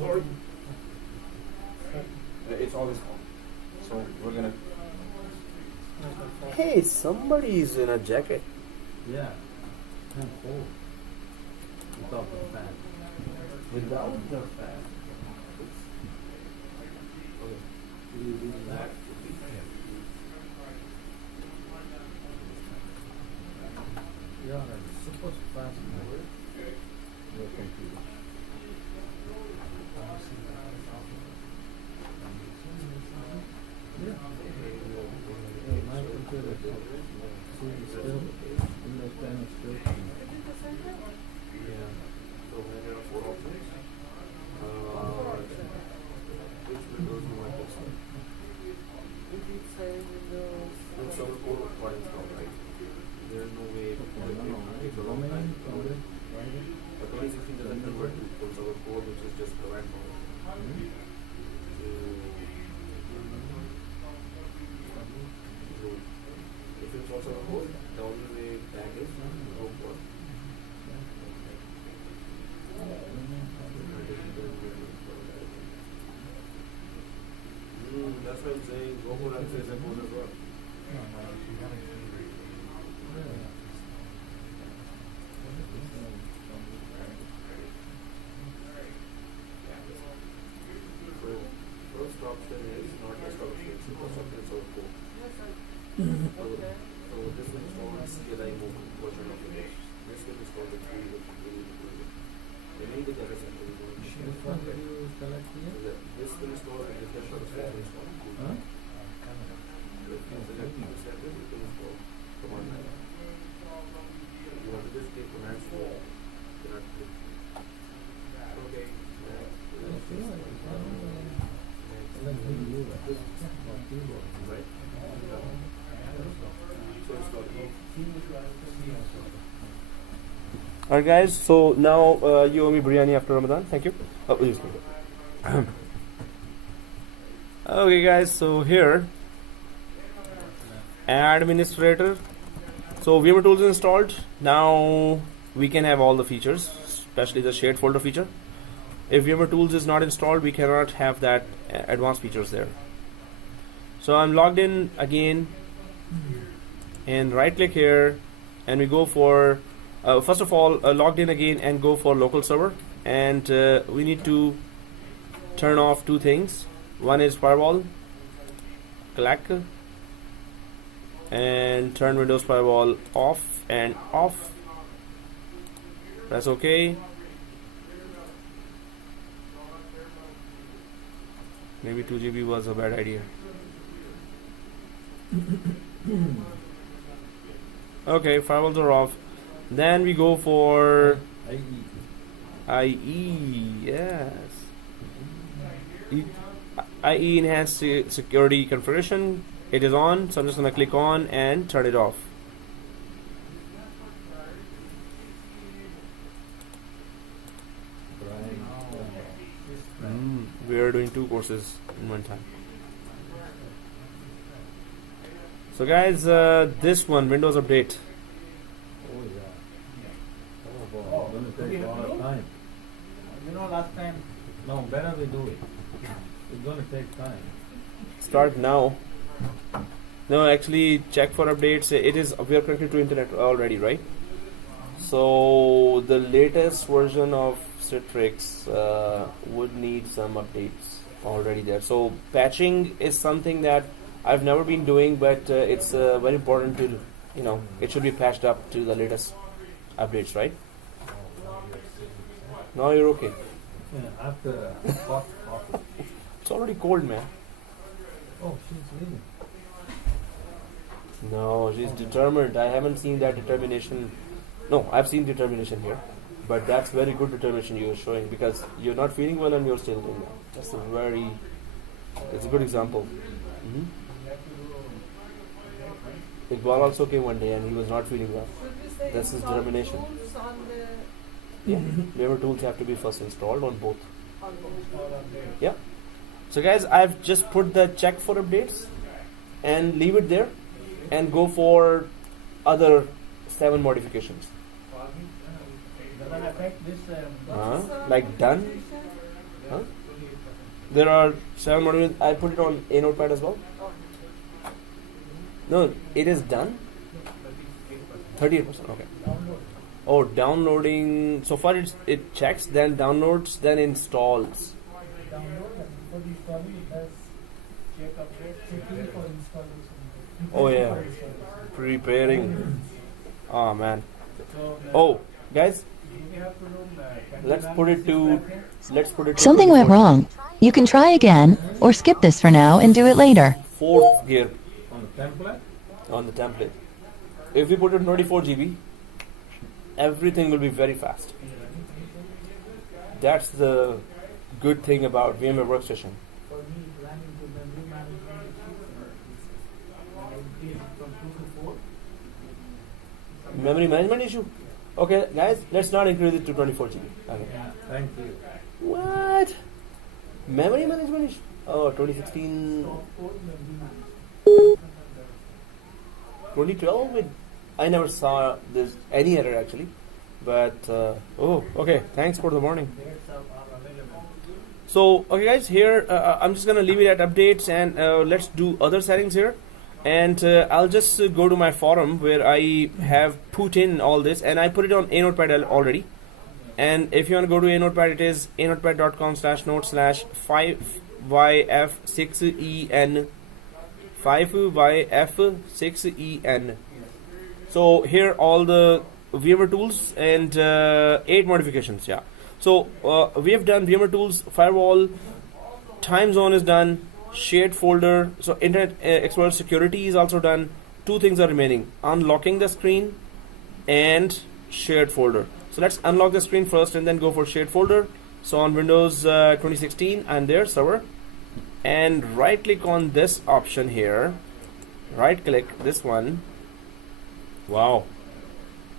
Sorry. It's all his fault. So we're gonna. Hey, somebody's in a jacket. Yeah. And cold. Without the fan. Without the fan. Okay. You do that. Yeah, it's supposed to fast forward your computer. Yeah. Hey, my computer is still Windows 10 is still coming. Yeah. So there are 4 options. Which Windows you want to install? if you say Windows. It's server core or install, right? There's no way. It's a long time. But 2016 doesn't convert to full server core, which is just the right model. So if it's also a core, the only way back is go for. That's what I'm saying. Go for and say that as well. So first option is not desktop experience. First option is server core. Okay. So this will install CLI version of Windows. This will install the free version. They need the data center. Which one did you select here? This will install the different services. Huh? If you select the service, you can install command line. You want to just take commands for cannot click. Okay. Let me do that. Keyboard. Right. So install Alright guys, so now you owe me biryani after Ramadan. Thank you. Oh, please. Okay guys, so here administrator. So VMware tools installed. Now we can have all the features, especially the shared folder feature. If VMware Tools is not installed, we cannot have that advanced features there. So I'm logged in again, and right click here, and we go for first of all logged in again and go for local server, and we need to turn off two things. One is firewall, click, and turn Windows Firewall off and off. Press OK. Maybe 2 GB was a bad idea. Okay, firewalls are off. Then we go for IE. Yes. IE enhanced security configuration. It is on, so I'm just gonna click on and turn it off. We are doing two courses in one time. So guys, this one, Windows Update. Oh yeah. Oh, gonna take a lot of time. You know, last time. No, better we do it. It's gonna take time. Start now. No, actually, check for updates. It is, we are connected to internet already, right? So the latest version of Citrix would need some updates already there. So patching is something that I've never been doing, but it's very important to, you know, it should be patched up to the latest updates, right? Now you're okay. Yeah, after hot coffee. It's already cold, man. Oh, she's leaving. No, she's determined. I haven't seen that determination. No, I've seen determination here, but that's very good determination you're showing, because you're not feeling well and you're still doing that. That's a very, it's a good example. Iqbal also came one day and he was not feeling well. Should we say That's his install determination. tools on the Yeah, VMware tools have to be first installed on both. on the Yeah. So guys, I've just put the check for updates and leave it there and go for other 7 modifications. Doesn't affect this. Like done. Huh? There are 7 modifications. I put it on a notepad as well. No, it is done. 38%. Okay. Oh, downloading. So far it checks, then downloads, then installs. Download and before the installing it has Check update. checking for installation. Oh yeah, For installation. preparing. Oh man. So, Oh, guys, we have to do, let's put it to. Let's put it. To Something went wrong. You can try again, or skip this for now and do it later. 4th gear On the template? on the template. If we put it 24 GB, everything will be very fast. That's the good thing about VMware Workstation. for me, running to memory management issues, I increased from 2 to 4. Memory management issue. Okay, guys, let's not increase it to 24 GB. Okay. Yeah, thank you. What? Memory management issue? Oh, 2016, So, 4 memory management. 2012. I never saw this any error actually, but oh, okay. Thanks for the warning. Dates are available. So, okay, guys, here I'm just gonna leave it at updates, and let's do other settings here. And I'll just go to my forum where I have put in all this, and I put it on a notepad already. And if you want to go to a notepad, it is anotepad.com/note/5yf6en 5yf6en. So here all the VMware tools and 8 modifications. Yeah. So we have done VMware tools, firewall, time zone is done, shared folder. So Internet Explorer security is also done. 2 things are remaining: unlocking the screen and shared folder. So let's unlock the screen first and then go for shared folder. So on Windows 2016, I'm there, server, and right click on this option here. Right click this one. Wow,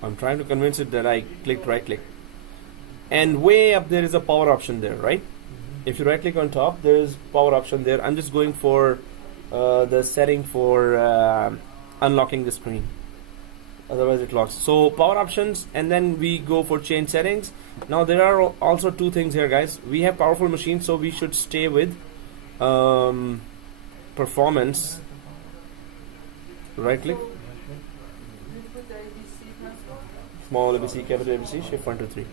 I'm trying to convince it that I clicked right click. And way up there is a power option there, right? If you right click on top, there is power option there. I'm just going for the setting for unlocking the screen. otherwise it locks. So power options, and then we go for change settings. Now there are also two things here, guys. We have powerful machines, so we should stay with performance. Right click, You put the ABC password. small ABC, capital ABC, shift 1 2 3.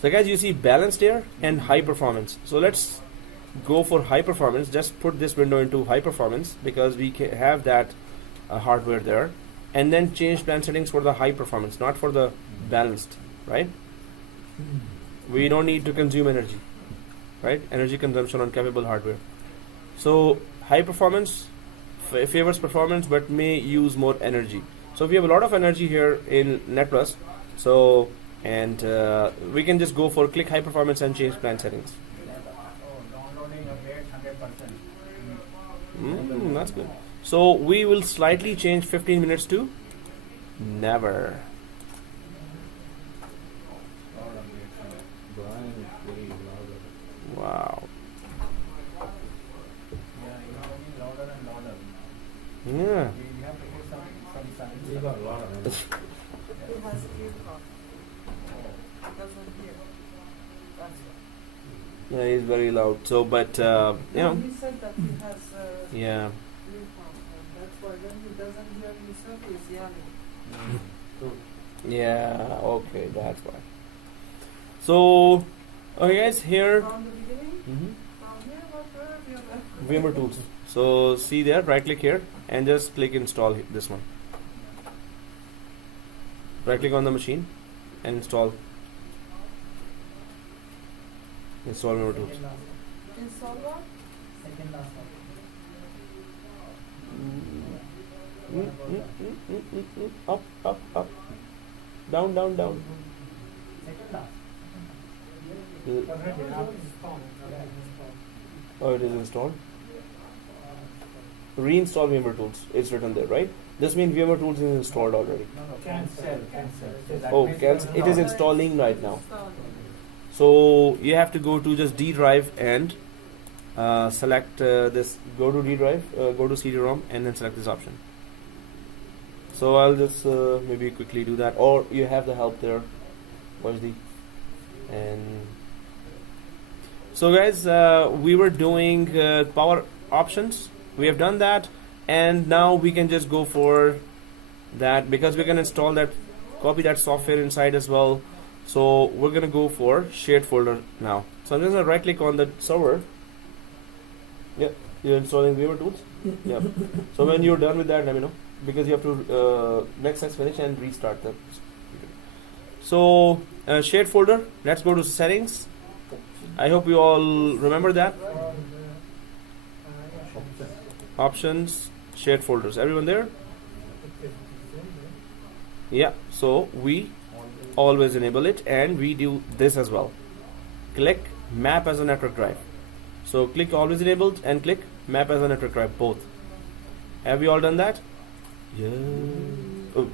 So guys, you see balanced here and high performance. So let's go for high performance. Just put this window into high performance because we have that hardware there, and then change plan settings for the high performance, not for the balanced, right? We don't need to consume energy, right? Energy consumption on capable hardware. So high performance favors performance but may use more energy. So we have a lot of energy here in Netplus. So and we can just go for click high performance and change plan settings. Downloading updates 100%. That's good. So we will slightly change 15 minutes to never. Brian is very louder. Wow. Yeah, you are getting louder and louder. Yeah. We have to put some signs. You got a lot of energy. He has earphone. He doesn't hear. That's why. Yeah, he's very loud. So, but you know, He said that he has yeah. earphone, and that's why when he doesn't hear himself, he's yelling. Yeah, okay, that's why. So, okay guys, here, From the beginning, from here, where have you left? VMware tools. So, see there, right click here, and just click install this one. Right click on the machine, and install VMware tools. Second last, Install what? second last Up, up, up. Down, down, down. Second last. Already app installed. Oh, it is installed. Reinstall VMware tools. It's written there, right? This means VMware tools is installed already. No, cancel. Oh, it is installing right now. Installing. So you have to go to just D drive and select this. Go to D drive, go to CD-ROM, and then select this option. So I'll just maybe quickly do that, or you have the help there. Where's the and so guys, we were doing power options. We have done that, and now we can just go for that because we can install that, copy that software inside as well. So we're gonna go for shared folder now. So I'm just gonna right click on the server. Yep, you're installing VMware tools. Yep. So when you're done with that, let me know, because you have to next finish and restart them. So shared folder. Let's go to settings. I hope you all remember that. Options, shared folders. Everyone there? Yeah. So we always enable it, and we do this as well. Click map as a network drive. So click always enabled and click map as a network drive, both. Have you all done that? Yeah. Oh.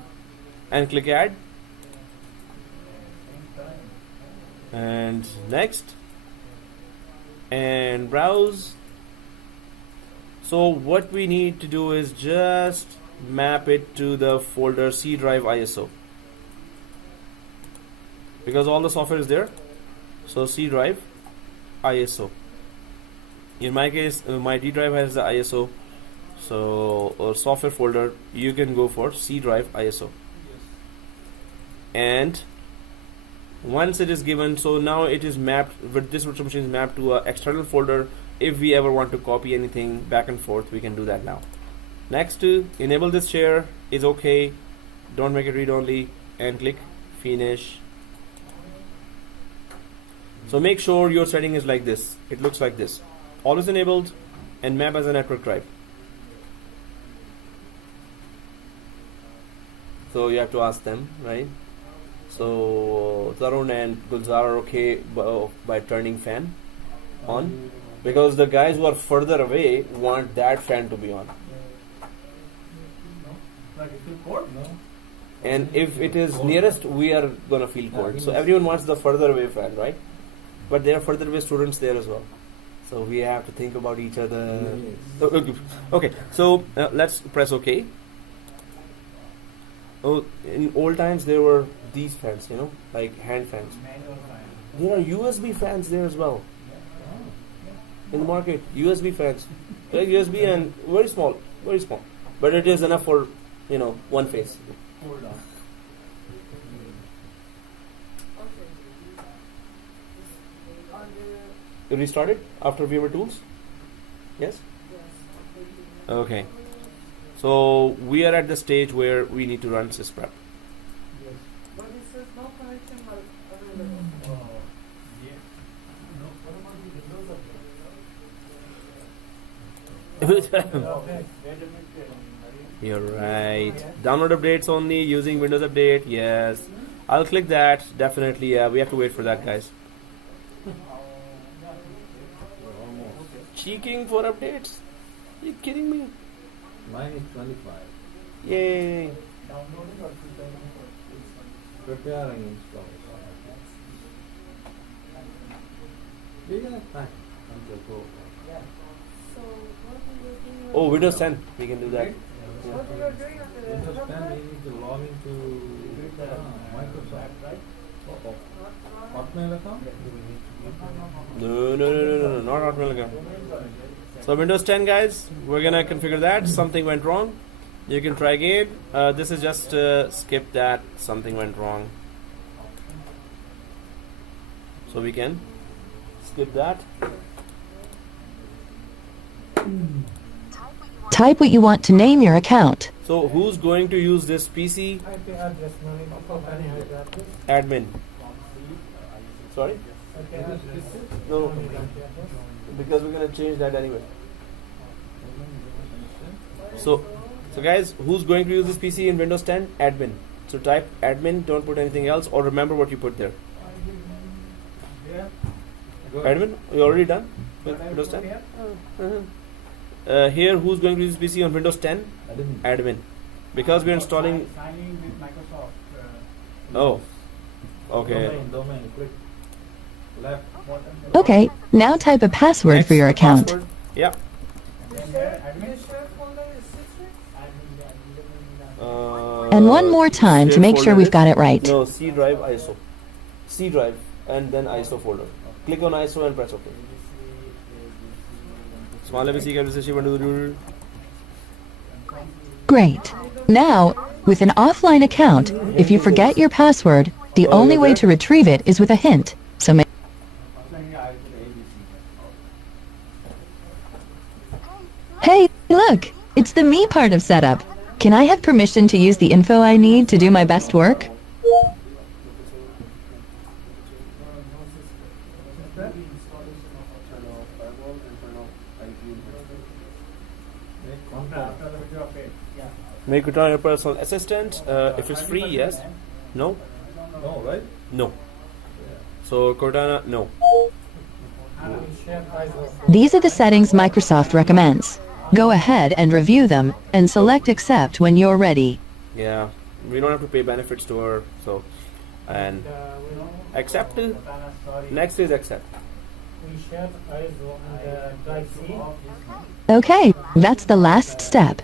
And click add. And next. And browse. So what we need to do is just map it to the folder C drive ISO, because all the software is there. So C drive ISO. In my case, my D drive has the ISO. So or software folder, you can go for C drive ISO. And once it is given, so now it is mapped with this virtual machine is mapped to an external folder. If we ever want to copy anything back and forth, we can do that now. Next, to enable this share is okay. Don't make it read only, and click finish. So make sure your setting is like this. It looks like this. Always enabled and map as a network drive. So you have to ask them, right? So Tarun and Gulzar are okay by turning fan on, because the guys who are further away want that fan to be on. Like it feel cold? No. And if it is nearest, we are gonna feel cold. So everyone wants the further away fan, right? But there are further away students there as well. So we have to think about each other. Yes. Okay, so let's press OK. Oh, in old times there were these fans, you know, like hand fans. Manual fan. There are USB fans there as well in the market. USB fans, like USB and very small, but it is enough for, you know, one face. Hold on. Okay. On the Restart it after viewer tools. Yes. yes. Okay. So we are at the stage where we need to run sysprep. Yes. But it says no connection available. Oh, yeah. No. What about the Windows Okay. Wait a minute. You're right. Download updates only using Windows Update. Yes. I'll click that. Definitely. Yeah, we have to wait for that, guys. Cheeking for updates? You kidding me? Mine is 25. Yay. downloading or preparing for Prepare and install. We have time until go. Yeah. So what we are doing? Oh, Windows 10. We can do that. What we are doing on the Windows 10 laptop? we need to log into Microsoft. right? Oh, Hotmail account? No, not Hotmail account. So Windows 10, guys, we're gonna configure that. Something went wrong. You can try again. This is just skip that. Something went wrong. So we can skip that. Type what you want to name your account. So who's going to use this PC? IP address, no need to put any IP address. Admin. Sorry? IP address. No, No need IP address. because we're gonna change that anyway. So guys, who's going to use this PC in Windows 10? Admin. So type admin. Don't put anything else, or remember what you put there. Yeah. Admin, you already done with Windows 10? Here, who's going to use this PC on Windows 10? I didn't. Admin. Because we're installing. Signing with Microsoft. Oh, okay. Domain. Click left bottom. Okay, now type a password for your Next, account. password. Yeah. The share folder is Citrix? And one more time to make sure we've got it right. No, C drive ISO. C drive and then ISO folder. Click on ISO and press OK. Small ABC can Great. Now, with an offline account, if you forget your password, the Oh, only you're way there? to retrieve it is with a hint. So make Hey, look! It's the me part of setup. Can I have permission to use the info I need to do my best work? Make Cortana your personal assistant. If it's free, yes. No? No, right? No. So Cortana, no. Share ISO. These are the settings Microsoft recommends. Go ahead and review them, and select accept when you're ready. Yeah. We don't have to pay benefits to her, so. And We accept. Next is accept. share ISO and drive C. Okay, that's the last step.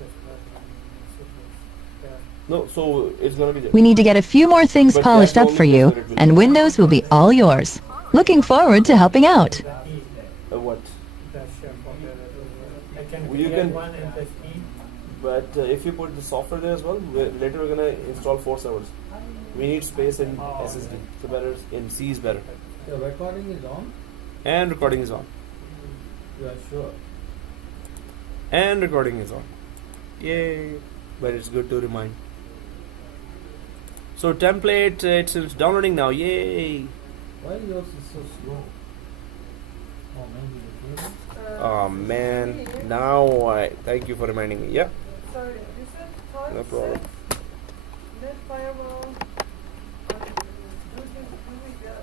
No, so it's gonna be there. We need to get a few more things But polished that's up for only you, that it will and Windows will be all yours. Looking forward to helping out. What? The share folder. I can You create can- one and press E. But if you put the software there as well, later we're gonna install 4 servers. We need space in SSD, so better in C is better. The recording is on? And recording is on. You are sure? And recording is on. Yay! But it's good to remind. So template, it's downloading now. Yay! Why yours is so slow? Oh, maybe the cable? Oh man! Now I thank you for reminding me. Yeah. Sorry, you said Thurs No problem. says net firewall. Do we get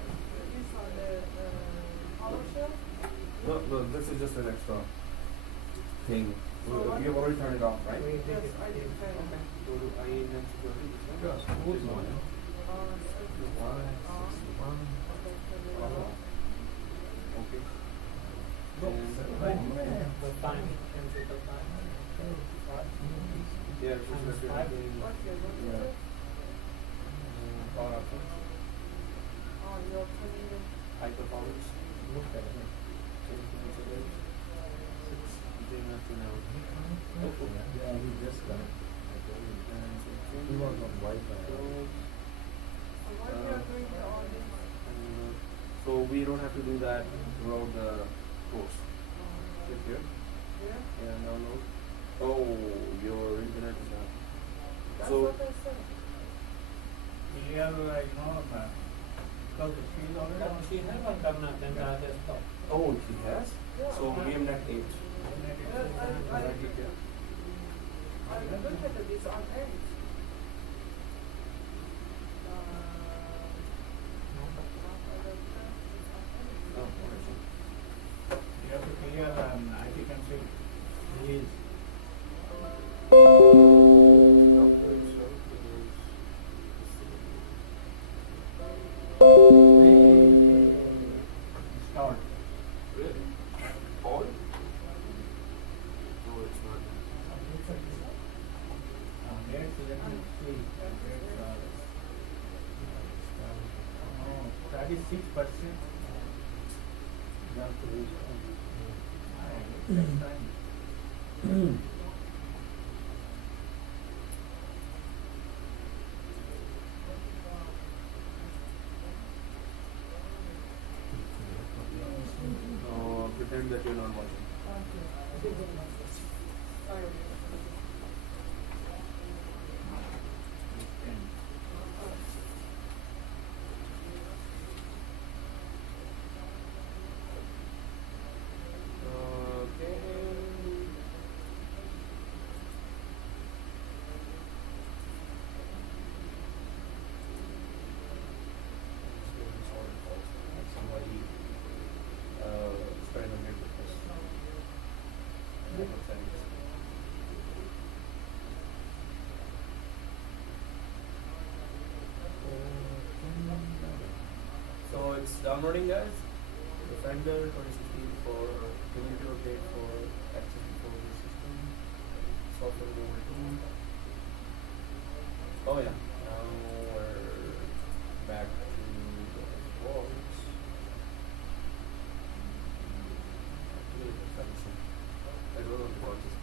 this on the PowerShell? No, this is just an extra thing. We have already turned it off, right? Yes, I did. Okay. Go to IAM security. Just who's on? Okay. The time. Yeah, she's Okay, what is it? power options. You're telling me. high performance. Look at it. Change the message. They have to now. Yeah, he just got it. He was on Wi-Fi. So what we are doing the audit? So we don't have to do that throughout the course. Click here. Yeah? Yeah, download. Oh, your internet is not. That's So what I said. Here, because she's already on. She has one करना then I just stop. oh, he has. Yeah. So VMnet 8. I Right here. look at it, it's on 8. Oh, alright. You have to clear IT config. Please. Installed. Really? All? No, it's not. Let's see. Oh, 36%. You have to use next time. Pretend that you're not watching. Somebody spread on Netplus. Network settings. So it's downloading, guys. Defender 2016 for community update for access control of the system. Software removal tool. Oh yeah. Now we're back to the reports. I don't know what this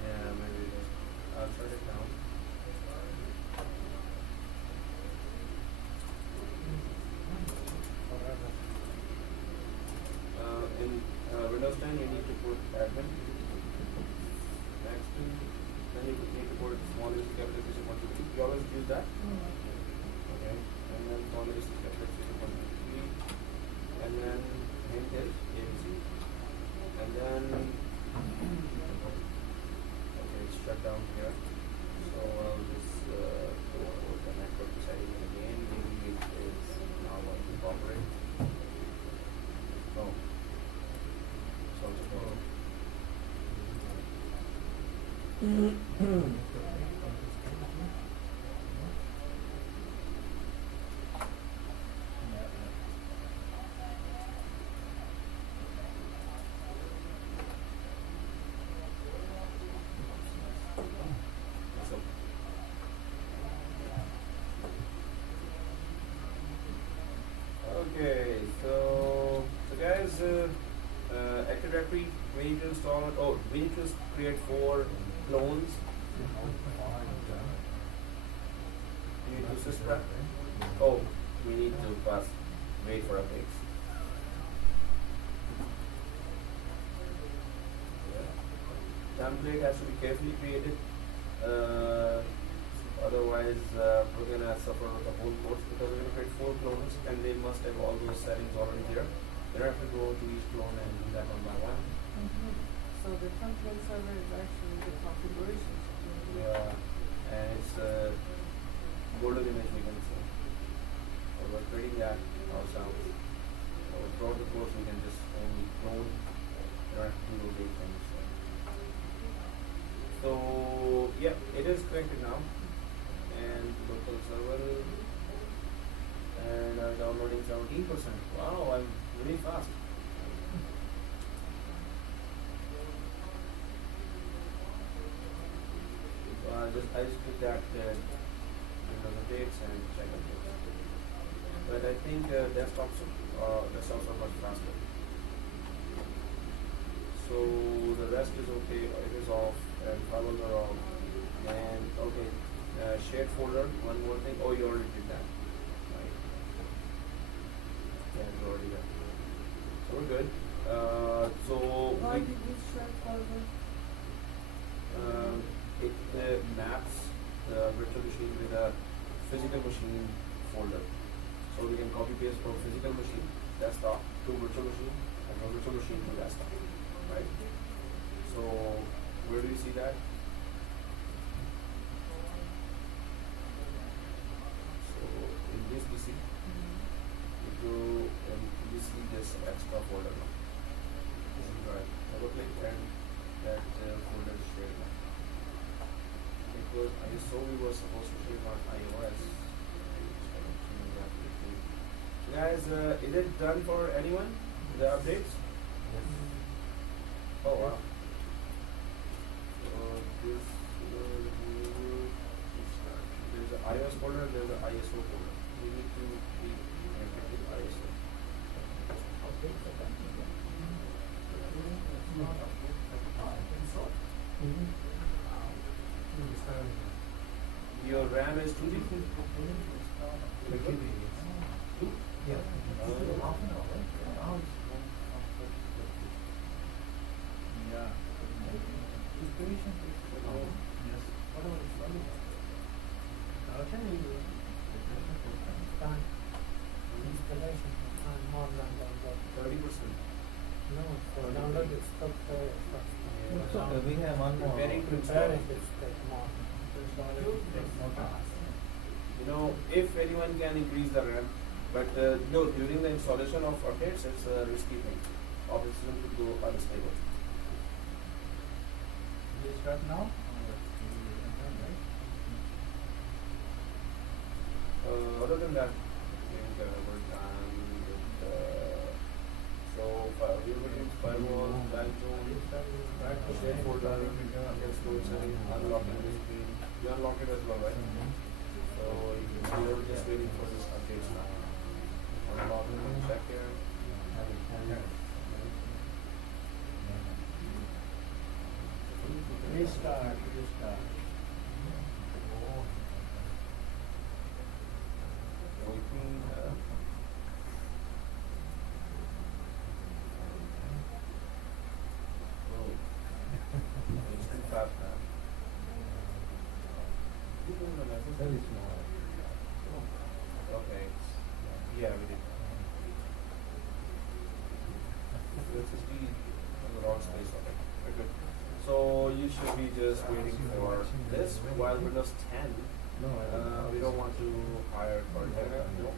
yeah, maybe it is. I'll shut it down. In Windows 10, you need to put admin. Next, then you need to put small list capital letter 1 2 3. You always use that. Okay, and then small list capital letter 1 2 3, and then name is ABC, and then okay, it's shut down here. So I'll just go over the network settings again. Maybe it is now going to operate. Oh, so it's going. Okay, so guys, Active Directory, we need to install it. Oh, we need to create 4 clones. We need to sysprep. Oh, we need to pass. Wait for updates. Template has to be carefully created. Otherwise, we're gonna suffer the whole course because we're gonna create 4 clones and they must have all those settings already there. You don't have to go to each clone and do that one by one. So the template server is actually the configuration. Yeah, and it's a golden image we can say. So we're creating that ourselves. So throughout the course we can just only clone. You don't have to do big things. So yeah, it is connected now. And local server and downloading 7.1 14%. Wow, I'm really fast. I just click that updates and check updates. But I think that's also much faster. So the rest is okay. It is off and files are off. And okay, shared folder. One more thing. Oh, you already did that. Right. Yeah, you already did. So we're good. So Why we, did you share folder? it maps the virtual machine with a physical machine folder. So we can copy paste from physical machine desktop to virtual machine and from virtual machine to desktop. Right? So where do you see that? So in this PC, you go and you see this extra folder now. This is right. Double click and that folder is shared now. Because ISO we were supposed to share on iOS. Guys, is it done for anyone? The updates? Yes. Oh wow. This there's an iOS folder and there's an ISO folder. We need to be connected with ISO. Your RAM is 2 GB? Yeah. Installation time more than download. 30%. No, for download it's took It's okay, we have one more. Preparing to install. preparing this take more. You know, if anyone can increase the RAM, but no, during the installation of updates, it's a risky thing. Of the system to go unstable. You start now? Other than that, I think we're done with so we will do firewall, back to share folder, against storage setting, unlocking the screen. You unlock it as well, right? So you're just waiting for this updates now. Unlock it, check here. Restart. Waiting, it's too fast now. Very small. Okay. Yeah, we did. This is the wrong space of it. Very good. So you should be just waiting for this while Windows 10. No, We don't want to hire for data. No.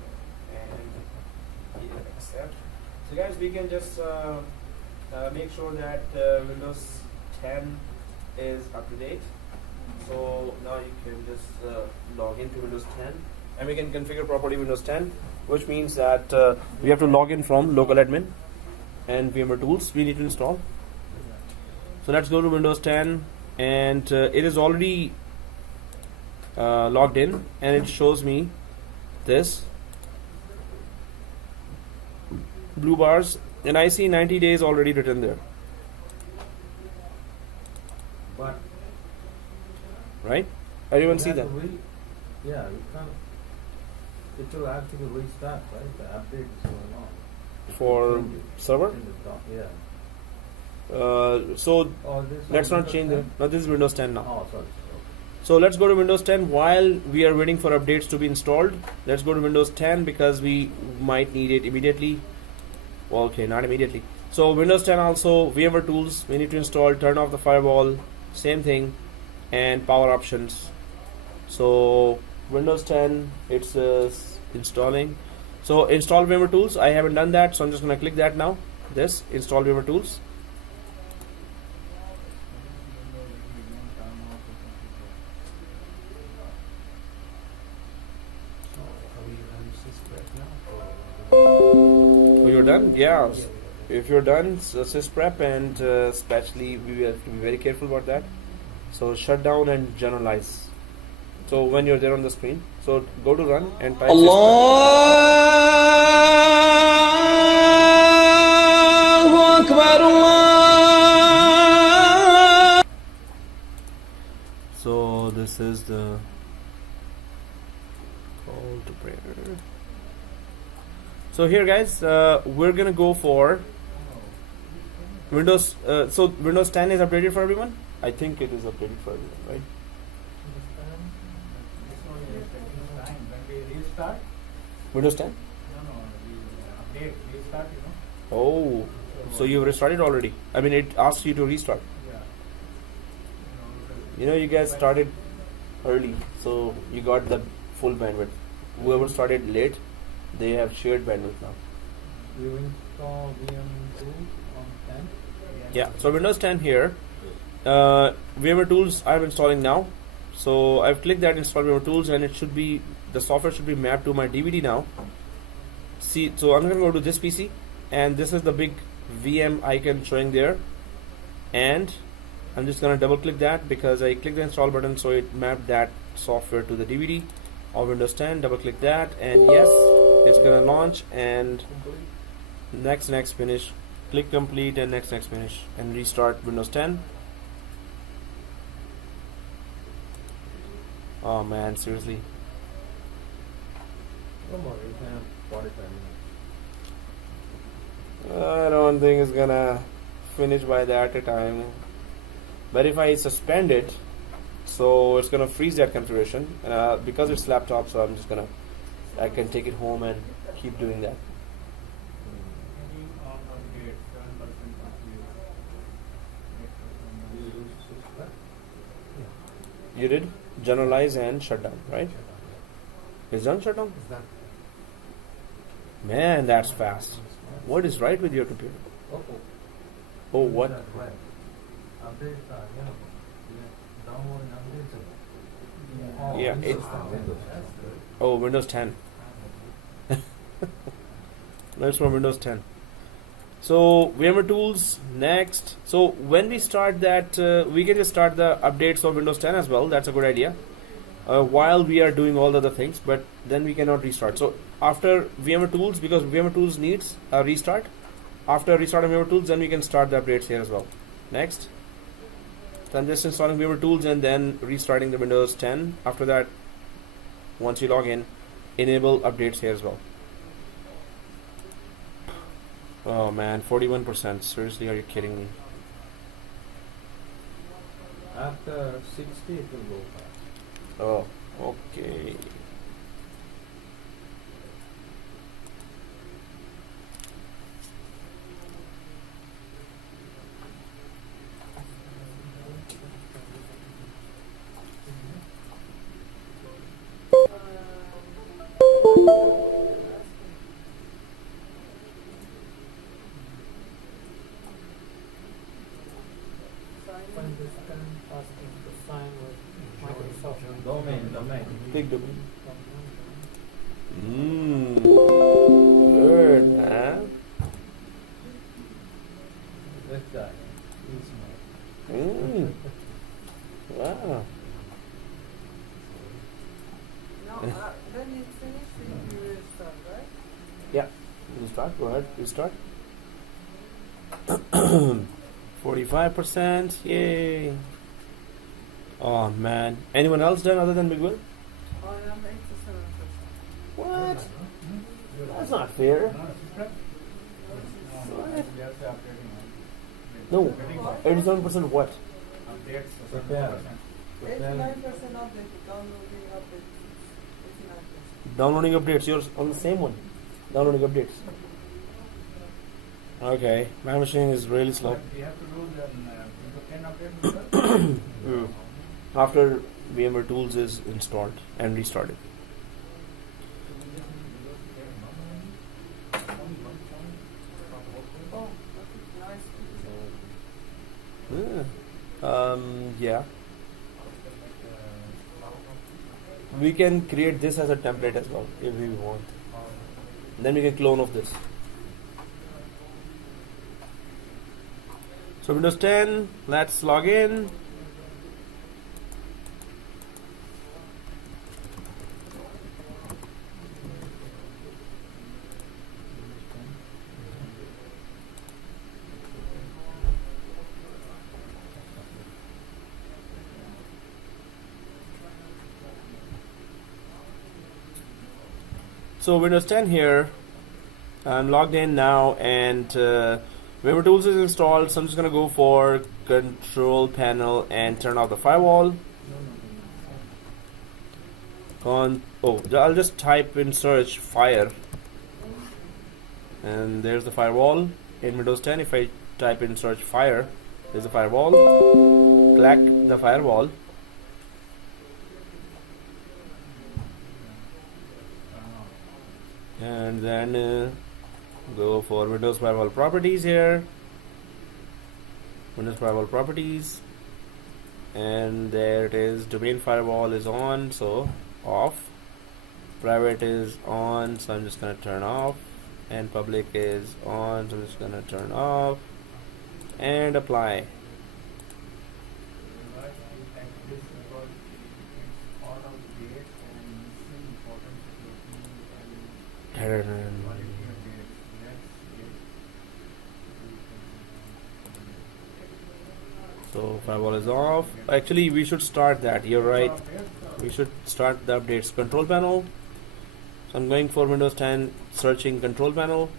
And hit accept. So guys, we can just make sure that Windows 10 is up to date. So now you can just log into Windows 10 and we can configure properly Windows 10, which means that we have to log in from local admin and VMware tools we need to install. So let's go to Windows 10 and it is already logged in and it shows me this blue bars and I see 90 days already written there, but right? Everyone you see have that? to yeah, you can't. It will actually restart, right? The update is going on. For Change it. server? Change it down, yeah. So Oh, this let's one not Windows change 10? it. No, this is Windows 10 now. Oh, sorry. So let's go to Windows 10 while we are waiting for updates to be installed. Let's go to Windows 10 because we might need it immediately. Well, okay, not immediately. So Windows 10 also, VMware tools, we need to install, turn off the firewall, same thing, and power options. So Windows 10, it's installing. So install VMware tools, I haven't done that, so I'm just going to click that now. This, install VMware tools. So are we sysprep now for Oh, you're done? Yeah. If you're done, sysprep and especially we have to be very careful about that. So shut down and generalize. So when you're there on the screen, so go to run and type sysprep. So this is the call to prayer. So here guys, we're gonna go for Windows. So Windows 10 is updated for everyone. I think it is updated for everyone, right? When we restart, Windows 10. no, the update, restart, Oh, so you've restarted already. I mean, it asks you to restart. yeah. You know, you guys started early, so you got the full bandwidth. Whoever started late, they have shared bandwidth now. You install VM2 on 10. Yeah. So Windows 10 here. VMware Tools I'm installing now. So I've clicked that install VMware Tools, and it should be the software should be mapped to my DVD now. See, so I'm gonna go to this PC, and this is the big VM icon showing there, and I'm just gonna double click that because I clicked the install button, so it mapped that software to the DVD of Windows 10. Double click that, and yes, it's gonna launch, and next finish, click complete, and next finish, and restart Windows 10. Oh man, seriously. Come on, you can have 45 minutes. I don't think it's gonna finish by that time. But if I suspend it, so it's gonna freeze that configuration. Because it's laptop, so I'm just gonna, I can take it home and keep doing that. You did generalize and shut down, right? It's done shut down? Is that Man, that's fast. What is right with your computer? Oh, what? right? Updates are, download and updates. Yeah, Windows it- 10. That's good. Oh, Windows 10. That's for Windows 10. So VMware Tools next. So when we start that, we can just start the updates of Windows 10 as well. That's a good idea. While we are doing all the other things, but then we cannot restart. So after VMware Tools, because VMware Tools needs a restart. After restart of VMware Tools, then we can start the updates here as well. Next. So I'm just installing VMware Tools and then restarting the Windows 10. After that, once you log in, enable updates here as well. Oh man, 41%. Seriously, are you kidding me? After 60, it will go fast. Oh, okay. Find this current asking to sign with Microsoft. Domain. Big domain. Good, man. This guy, he's smart. Wow. No, then it's finished, you restart, right? Yeah. Restart. Go ahead. Restart. 45%. Yay. Oh man. Anyone else done other than Big Will? I am 87%. What? That's not fair. No. 87% what? Prepare. 89% update, downloading update, 89%. Downloading updates. You're on the same one. Downloading updates. Okay. My machine is really slow. You have to do the 10 update. After VMware Tools is installed and restarted. Oh, that's nice. Yeah. We can create this as a template as well if we want. Then we can clone of this. So Windows 10, let's log in. So Windows 10 here, I'm logged in now, and Memory Tools is installed, so I'm just going to go for Control Panel and turn off the firewall. I'll just type in search fire, and there's the firewall. In Windows 10, if I type in search fire, there's the firewall. Click the firewall. And then go for Windows Firewall Properties here. Windows Firewall Properties. And there it is. Domain Firewall is on, so off. Private is on, so I'm just going to turn off. And public is on, so I'm just going to turn off. And apply. So firewall is off. Actually, we should start that. You're right. We should start the updates. Control panel. So I'm going for Windows 10, searching control panel,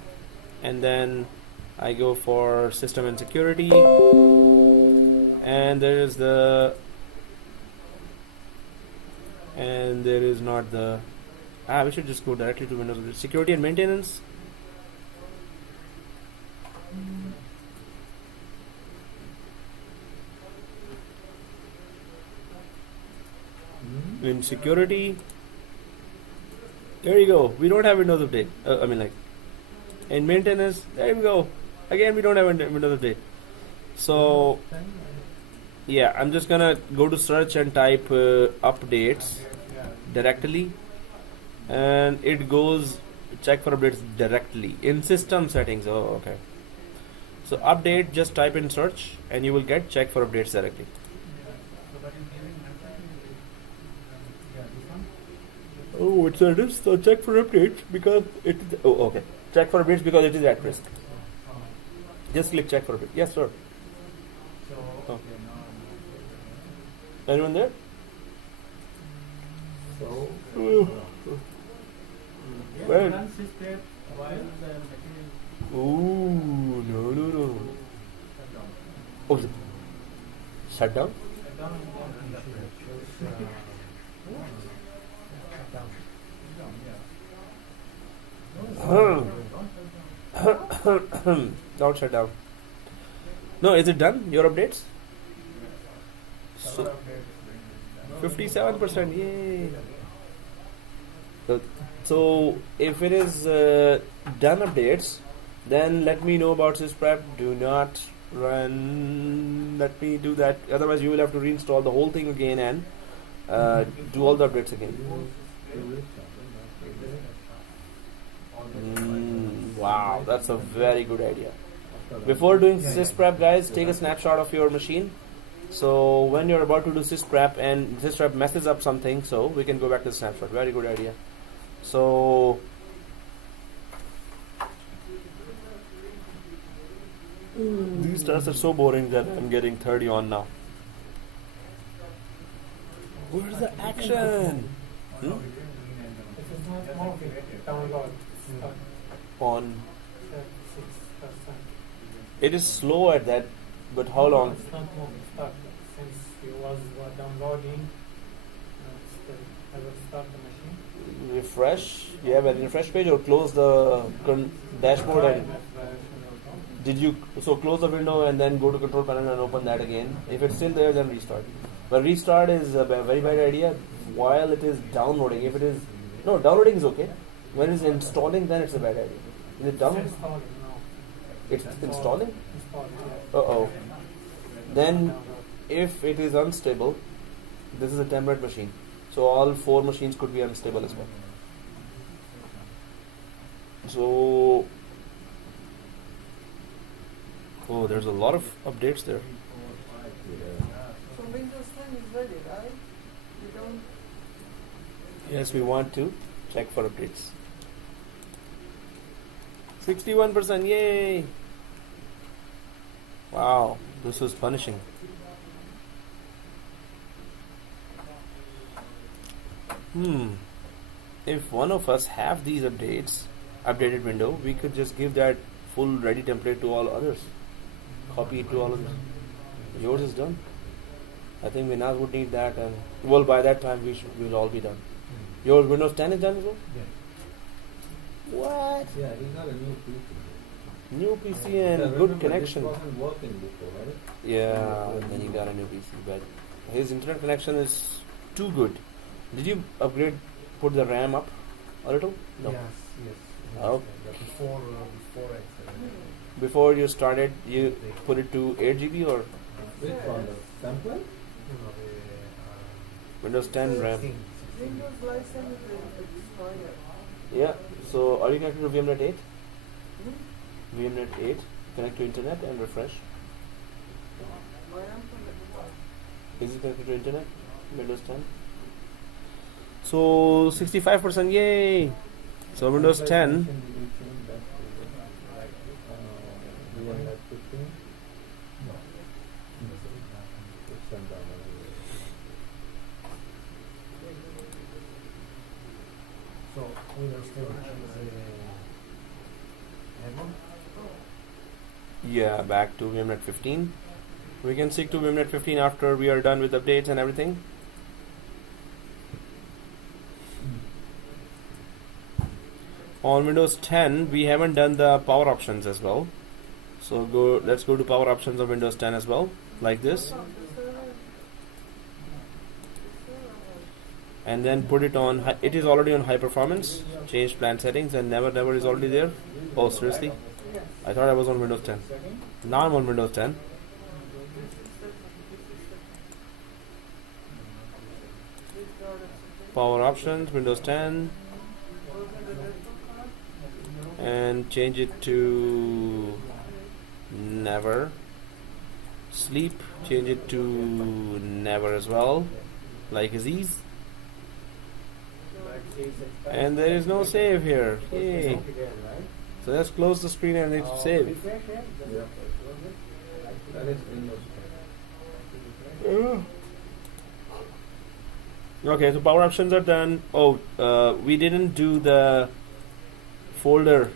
and then I go for system and security, and there is not the. We should just go directly to Windows security and maintenance. In security, there you go. We don't have Windows Update. In maintenance, there we go. Again, we don't have Windows Update. So, yeah, I'm just gonna go to search and type updates directly, and it goes check for updates directly in system settings. Oh, okay. So update, just type in search, and you will get check for updates directly. Oh, it is so check for updates because it is. Oh, okay. Check for updates because it is at risk. Just click check for updates. Yes, sir. Oh. Anyone there? So, Well. runs this step while the material Ooh, no. Oh, shut down? Don't shut down. No, is it done? Your updates? So, 57%, yay! So if it is done updates, then let me know about sysprep. Do not run. Let me do that. Otherwise, you will have to reinstall the whole thing again and do all the updates again. Wow, that's a very good idea. Before doing sysprep, guys, take a snapshot of your machine. So when you're about to do sysprep and sysprep messes up something, so we can go back to the snapshot. Very good idea. So these tasks are so boring that I'm getting 30 on now. Where's the action? It is not moving. Download. On. 36%. It is slow at that, but how long? It's not moving. Start. Since you was downloading, I will start the machine. Refresh. You have a refresh page or close the dashboard and did you close the window and then go to control panel and open that again? If it's still there, then restart. But restart is a very bad idea while it is downloading. If it is downloading is okay. When it's installing, then it's a bad idea. Is it downloading? Installing, no. It's installing? Installing, Uh-oh. Then if it is unstable, this is a tempered machine. So all 4 machines could be unstable as well. So, oh, there's a lot of updates there. So Windows 10 is ready, right? You don't. Yes, we want to check for updates. 61%, yay! Wow, this was punishing. If one of us have these updated window, we could just give that full ready template to all others. Copy it to all others. Yours is done. I think Vinaz would need that, and well, by that time we'll all be done. Your Windows 10 is done as well? Yeah. What? Yeah, he got a new PC. New PC Yeah, and good remember, connection. This wasn't working before, right? Yeah, and then he got a new PC, but his internet connection is too good. Did you upgrade, put the RAM up a little? No. Yes. Oh. Before I Before you started, you put it to 8 GB or Which one? The template? Windows 10 RAM? Windows license is expired. Yeah. So are you connected to VMnet 8? Hmm? VMnet 8. Connect to internet and refresh. I am connected. Is it connected to internet? Windows 10. So 65%, yay! So Windows 10. So Windows 10 heaven? Yeah, back to VMnet 15. We can stick to VMnet 15 after we are done with updates and everything. On Windows 10, we haven't done the power options as well. So let's go to power options of Windows 10 as well, like this. And then put it on, it is already on high performance. Change plan settings, and never is already there. Oh, seriously? I thought I was on Windows 10. Now I'm on Windows 10. Power options, Windows 10. And change it to never. Sleep, change it to never as well, like Aziz. And there is no save here. Yay. So let's close the screen and it's save. That is Windows Okay, so power options are done. Oh, we didn't do the folder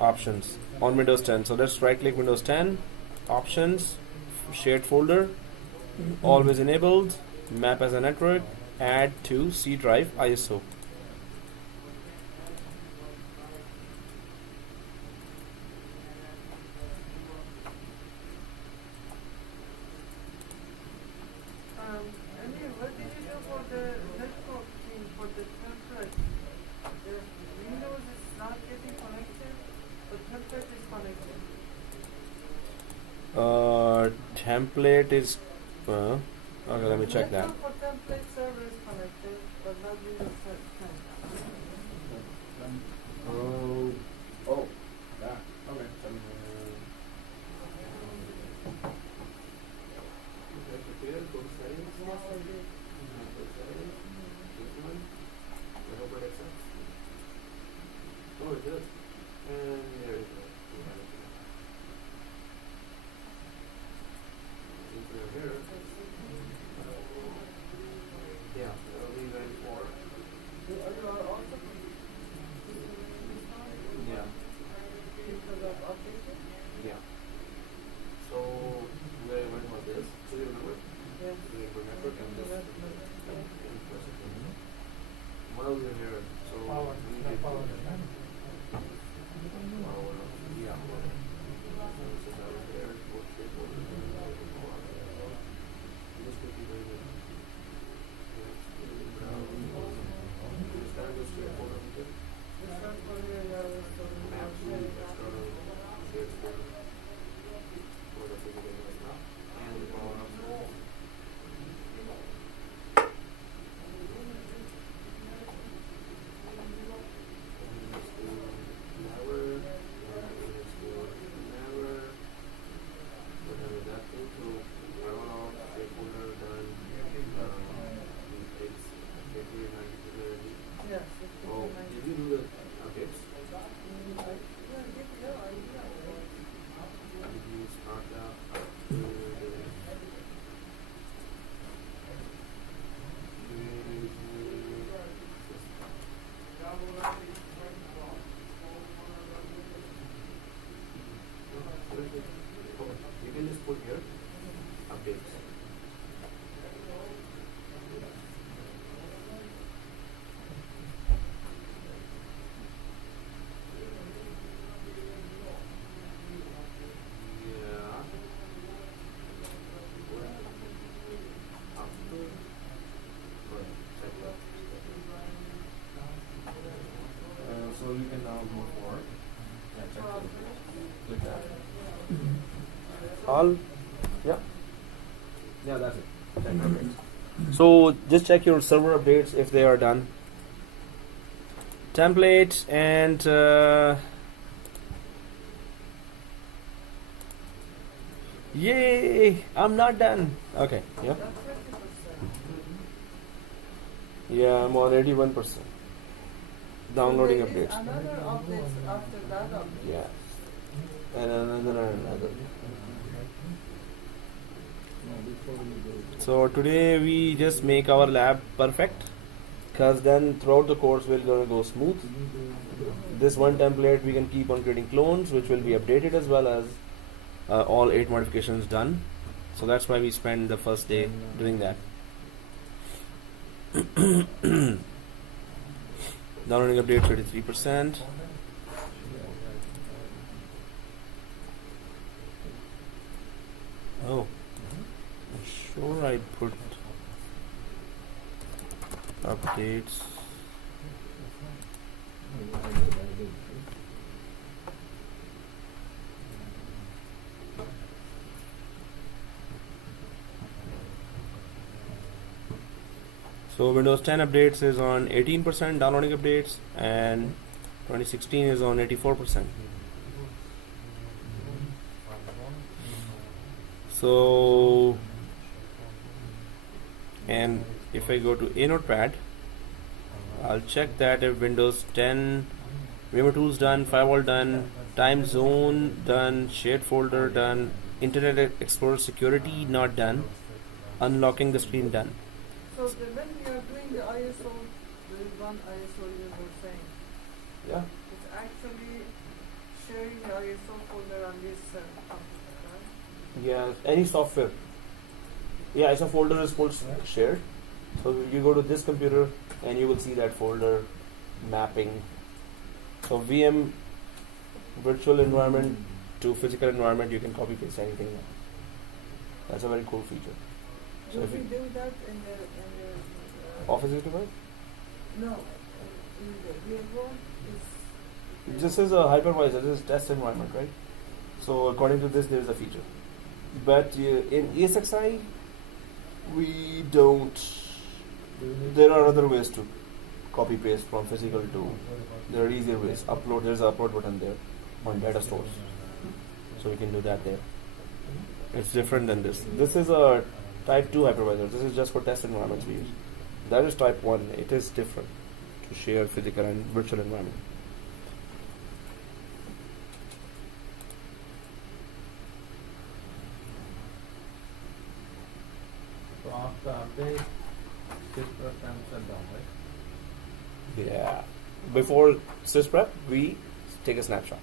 options on Windows 10. So let's right click Windows 10, options, shared folder, always enabled, map as a network, add to C drive ISO. Anyway, what did you do for the network thing, for the template? The Windows is not getting connected, but template is connected. Template is okay, let me check that. Network for template server is connected, but not Windows 10. Oh, that. Okay. Yes, I did. Oh, it does. And there it goes. Since we're here, yeah, that'll be ready for. You are also Yeah. because of updating? Yeah. So, when was this? Do you remember? Yes. Do you remember? And this. Yes. While we're here, so Power, we no need power. power. Yeah. So that was there. This would be very good. Is that just straightforward? This one for you, yeah, this one. Map to external shared folder. For the physical desktop and the power options. all. Yeah. Yeah, that's it. Check updates. So just check your server updates if they are done. Template and yay! I'm not done. Okay. Yeah. That's 30%. Yeah, I'm on 81%. Downloading So there is updates. another update after that update. Yeah. And another. So today we just make our lab perfect, because then throughout the course we're gonna go smooth. This one template we can keep on creating clones, which will be updated as well as all 8 modifications done. So that's why we spend the first day doing that. Downloading update 33%. Oh, I'm sure I put updates. So Windows 10 updates is on 18% downloading updates, and 2016 is on 84%. So, and if I go to a notepad, I'll check that if Windows 10 Vimeo tools done, firewall done, time zone done, shared folder done, Internet Explorer security not done, unlocking the screen done. So when we are doing the ISO, there is one ISO you were saying. Yeah. It's actually sharing the ISO folder on this computer, right? Yeah, any software. Yeah, ISO folder is called shared. So you go to this computer and you will see that folder mapping. So VM virtual environment to physical environment, you can copy paste anything. That's a very cool feature. So Do if we you do that in the Office 365, no, in the real world is this is a hypervisor. This is test environment, right? So according to this, there is a feature. But in ESXi, we don't. There are other ways to copy paste from physical to. There are easier ways. Upload. There's an upload button there on data stores, so we can do that there. It's different than this. This is a type 2 hypervisor. This is just for test environments we use. That is type 1. It is different to share physical and virtual environment. So after update, Citrix and shut down, right? Yeah. Before sysprep, we take a snapshot.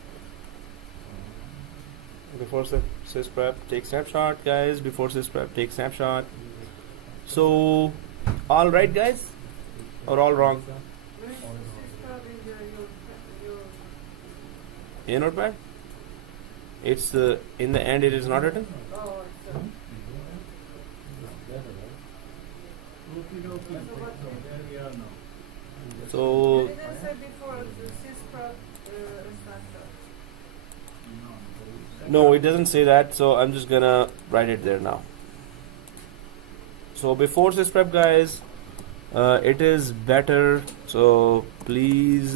Before sysprep, take snapshot, guys. Before sysprep, take snapshot. So, all right, guys, or all wrong? where is this part in your A notepad. It's in the end. It is not written. oh it's So you didn't say before the sysprep snapshot. no, it doesn't say that. So I'm just gonna write it there now. So before sysprep, guys, it is better. So please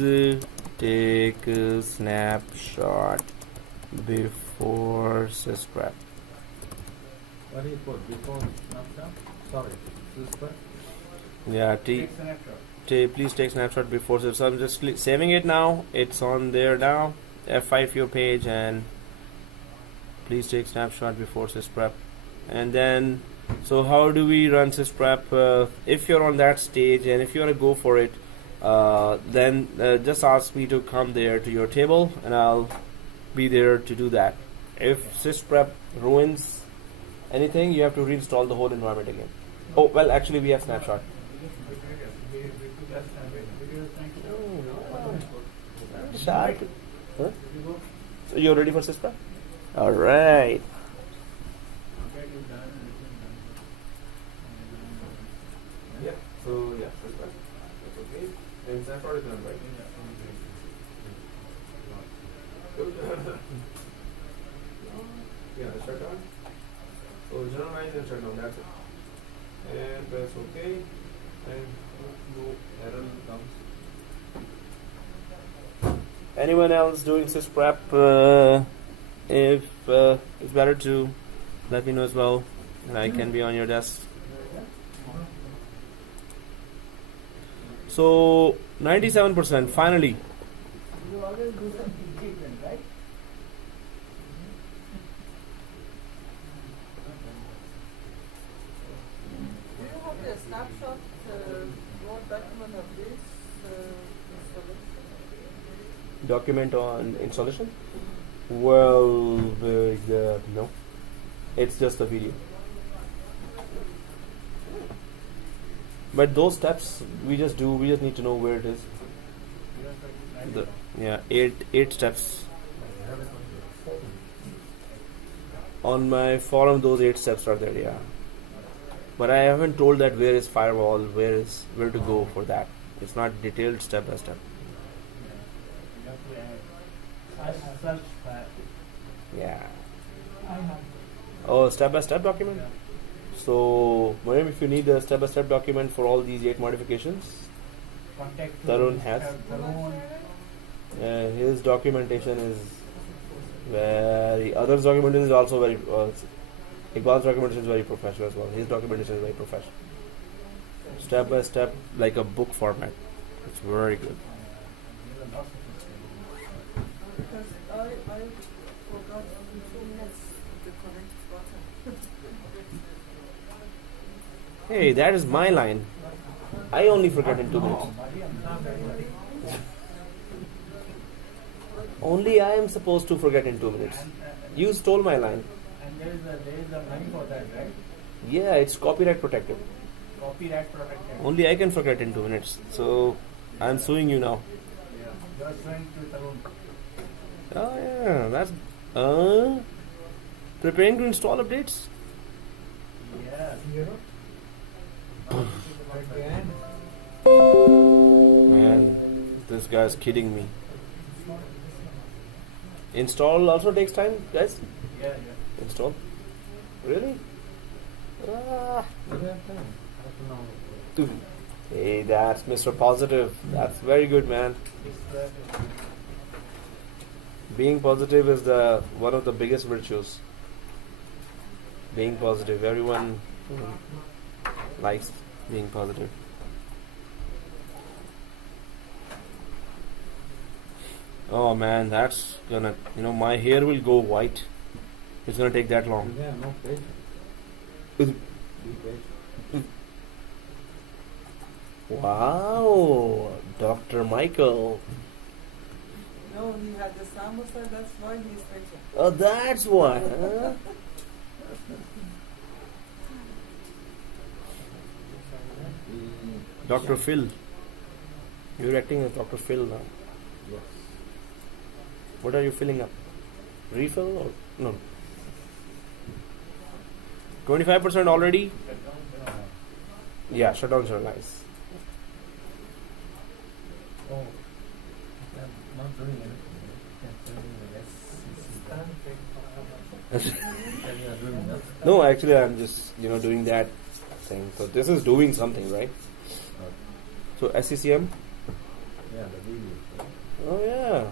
take a snapshot before sysprep. What do you put? Before snapshot? Sorry, Citrix. Yeah, please take snapshot before sysprep. So I'm just saving it now. It's on there now. F5 your page, and please take snapshot before sysprep. And then, so how do we run sysprep? If you're on that stage and if you want to go for it, then just ask me to come there to your table, and I'll be there to do that. If sysprep ruins anything, you have to reinstall the whole environment again. Oh, well, actually, we have snapshot. Shot. Huh? So you're ready for sysprep? All right. Yeah. So yeah, sysprep. That's okay. And snapshot is done, right? Yeah, the shutdown. So generalize and shut down, that's it. And press OK. And no error comes. Anyone else doing sysprep? If it's better to let me know as well, and I can be on your desk. So 97% finally. You always do some treatment, right? Do you have a snapshot Word document of this installation? Document on installation? Well, no. It's just a video. But those steps we just need to know where it is. Eight steps. On my forum, those 8 steps are there, yeah. But I haven't told that where is firewall, where to go for that. It's not detailed step by step. Yeah. Oh, step by step document? So, Mariam, if you need a step by step document for all these 8 modifications, Tarun has. His documentation is others' documentation is also very, Iqbal's documentation is very professional as well. His documentation is very professional. Step by step, like a book format. It's very good. Because I forgot in 2 minutes the connect button. Hey, that is my line. I only forget in 2 minutes. Only I am supposed to forget in 2 minutes. You stole my line. And there is a money for that, right? Yeah, it's copyright protected. Copyright protected. Only I can forget in 2 minutes. So I'm suing you now. Yeah. You are trying to Tarun. Oh yeah, that's preparing to install updates. Yeah. Again. Man, this guy's kidding me. Install also takes time, guys. Yeah. Install. Really? Ah. Hey, that's Mr. Positive. That's very good, man. Being positive is one of the biggest virtues. Being positive. Everyone likes being positive. Oh man, that's gonna, my hair will go white. It's gonna take that long. Yeah, no patience. Be patient. Wow, Dr. Michael. No, he had the samosa, that's why he's patient. Oh, that's why, huh? Dr. Phil. You're acting as Dr. Phil now. Yes. What are you filling up? Refill or no? 25% already? Yeah, shutdowns are nice. Oh, I'm not doing anything. You are doing nothing. No, actually, I'm just doing that thing. So this is doing something, right? So SCCM. Yeah, the video. Oh yeah.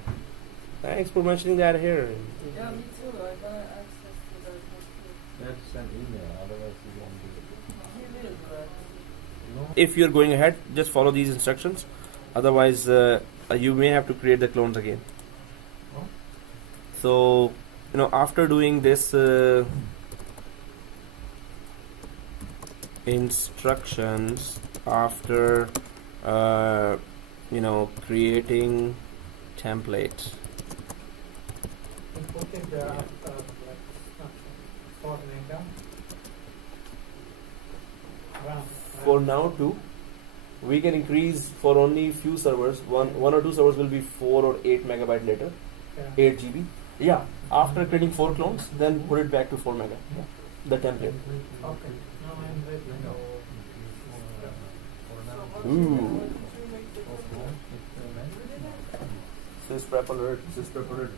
Thanks for mentioning that here. Yeah, me too. I got access to that. Let's send email, otherwise you won't do it. He will do it. No. If you're going ahead, just follow these instructions. Otherwise, you may have to create the clones again. Oh. So, after doing this instructions, after creating template. Putting the coordinate down. For now too, we can increase for only few servers. One or two servers will be 4 or 8 megabyte later, 8 GB. Yeah, after creating 4 clones, then put it back to 4 mega. Yeah. The template. Okay. Now I'm ready. Ooh. Sysprep alert. Sysprep alert.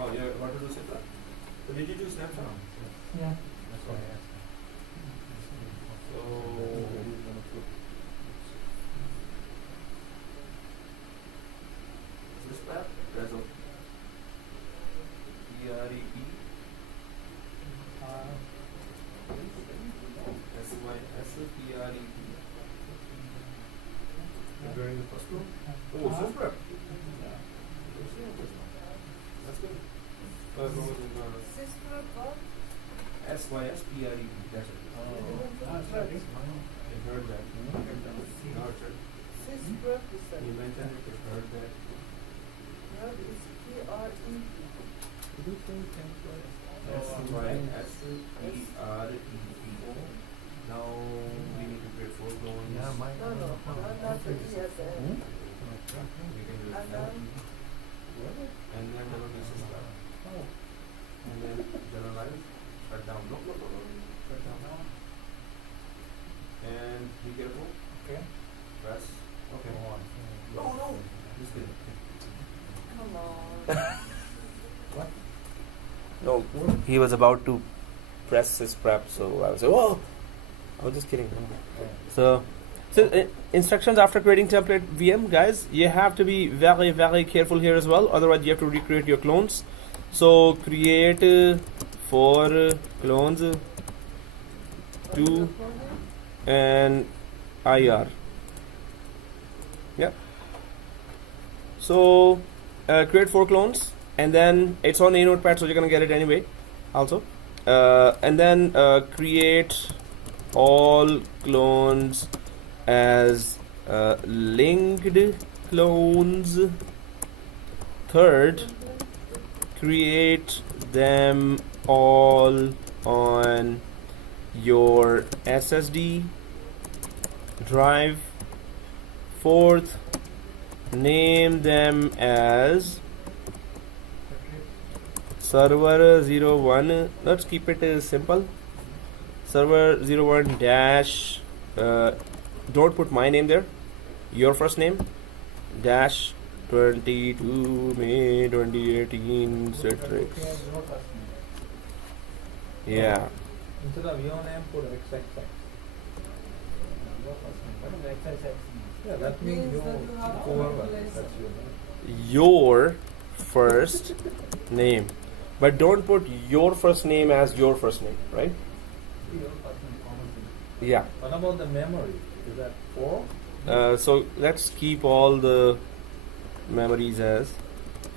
Oh, yeah. What to do, Sysprep? So did you do Snapchat? Yeah. That's why I asked. So this prep, Rezo. PREP. SYSPREP. Preparing the first one? Oh, this prep. That's good. Sister what? SYSPREP. That's it. That's right. You've heard that. Nurture. Sister is a You mentioned it. You've heard that. what is PREP? SYSPREP. Now we need to create 4 clones. Yeah, mine. No, not the E as a We can do And that. then And then double this is that. And then generalize. Shut down. No. Shut down. And be careful. Okay. Press. Okay. Go on. No. Just kidding. come on. No, he was about to press his prep, so I was like, whoa! I was just kidding. So instructions after creating template VM, guys, you have to be very, very careful here as well. Otherwise, you have to recreate your clones. So create 4 clones, 2 and IR. Yep. So create 4 clones, and then it's on a notepad, so you're gonna get it anyway. Also, and then create all clones as linked clones. Third, create them all on your SSD drive. Fourth, name them as server 01. Let's keep it simple. Server 01 dash, don't put my name there, your first name, dash 22May 2018 Citrix. Yeah. Instead of your name, put XXX. Your first name. What is XXX? Yeah, that means Means that you have to whoever. replace That's it. your name. Your first name, but don't put your first name as your first name, right? Your first name, common thing. Yeah. What about the memory? Is that 4? So let's keep all the memories as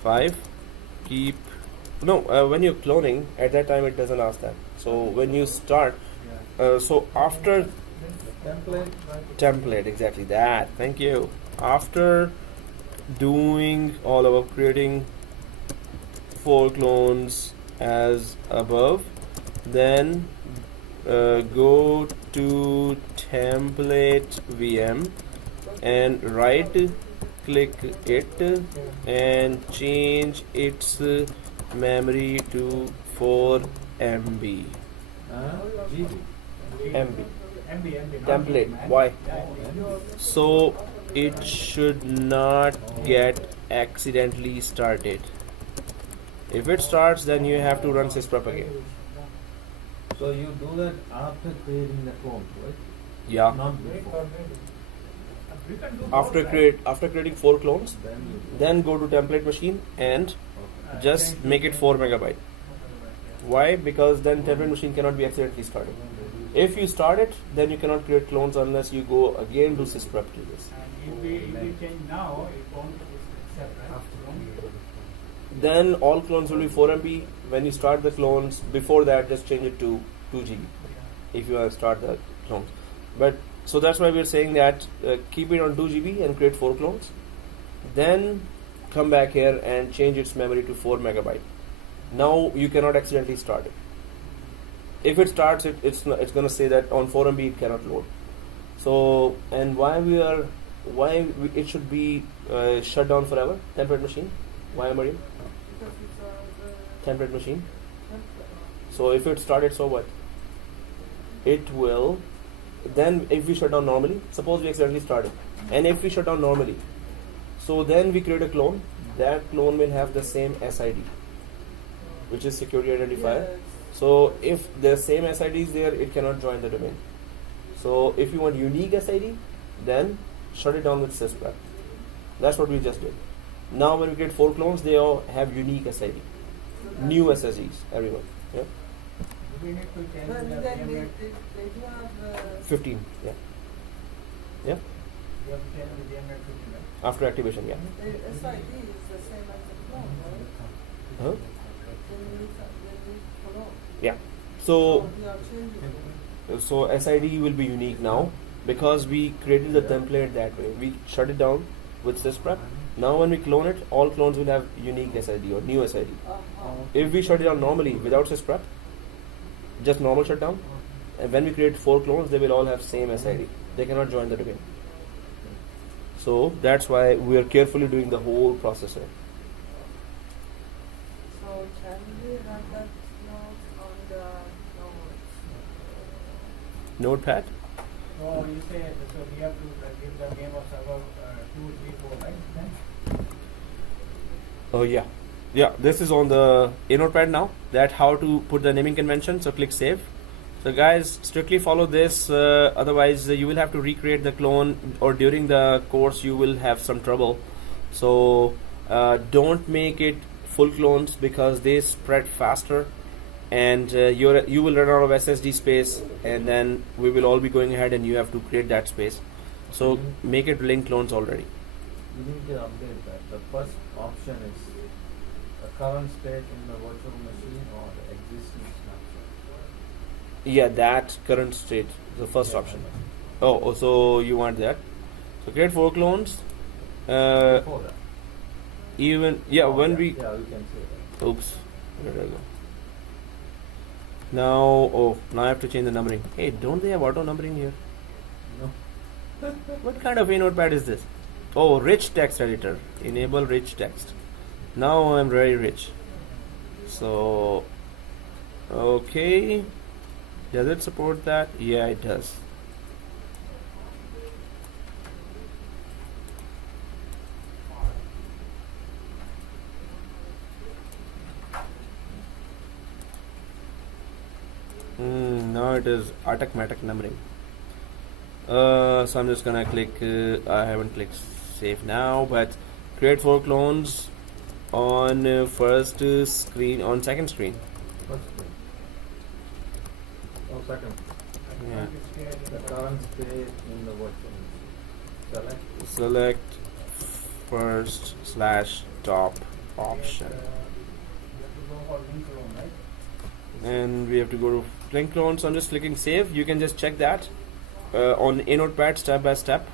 5. Keep when you're cloning, at that time it doesn't ask that. So when you start, so after The template, exactly that. Thank you. After doing all of creating 4 clones as above, then go to template VM and right click it and change its memory to 4 MB. GB. MB. MB. Template. Why? So it should not get accidentally started. If it starts, then you have to run sysprep again. So you do that after creating the clones, right? Yeah. Not before. After creating 4 clones, then go to template machine and just make it 4 megabyte. Why? Because then template machine cannot be accidentally started. If you start it, then you cannot create clones unless you go again do sysprep to this. If we change now, it won't accept, right? Then all clones will be 4 MB. When you start the clones, before that, just change it to 2 GB if you want to start the clones. But so that's why we're saying that keep it on 2 GB and create 4 clones. Then come back here and change its memory to 4 megabyte. Now you cannot accidentally start it. If it starts, it's going to say that on 4 MB it cannot load. So, and it should be shut down forever, template machine. Why, Mariam? Because it's Template machine. template. So if it started, so what? It will. Then if we shut down normally, suppose we accidentally started, and if we shut down normally, so then we create a clone. That clone will have the same SID. which is security identifier. Yes. So if the same SID is there, it cannot join the domain. So if you want unique SID, then shut it down with sysprep. That's what we just did. Now when we create 4 clones, they all have unique SID. New SSDs, everyone. Yeah. We need to change But the then VMware. they do have 15, yeah. Yeah, You have to change the VMware 15, right? after activation, yeah. the SID is the same as the clone, right? Huh? They need clone. Yeah. So we are changing it. So SID will be unique now because we created the template that way. We shut it down with sysprep. Now when we clone it, all clones will have unique SID or new SID. If we shut it down normally without sysprep, just normal shutdown, and when we create 4 clones, they will all have same SID. They cannot join the domain. So that's why we are carefully doing the whole process here. So can we have that note on the notes? Notepad? So you say, so we have to give the name of server 2, 3, 4, right? Then? Oh yeah. Yeah, this is on the notepad now, that how to put the naming convention. So click save. So guys, strictly follow this, otherwise you will have to recreate the clone, or during the course you will have some trouble. So don't make it full clones because they spread faster, and you will run out of SSD space, and then we will all be going ahead and you have to create that space. So make it link clones already. You need to update that. The first option is the current state in the virtual machine or the existing snapshot. Yeah, that current state, the first option. Oh, so you want that? So create 4 clones. Before that. When we Yeah, we can say that. oops, where did I go? Now I have to change the numbering. Hey, don't they have auto numbering here? No. What kind of notepad is this? Oh, rich text editor. Enable rich text. Now I'm very rich. So okay. Does it support that? Yeah, it does. Now it is automatic numbering. So I'm just gonna click. I haven't clicked save now, but create 4 clones on first screen, on second screen. First screen. Oh, second. Yeah. The current state in the virtual machine. Select first / top option, and we have to go to link clone. So I'm just clicking save. You can just check that on a notepad step by step.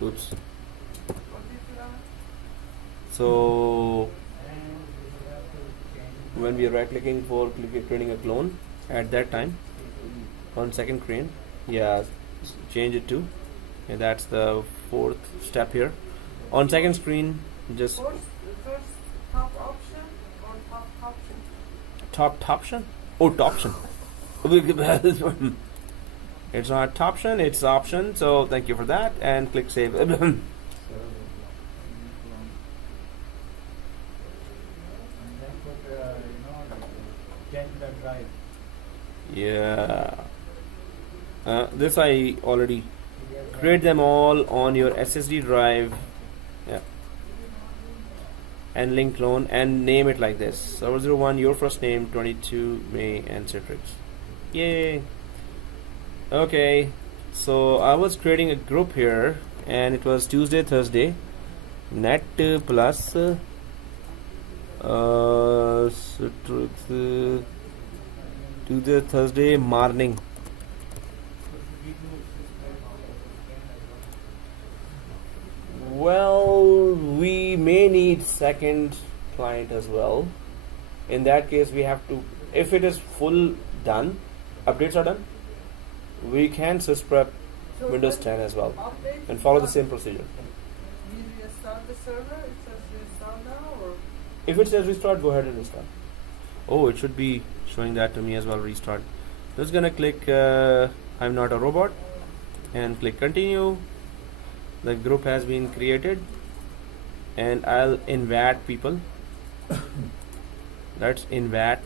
Oops. So when we are right clicking for creating a clone, at that time on second screen, yeah, change it to, and that's the 4th step here. On second screen, just First top option or top option? top option. Oh, option. It's not option, it's option. So thank you for that, and click save. Change the drive. Yeah. This I already create them all on your SSD drive. Yeah. And link clone and name it like this: server 01, your first name, 22May, and Citrix. Yay. Okay. So I was creating a group here, and it was Tuesday, Thursday, Netplus, Citrix, Tuesday, Thursday morning. Well, we may need second client as well. In that case, we have to, if it is full done, updates are done, we can sysprep So Windows when 10 as well update and follow the start- same procedure. We restart the server, it says restart now, or If it says restart, go ahead and restart. Oh, it should be showing that to me as well, restart. Just gonna click I'm not a robot and click continue. The group has been created, and I'll invite people. Let's invite.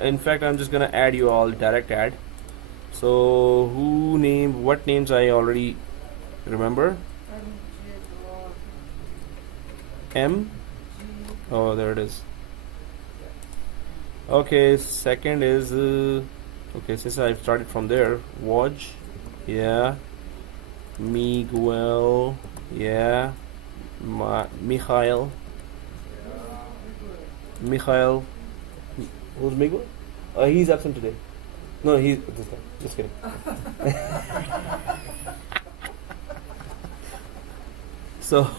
In fact, I'm just gonna add you all, direct add. So what names I already remember? M. Oh, there it is. Okay, second is okay. Since I've started from there, Waj, yeah, Miguel, yeah, Mikhail. Who's Miguel? He's absent today. No, he's this guy. Just kidding. So,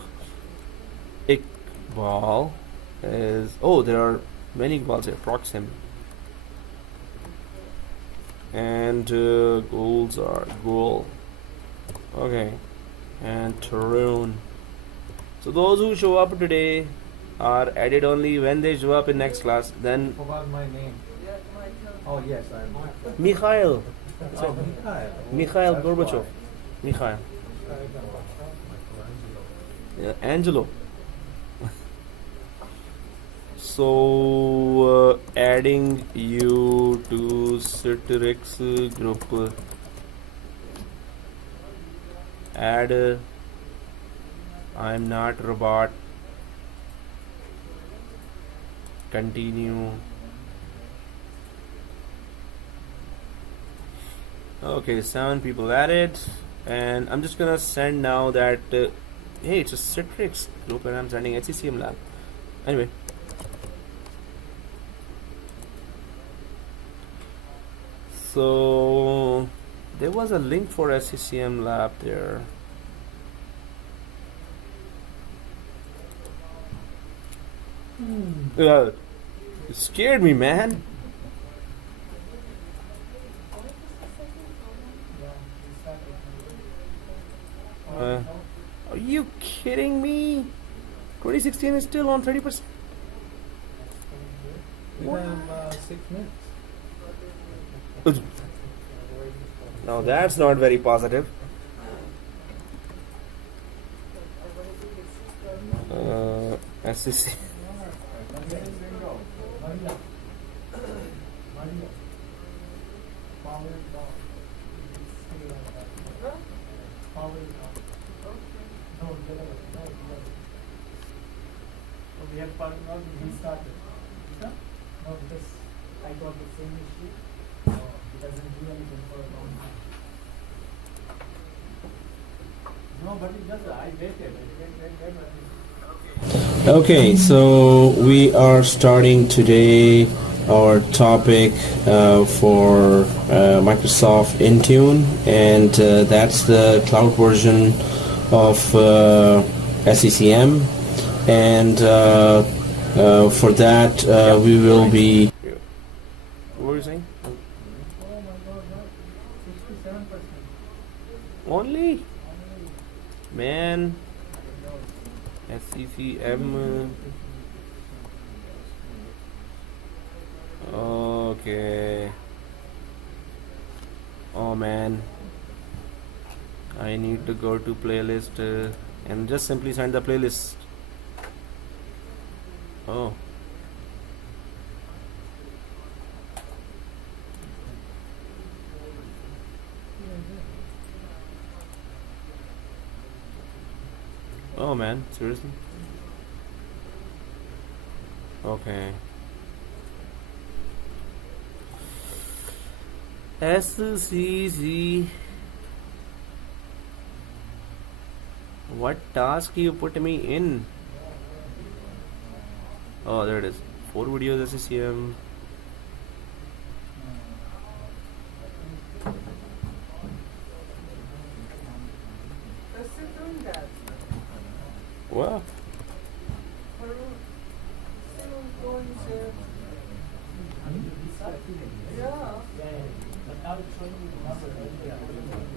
Iqbal is. Oh, there are many Iqbals here. Proxim. And goals are goal. Okay. And Tarun. So those who show up today are added only when they show up in next class. Then Forgot my name. Oh yes, I'm. Mikhail. Oh, Mikhail. Mikhail That's Gorbachev. why. Mikhail. Yeah, Angelo. So adding you to Citrix group. Add. I'm not robot. Continue. Okay, 7 people added, and I'm just gonna send now that hey, it's a Citrix group and I'm sending SCCM lab. Anyway, so there was a link for SCCM lab there. It scared me, man. Are you kidding me? 2016 is still on 30%. We have 6 minutes. Now that's not very positive. SCC. We have not restarted. No, because I got the same issue. It doesn't do anything for a long time. No, but it does. I waited. Okay, so we are starting today our topic for Microsoft Intune, and that's the cloud version of SCCM. And for that we will be. What were you saying? Oh my God, 67%. Only? Man. SCCM. Okay. Oh man. I need to go to playlist and just simply send the playlist. Oh. Oh man, seriously? Okay. SCC. What task you put me in? Oh, there it is. 4 videos SCCM. They're still doing that. Wow. Still going to. Yeah. But now it's showing you the number.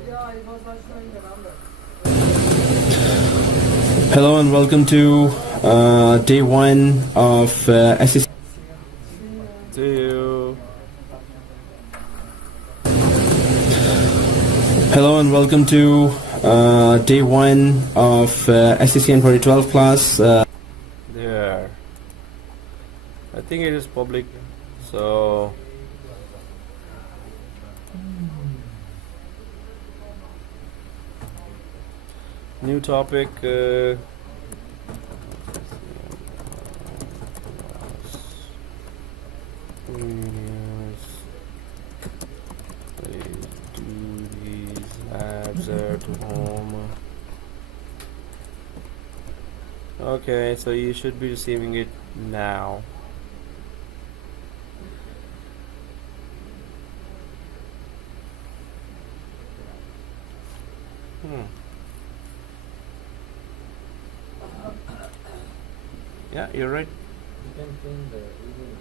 Yeah, it was not showing the number. Hello and welcome to day 1 of SCCM. See you. Hello and welcome to Day 1 of SCCM 2012 class. There. I think it is public. So. New topic. Do these labs at home. Okay, so you should be receiving it now. Yeah, you're right. You can change the email.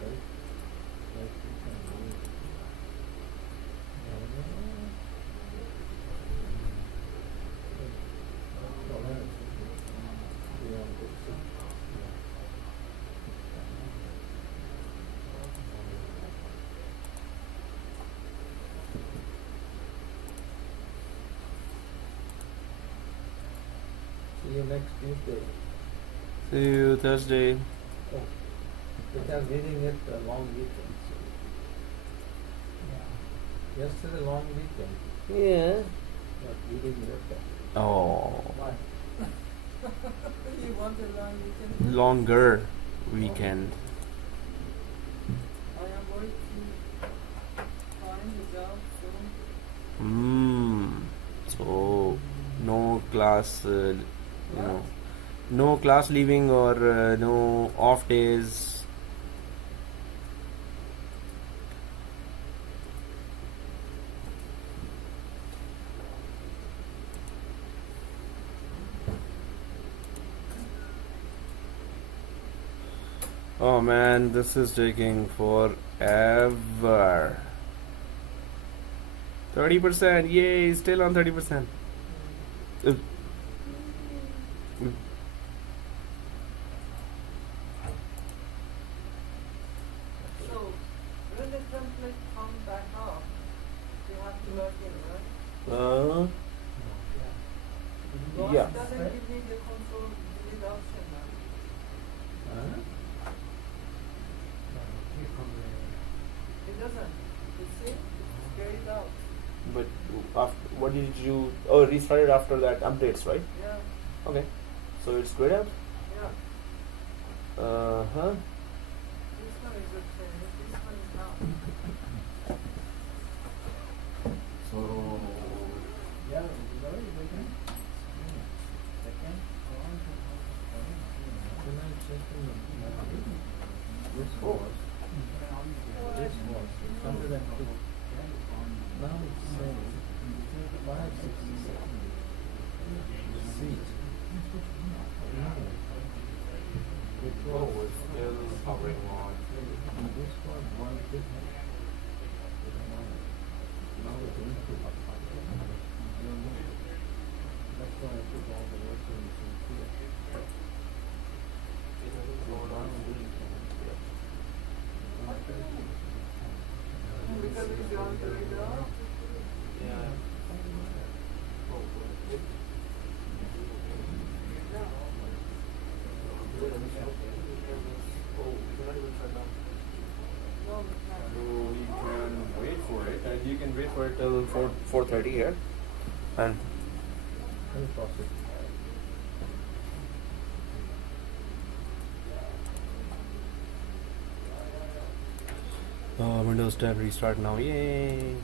Right? Like you can do it. See you next Tuesday. See you Thursday. Oh, because reading it a long weekend. So. Yesterday long weekend. Yeah. But reading it. Oh. Why? You want a long weekend? Longer weekend. I am worried to find a job soon. So no class, no class leaving or no off days. Oh man, this is taking forever. 30%, yay, still on 30%. So, when the template comes back up, you have to log in, right? But Yeah. it doesn't give me the control delete option now. It doesn't. You see? It's grayed out. But what did you? Oh, restarted after that updates, right? Yeah. Okay. So it's grayed out. Yeah. Huh. This one is okay. This one is not. So, yeah, very second. Then I checked in this was 102. Now it's saying 566. Seat. It was still hovering on. this was 150. Now it's increased. That's why I put all the virtual machines here. Because it's on the radar. Yeah. No, it's not. So you can wait for it, and you can wait for it till 4:30 here, and Any process. Windows 10 restart now. Yay!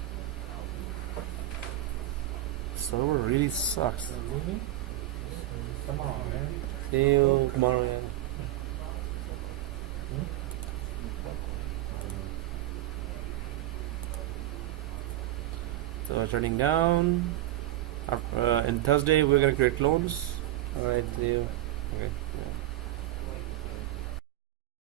Server really sucks. Leaving? Come on, man. See you tomorrow. Yeah. So turning down. And Thursday we're gonna create clones. All right, see you. Okay. Yeah.